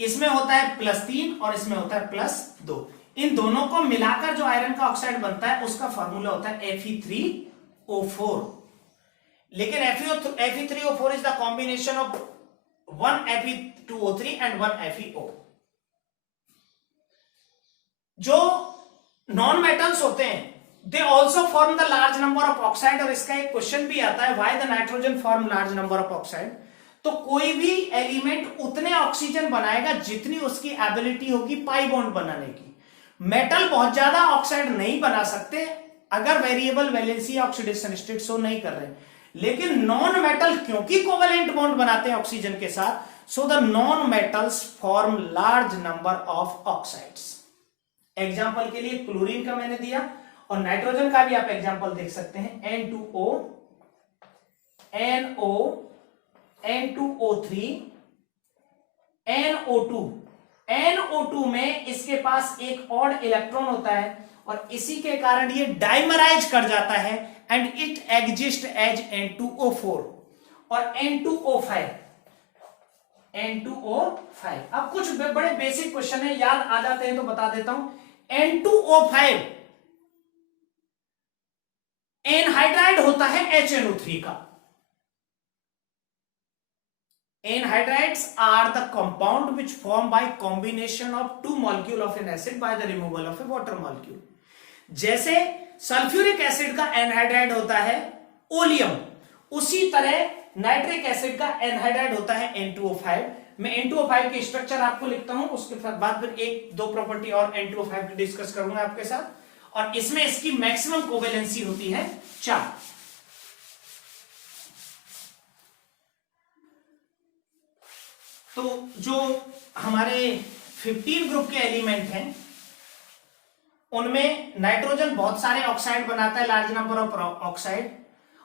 इसमें होता है +3 और इसमें होता है +2। इन दोनों को मिलाकर जो आयरन का ऑक्साइड बनता है उसका फॉर्मूला होता है Fe3O4। लेकिन Fe3O4 is the combination of 1 Fe2O3 and 1 FeO। जो नॉन मेटल्स होते हैं they also form the large number of oxide, और इसका एक क्वेश्चन भी आता है, why the nitrogen form large number of oxide. तो कोई भी एलिमेंट उतने ऑक्सीजन बनाएगा जितनी उसकी एबिलिटी होगी पाई बॉन्ड बनाने की। मेटल बहुत ज्यादा ऑक्साइड नहीं बना सकते अगर variable valency oxidation state show नहीं कर रहे, लेकिन नॉन मेटल क्योंकि कोवेलेंट बॉन्ड बनाते हैं ऑक्सीजन के साथ, so the non metals form large number of oxides. Example के लिए क्लोरीन का मैंने दिया, और नाइट्रोजन का भी आप एग्जांपल देख सकते हैं, N2O, NO, N2O3, NO2। NO2 में इसके पास एक ऑड इलेक्ट्रॉन होता है और इसी के कारण ये डाइमराइज कर जाता है and it exists as N2O4 और N2O5। N2O5 अब कुछ बड़े बेसिक क्वेश्चन है, याद आ जाते हैं तो बता देता हूं। N2O5 एनहाइड्राइड होता है HNO3 का। Anhydrides are the compound which form by combination of two molecule of an acid by the removal of a water molecule। जैसे सल्फ्यूरिक एसिड का एनहाइड्राइड होता है ओलियम, उसी तरह नाइट्रिक एसिड का एनहाइड्राइड होता है N2O5। मैं N2O5 के स्ट्रक्चर आपको लिखता हूं, उसके बाद फिर एक दो प्रॉपर्टी और N2O5 की डिस्कस करूंगा आपके साथ। और इसमें इसकी मैक्सिमम कोवेलेंसी होती है 4। तो जो हमारे 15 ग्रुप के एलिमेंट हैं उनमें नाइट्रोजन बहुत सारे ऑक्साइड बनाता है, लार्ज नंबर ऑफ ऑक्साइड,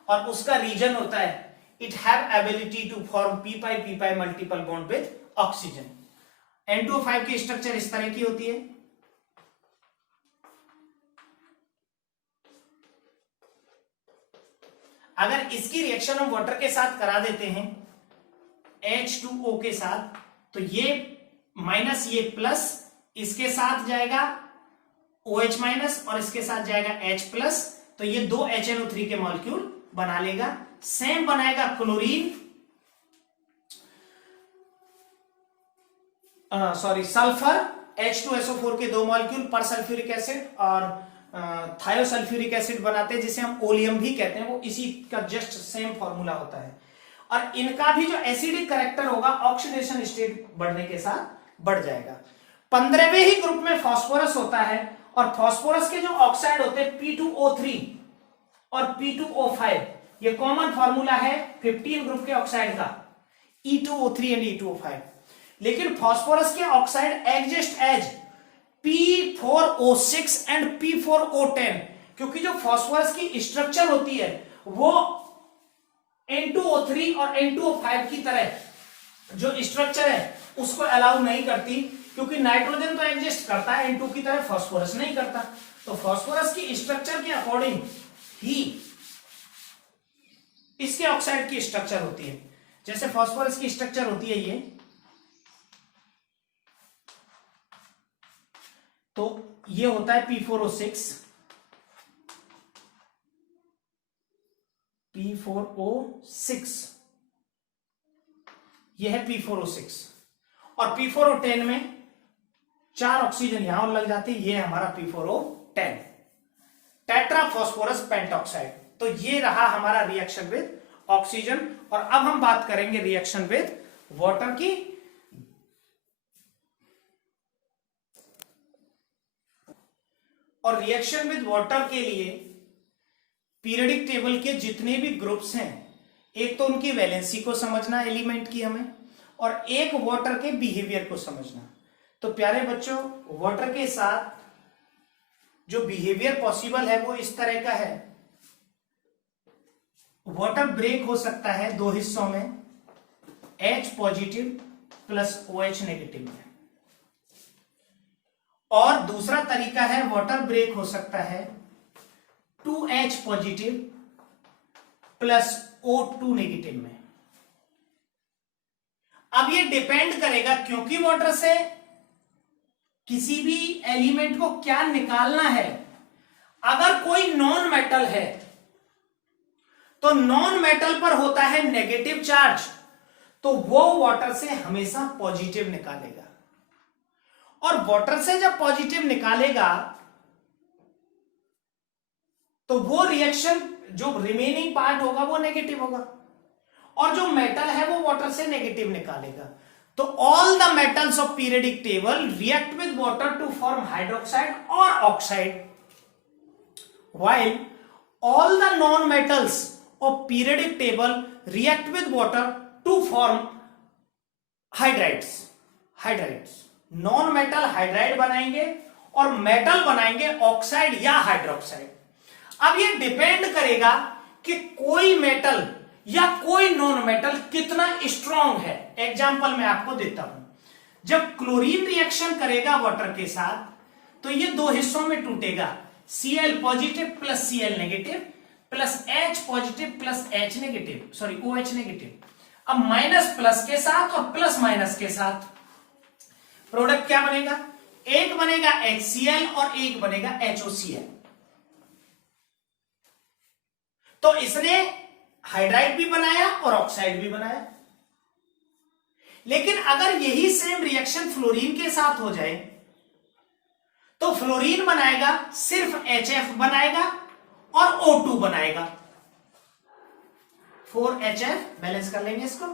और उसका रीजन होता है it have ability to form p multiple bond with oxygen. N2O5 की स्ट्रक्चर इस तरह की होती है। अगर इसकी रिएक्शन हम वाटर के साथ करा देते हैं H2O के साथ, तो ये माइनस ये प्लस इसके साथ जाएगा OH माइनस और इसके साथ जाएगा H प्लस, तो ये दो HNO3 के मॉलिक्यूल बना लेगा। सेम बनाएगा क्लोरीन, सल्फर, H2SO4 के दो मॉलिक्यूल पर सल्फ्यूरिक एसिड और थायोसल्फ्यूरिक एसिड बनाते हैं जिसे हम ओलियम भी कहते हैं, वो इसी का जस्ट सेम फॉर्मूला होता है। और इनका भी जो एसिडिक कैरेक्टर होगा ऑक्सीडेशन स्टेट बढ़ने के साथ बढ़ जाएगा। 15वें ही ग्रुप में फास्फोरस होता है और फास्फोरस के जो ऑक्साइड होते हैं P2O3 और P2O5, ये कॉमन फॉर्मूला है 15 ग्रुप के ऑक्साइड का E2O3 एंड E2O5। लेकिन फास्फोरस के oxide exist as P4O6 and P4O10, क्योंकि जो फास्फोरस की स्ट्रक्चर होती है वो N2O3 और N2O5 की तरह जो स्ट्रक्चर है उसको अलाउ नहीं करती, क्योंकि नाइट्रोजन तो एग्जिस्ट करता है N2 की तरह, फास्फोरस नहीं करता। तो फास्फोरस की स्ट्रक्चर के अकॉर्डिंग ही इसके ऑक्साइड की स्ट्रक्चर होती है। जैसे फास्फोरस की स्ट्रक्चर होती है ये, तो ये होता है P4O6, ये है P4O6 और P4O10 में 4 ऑक्सीजन यहां लग जाती है, ये हमारा P4O10 टेट्रा फॉस्फोरस पेंटॉक्साइड। तो ये रहा हमारा रिएक्शन विद ऑक्सीजन। और अब हम बात करेंगे रिएक्शन विद वाटर की। और रिएक्शन विद वाटर के लिए पीरियडिक टेबल के जितने भी ग्रुप्स हैं, एक तो उनकी वैलेंसी को समझना एलिमेंट की हमें, और एक वाटर के बिहेवियर को समझना। तो प्यारे बच्चों, वाटर के साथ जो बिहेवियर पॉसिबल है वो इस तरह का है। वाटर ब्रेक हो सकता है दो हिस्सों में, H positive plus OH negative में, और दूसरा तरीका है वाटर ब्रेक हो सकता है 2H positive plus O2 negative में। अब ये डिपेंड करेगा, क्योंकि वाटर से किसी भी एलिमेंट को क्या निकालना है। अगर कोई नॉन मेटल है तो नॉन मेटल पर होता है नेगेटिव चार्ज, तो वो वाटर से हमेशा पॉजिटिव निकालेगा, और वाटर से जब पॉजिटिव निकालेगा तो वो रिएक्शन जो रिमेनिंग पार्ट होगा वो नेगेटिव होगा, और जो मेटल है वो वाटर से नेगेटिव निकालेगा। तो all the metals of periodic table react with water to form hydroxide और oxide, while all the non-metals of periodic table react with water to form hydrides। Non metal hydride बनाएंगे और मेटल बनाएंगे ऑक्साइड या हाइड्रोक्साइड। अब ये डिपेंड करेगा कि कोई मेटल या कोई नॉन मेटल कितना स्ट्रॉन्ग है। एग्जाम्पल मैं आपको देता हूं, जब क्लोरीन रिएक्शन करेगा वाटर के साथ तो ये दो हिस्सों में टूटेगा, Cl positive plus Cl negative. Plus H positive plus H negative, sorry OH negative. अब माइनस प्लस के साथ और प्लस माइनस के साथ प्रोडक्ट क्या बनेगा, एक बनेगा HCl और एक बनेगा HOCl। तो इसने हाइड्राइड भी बनाया और ऑक्साइड भी बनाया। लेकिन अगर यही सेम रिएक्शन फ्लोरीन के साथ हो जाए तो फ्लोरीन बनाएगा सिर्फ HF बनाएगा और O2 बनाएगा। 4HF, बैलेंस कर लेंगे इसको।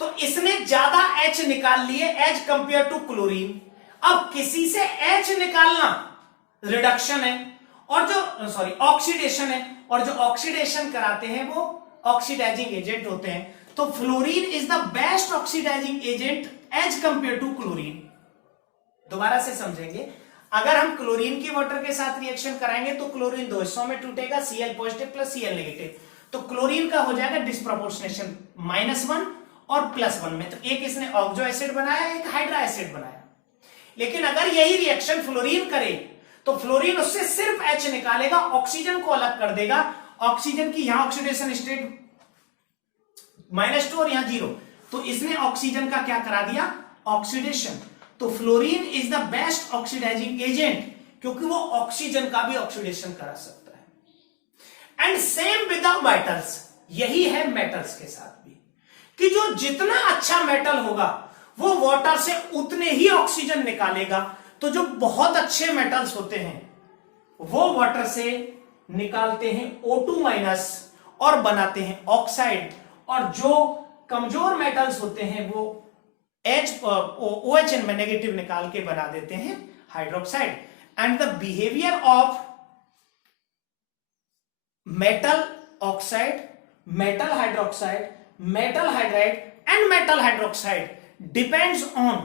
तो इसने ज्यादा H निकाल लिए एज कंपेयर टू क्लोरीन। अब किसी से H निकालना रिडक्शन है और जो सॉरी ऑक्सीडेशन है, और जो ऑक्सीडेशन कराते हैं वो ऑक्सीडाइजिंग एजेंट होते हैं। तो fluorine is the best oxidizing agent as compare to chlorine. दोबारा से समझेंगे, अगर हम क्लोरीन की वाटर के साथ रिएक्शन कराएंगे तो क्लोरीन दो हिस्सों में टूटेगा, Cl positive plus Cl negative. तो क्लोरीन का हो जाएगा डिस्प्रोपोर्शनेशन -1 और +1 में। तो एक इसने ऑक्सो एसिड बनाया, एक हाइड्रा एसिड बनाया। लेकिन अगर यही रिएक्शन फ्लोरीन करे तो फ्लोरीन उससे सिर्फ H निकालेगा, ऑक्सीजन को अलग कर देगा। ऑक्सीजन की यहां ऑक्सीडेशन स्टेट -2 और यहां 0, तो इसने ऑक्सीजन का क्या करा दिया, ऑक्सीडेशन। तो fluorine is the best oxidizing agent क्योंकि वो ऑक्सीजन का भी ऑक्सीडेशन करा सकता है। And same with the metals, यही है मेटल्स के साथ भी, कि जो जितना अच्छा मेटल होगा वो वाटर से उतने ही ऑक्सीजन निकालेगा। तो जो बहुत अच्छे मेटल्स होते हैं वो वाटर से निकालते हैं O2- और बनाते हैं ऑक्साइड, और जो कमजोर मेटल्स होते हैं वो OH में नेगेटिव निकाल के बना देते हैं hydroxide. And the behaviour of metal oxide, metal hydroxide, metal hydride and metal hydroxide depends on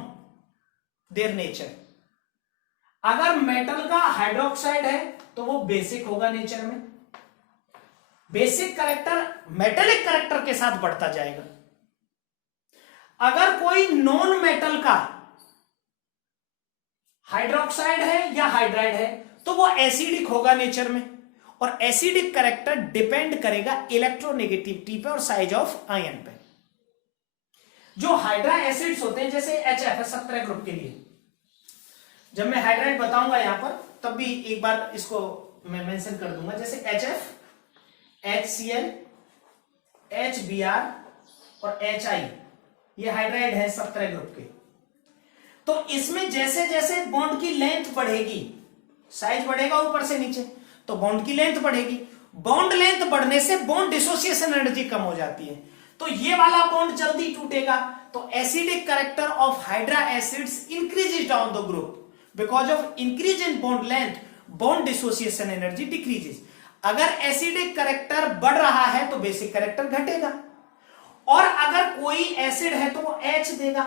their nature. अगर मेटल का हाइड्रोक्साइड है तो वो बेसिक होगा नेचर में, बेसिक कैरेक्टर मेटेलिक कैरेक्टर के साथ बढ़ता जाएगा। अगर कोई नॉन मेटल का हाइड्रोक्साइड है या हाइड्राइड है तो वो एसिडिक होगा नेचर में, और एसिडिक कैरेक्टर डिपेंड करेगा इलेक्ट्रोनेगेटिविटी पे और साइज ऑफ आयन पे। जो हाइड्रा एसिड्स होते हैं जैसे HF है 17 ग्रुप के लिए, जब मैं हाइड्राइड बताऊंगा यहां पर तब भी एक बार इसको मैं मेंशन कर दूंगा। जैसे HF, HCl, HBr और HI, ये हाइड्राइड है 17 ग्रुप के। तो इसमें जैसे जैसे बॉन्ड की लेंथ बढ़ेगी, साइज बढ़ेगा ऊपर से नीचे, तो बॉन्ड की लेंथ बढ़ेगी। बॉन्ड लेंथ बढ़ने से बॉन्ड डिसोसिएशन एनर्जी कम हो जाती है, तो ये वाला बॉन्ड जल्दी टूटेगा। तो acidic character of hydra acids increases down the group because of increase in bond length, bond dissociation energy decreases. अगर एसिडिक कैरेक्टर बढ़ रहा है तो बेसिक कैरेक्टर घटेगा, और अगर कोई एसिड है तो वो H देगा,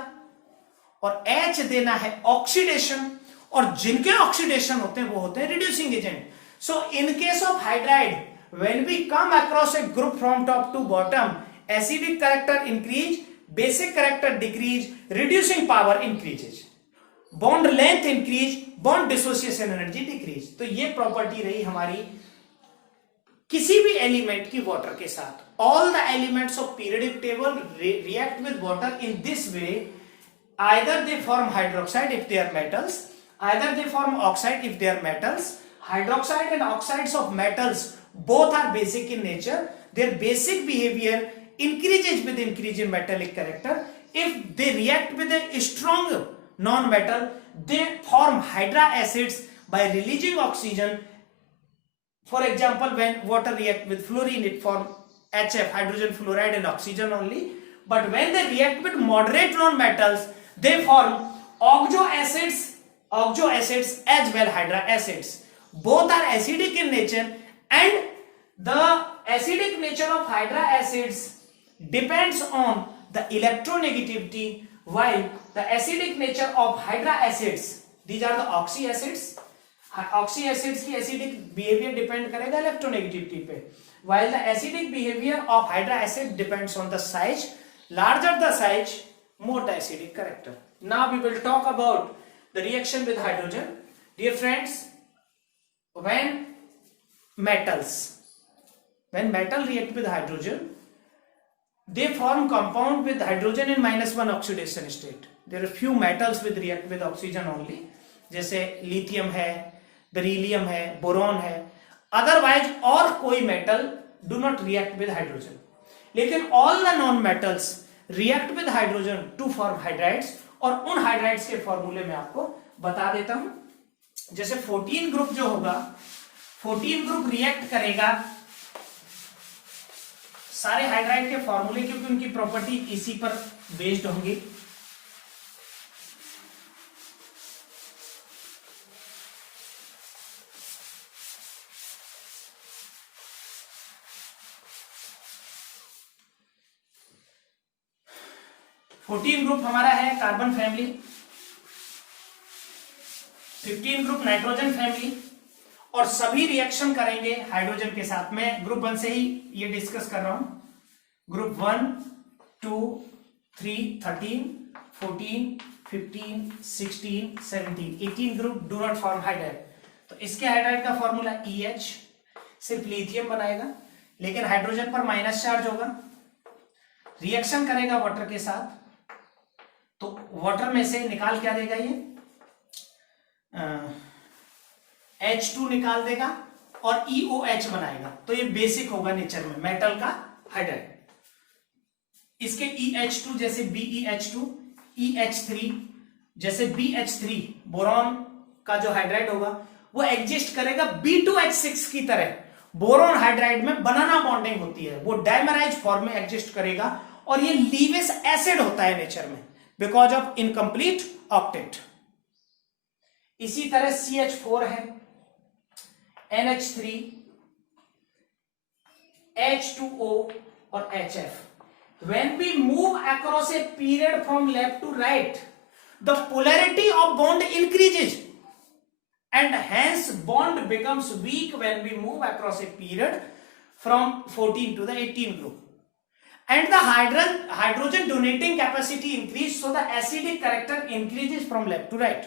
और H देना है ऑक्सीडेशन, और जिनके ऑक्सीडेशन होते हैं वो होते हैं reducing agent. So in case of hydride, when we come across a group from top to bottom, acidic character increase, basic character decrease, reducing power increases, bond length increase, bond dissociation energy decrease. तो ये प्रॉपर्टी रही हमारी किसी भी एलिमेंट की वाटर के साथ। All the elements of periodic table react with water in this way, either they form hydroxide if they are metals, either they form oxide if they are metals. Hydroxide and oxides of metals both are basic in nature. Their basic behavior increases with increase in metallic character. If they react with a strong non-metal, they form hydra acids by releasing oxygen. For example, when water react with fluorine, it forms HF, hydrogen fluoride and oxygen only. But when they react with moderate non-metals, they form oxo acids as well hydra acids. Both are acidic in nature, and the acidic nature of hydra acids depends on the electronegativity, while the acidic nature of hydra acids, these are the oxy acids. Oxy acids की acidic behavior depend करेगा electronegativity पे, while the acidic behavior of hydra acid depends on the size. Larger the size, more the acidic character. Now we will talk about the reaction with hydrogen. Dear friends, when metals. When metal react with hydrogen, they form compound with hydrogen in -1 oxidation state. There are few metals with react with oxygen only, जैसे लिथियम है, बेरिलियम है, बोरॉन है. अदरवाइज और कोई metal do not react with hydrogen. लेकिन all the non metals react with hydrogen to form hydrides. और उन हाइड्राइड्स के फॉर्मूले में आपको बता देता हूं. जैसे 14 ग्रुप जो होगा, 14 ग्रुप रिएक्ट करेगा सारे हाइड्राइड के फॉर्मूले, क्योंकि उनकी प्रॉपर्टी इसी पर बेस्ड होंगी. फोर्टीन ग्रुप हमारा है carbon family, 15 group nitrogen family, और सभी रिएक्शन करेंगे हाइड्रोजन के साथ. मैं ग्रुप 1 से ही ये डिस्कस कर रहा हूं. Group 1, 2, 3, 13, 14, 15, 16, 17, 18 group do not form hydride. तो इसके हाइड्राइड का फॉर्मूला EH, सिर्फ लिथियम बनाएगा, लेकिन हाइड्रोजन पर माइनस चार्ज होगा. रिएक्शन करेगा वाटर के साथ, तो वाटर में से निकाल क्या देगा, ये H2 निकाल देगा और EOH बनाएगा. तो ये बेसिक होगा नेचर में मेटल का हाइड्राइड. इसके EH2 जैसे BeH2, EH3 जैसे BH3, बोरॉन का जो हाइड्राइड होगा वो एग्जिस्ट करेगा B2H6 की तरह. बोरॉन हाइड्राइड में बनाना बॉन्डिंग होती है, वो डायमराइज फॉर्म में एग्जिस्ट करेगा, और ये लीविस एसिड होता है नेचर में बिकॉज ऑफ इनकम्प्लीट ऑक्टेट. इसी तरह CH4 है, NH3, H2O और HF. When we move across a period from left to right, the polarity of bond increases and hence bond becomes weak when we move across a period from 14 to the 18 group. And the hydrogen donating capacity increases, so the acidic character increases from left to right.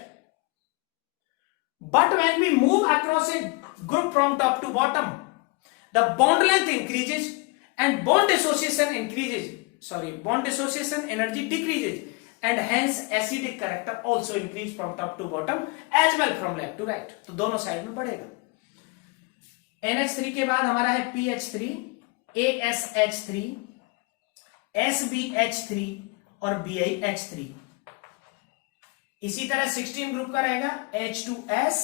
But when we move across a group from top to bottom, the bond length increases and bond dissociation energy decreases, and hence acidic character also increase from top to bottom as well from left to right. तो दोनों साइड में बढ़ेगा. NH3 के बाद हमारा है PH3, ASH3, SBH3 और BiH3. इसी तरह 16 ग्रुप का रहेगा H2S,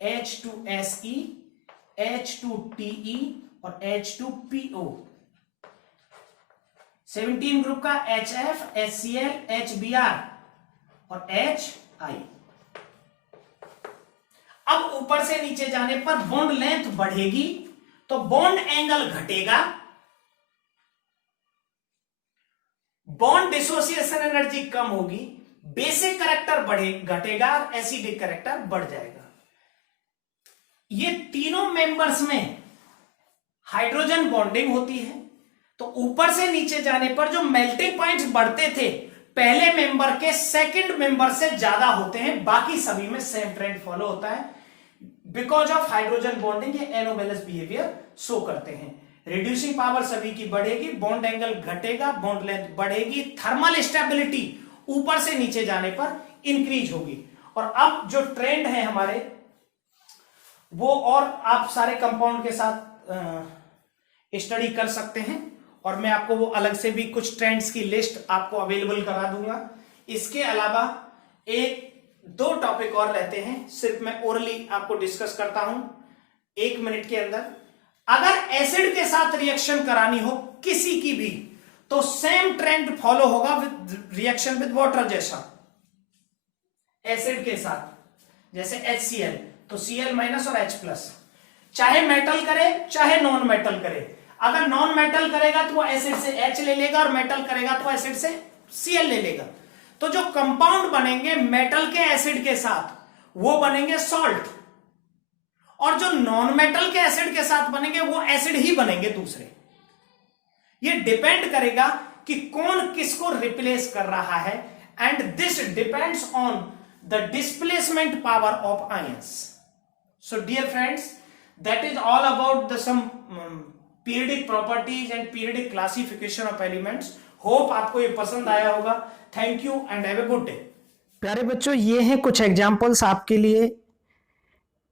H2Se, H2Te और H2PO. 17 ग्रुप का HF, HCl, HBr और HI. अब ऊपर से नीचे जाने पर बॉन्ड लेंथ बढ़ेगी तो बॉन्ड एंगल घटेगा, बॉन्ड डिसोसिएशन एनर्जी कम होगी, बेसिक कैरेक्टर घटेगा, एसिडिक कैरेक्टर बढ़ जाएगा. ये तीनों मेंबर्स में हाइड्रोजन बॉन्डिंग होती है, तो ऊपर से नीचे जाने पर जो मेल्टिंग पॉइंट्स बढ़ते थे पहले मेंबर के सेकंड मेंबर से ज्यादा होते हैं. बाकी सभी में सेम ट्रेंड फॉलो होता है. बिकॉज ऑफ हाइड्रोजन बॉन्डिंग ये एनोमैलस बिहेवियर शो करते हैं. रिड्यूसिंग पावर सभी की बढ़ेगी, बॉन्ड एंगल घटेगा, बॉन्ड लेंथ बढ़ेगी, थर्मल स्टेबिलिटी ऊपर से नीचे जाने पर इंक्रीज होगी. और अब जो ट्रेंड है हमारे वो, और आप सारे कंपाउंड के साथ स्टडी कर सकते हैं, और मैं आपको वो अलग से भी कुछ ट्रेंड्स की लिस्ट आपको अवेलेबल करा दूंगा. इसके अलावा एक दो टॉपिक और रहते हैं, सिर्फ मैं ओरली आपको डिस्कस करता हूं 1 मिनट के अंदर. अगर एसिड के साथ रिएक्शन करानी हो किसी की भी, तो सेम ट्रेंड फॉलो होगा विद रिएक्शन विद वाटर जैसा. एसिड के साथ जैसे HCl, तो Cl- और H+, चाहे मेटल करे चाहे नॉन मेटल करे. अगर नॉन मेटल करेगा तो वो एसिड से H ले लेगा, और मेटल करेगा तो एसिड से Cl ले लेगा. तो जो कंपाउंड बनेंगे मेटल के एसिड के साथ वो बनेंगे सॉल्ट, और जो नॉन मेटल के एसिड के साथ बनेंगे वो एसिड ही बनेंगे दूसरे. ये डिपेंड करेगा कि कौन किसको रिप्लेस कर रहा है, and this depends on the displacement power of ions. So dear friends, that is all about the some periodic properties and periodic classification of elements. Hope आपको ये पसंद आया होगा. Thank you and have a good day. प्यारे बच्चों, ये हैं कुछ एग्जांपल्स आपके लिए.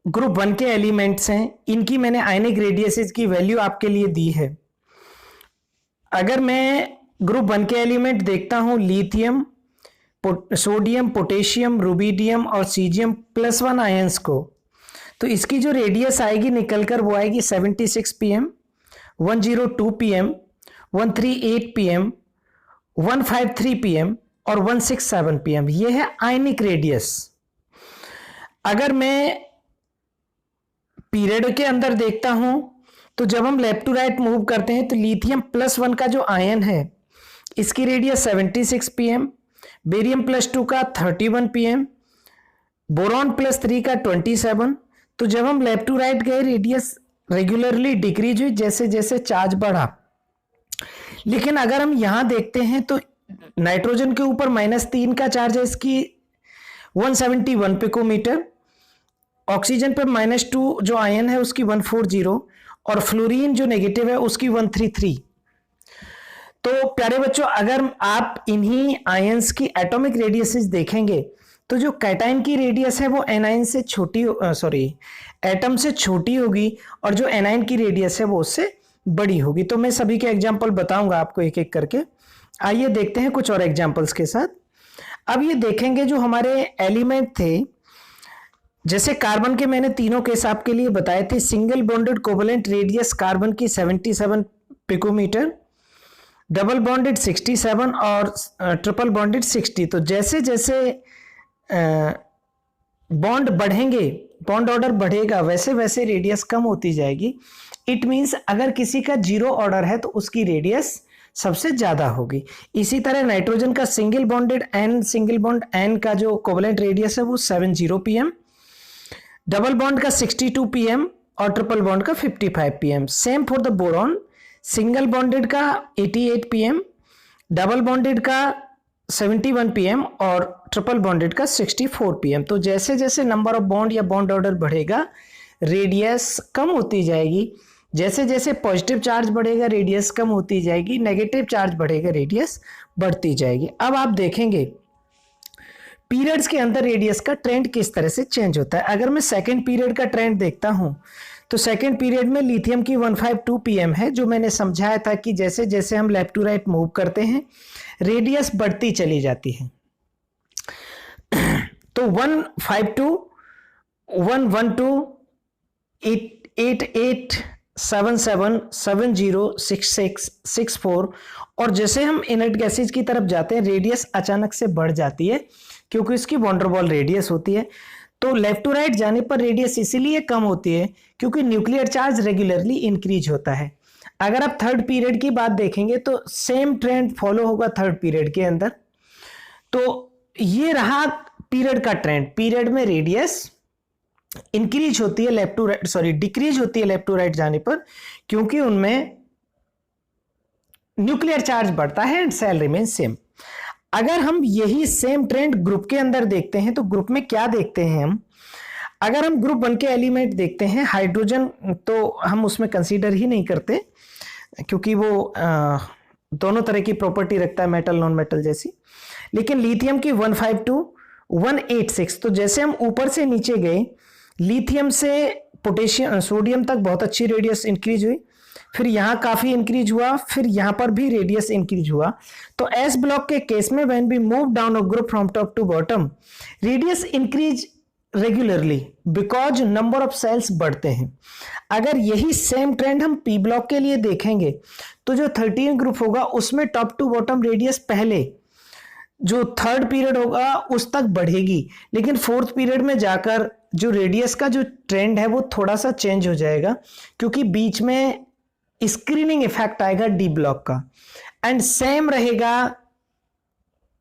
ग्रुप 1 के एलिमेंट्स हैं, इनकी मैंने आयनिक रेडियसेस की वैल्यू आपके लिए दी है. अगर मैं ग्रुप 1 के एलिमेंट देखता हूं, लिथियम, सोडियम, पोटेशियम, रुबिडियम और सीजियम +1 आयंस को, तो इसकी जो रेडियस आएगी निकलकर वो आएगी 76 pm, 102 pm, 138 pm, 153 pm और 167 pm. ये है आयनिक रेडियस. अगर मैं पीरियड के अंदर देखता हूं, तो जब हम लेफ्ट टू राइट मूव करते हैं तो लिथियम +1 का जो आयन है इसकी रेडियस 76 pm, बेरियम +2 का 31 pm, बोरॉन +3 का 27. तो जब हम लेफ्ट टू राइट गए रेडियस रेगुलरली डिक्रीज हुई जैसे जैसे चार्ज बढ़ा. लेकिन अगर हम यहां देखते हैं तो नाइट्रोजन के ऊपर -3 का चार्ज है, इसकी 171 पिकोमीटर, ऑक्सीजन पर -2 जो आयन है उसकी 140 और फ्लोरीन जो नेगेटिव है उसकी 133. तो प्यारे बच्चों, अगर आप इन्हीं आयंस की एटॉमिक रेडियसेस देखेंगे तो जो कैटाइन की रेडियस है वो एनाइन से छोटी एटम से छोटी होगी और जो एनाइन की रेडियस है वो उससे बड़ी होगी. तो मैं सभी के एग्जांपल बताऊंगा आपको एक एक करके. आइए देखते हैं कुछ और एग्जांपल्स के साथ. अब ये देखेंगे जो हमारे एलिमेंट थे, जैसे कार्बन के मैंने तीनों केस आपके लिए बताए थे. Single bonded covalent radius carbon की 77 पिकोमीटर, डबल बॉन्डेड 67 और ट्रिपल बॉन्डेड 60. तो जैसे जैसे बॉन्ड बढ़ेंगे, बॉन्ड ऑर्डर बढ़ेगा, वैसे वैसे रेडियस कम होती जाएगी. इट मींस अगर किसी का 0 ऑर्डर है तो उसकी रेडियस सबसे ज्यादा होगी. इसी तरह नाइट्रोजन का single bonded single bond N का जो कोवलेंट रेडियस है वो 70 pm, डबल बॉन्ड का 62 pm और ट्रिपल बॉन्ड का 55 pm. Same for the boron, single bonded का 88 pm, डबल बॉन्डेड का 71 pm और ट्रिपल बॉन्डेड का 64 pm. तो जैसे जैसे नंबर ऑफ बॉन्ड या बॉन्ड ऑर्डर बढ़ेगा रेडियस कम होती जाएगी. जैसे जैसे पॉजिटिव चार्ज बढ़ेगा रेडियस कम होती जाएगी, नेगेटिव चार्ज बढ़ेगा रेडियस बढ़ती जाएगी. अब आप देखेंगे पीरियड्स के अंदर रेडियस का ट्रेंड किस तरह से चेंज होता है. अगर मैं सेकंड पीरियड का ट्रेंड देखता हूं तो सेकंड पीरियड में लिथियम की 152 pm है, जो मैंने समझाया था कि जैसे जैसे हम लेफ्ट टू राइट मूव करते हैं रेडियस बढ़ती चली जाती है. तो 152, 112, 88, 77, 70, 66, 64 और जैसे हम इनर्ट गैसेज की तरफ जाते हैं रेडियस अचानक से बढ़ जाती है क्योंकि इसकी वॉन्डरवॉल रेडियस होती है. तो लेफ्ट टू राइट जाने पर रेडियस इसीलिए कम होती है क्योंकि न्यूक्लियर चार्ज रेगुलरली इंक्रीज होता है. अगर आप थर्ड पीरियड की बात देखेंगे तो सेम ट्रेंड फॉलो होगा थर्ड पीरियड के अंदर. तो ये रहा पीरियड का ट्रेंड. पीरियड में रेडियस इंक्रीज होती है लेफ्ट टू राइट, डिक्रीज होती है लेफ्ट टू राइट जाने पर क्योंकि उनमें न्यूक्लियर चार्ज बढ़ता है एंड सेल रिमेन सेम. अगर हम यही सेम ट्रेंड ग्रुप के अंदर देखते हैं तो ग्रुप में क्या देखते हैं हम. अगर हम ग्रुप 1 के एलिमेंट देखते हैं, हाइड्रोजन तो हम उसमें कंसीडर ही नहीं करते क्योंकि वो दोनों तरह की प्रॉपर्टी रखता है, मेटल नॉन मेटल जैसी. लेकिन लिथियम की 152, 186. तो जैसे हम ऊपर से नीचे गए लिथियम से पोटेशियम सोडियम तक बहुत अच्छी रेडियस इंक्रीज हुई, फिर यहाँ काफी इंक्रीज हुआ, फिर यहाँ पर भी रेडियस इंक्रीज हुआ. तो एस ब्लॉक के केस में when we move down a group from top to bottom radius increase regularly because number of cells बढ़ते हैं. अगर यही सेम ट्रेंड हम पी ब्लॉक के लिए देखेंगे तो जो 13 ग्रुप होगा उसमें टॉप टू बॉटम रेडियस पहले जो थर्ड पीरियड होगा उस तक बढ़ेगी, लेकिन फोर्थ पीरियड में जाकर जो रेडियस का जो ट्रेंड है वो थोड़ा सा चेंज हो जाएगा क्योंकि बीच में स्क्रीनिंग इफेक्ट आएगा डी ब्लॉक का. एंड सेम रहेगा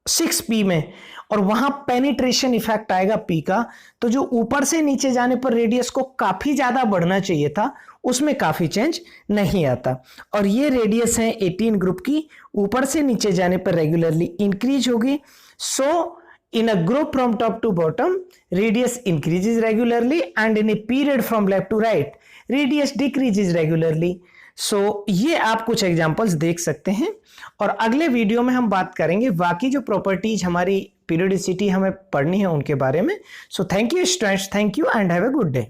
6p में और वहां पेनिट्रेशन इफेक्ट आएगा p का. तो जो ऊपर से नीचे जाने पर रेडियस को काफी ज्यादा बढ़ना चाहिए था उसमें काफी चेंज नहीं आता. और ये रेडियस है 18 ग्रुप की, ऊपर से नीचे जाने पर रेगुलरली इंक्रीज होगी. सो in a group from top to bottom radius increases regularly and in a period from left to right radius decreases regularly. So ये आप कुछ एग्जांपल्स देख सकते हैं और अगले वीडियो में हम बात करेंगे बाकी जो प्रॉपर्टीज हमारी पीरियोडिसिटी हमें पढ़नी है उनके बारे में। So thank you students, thank you and have a good day.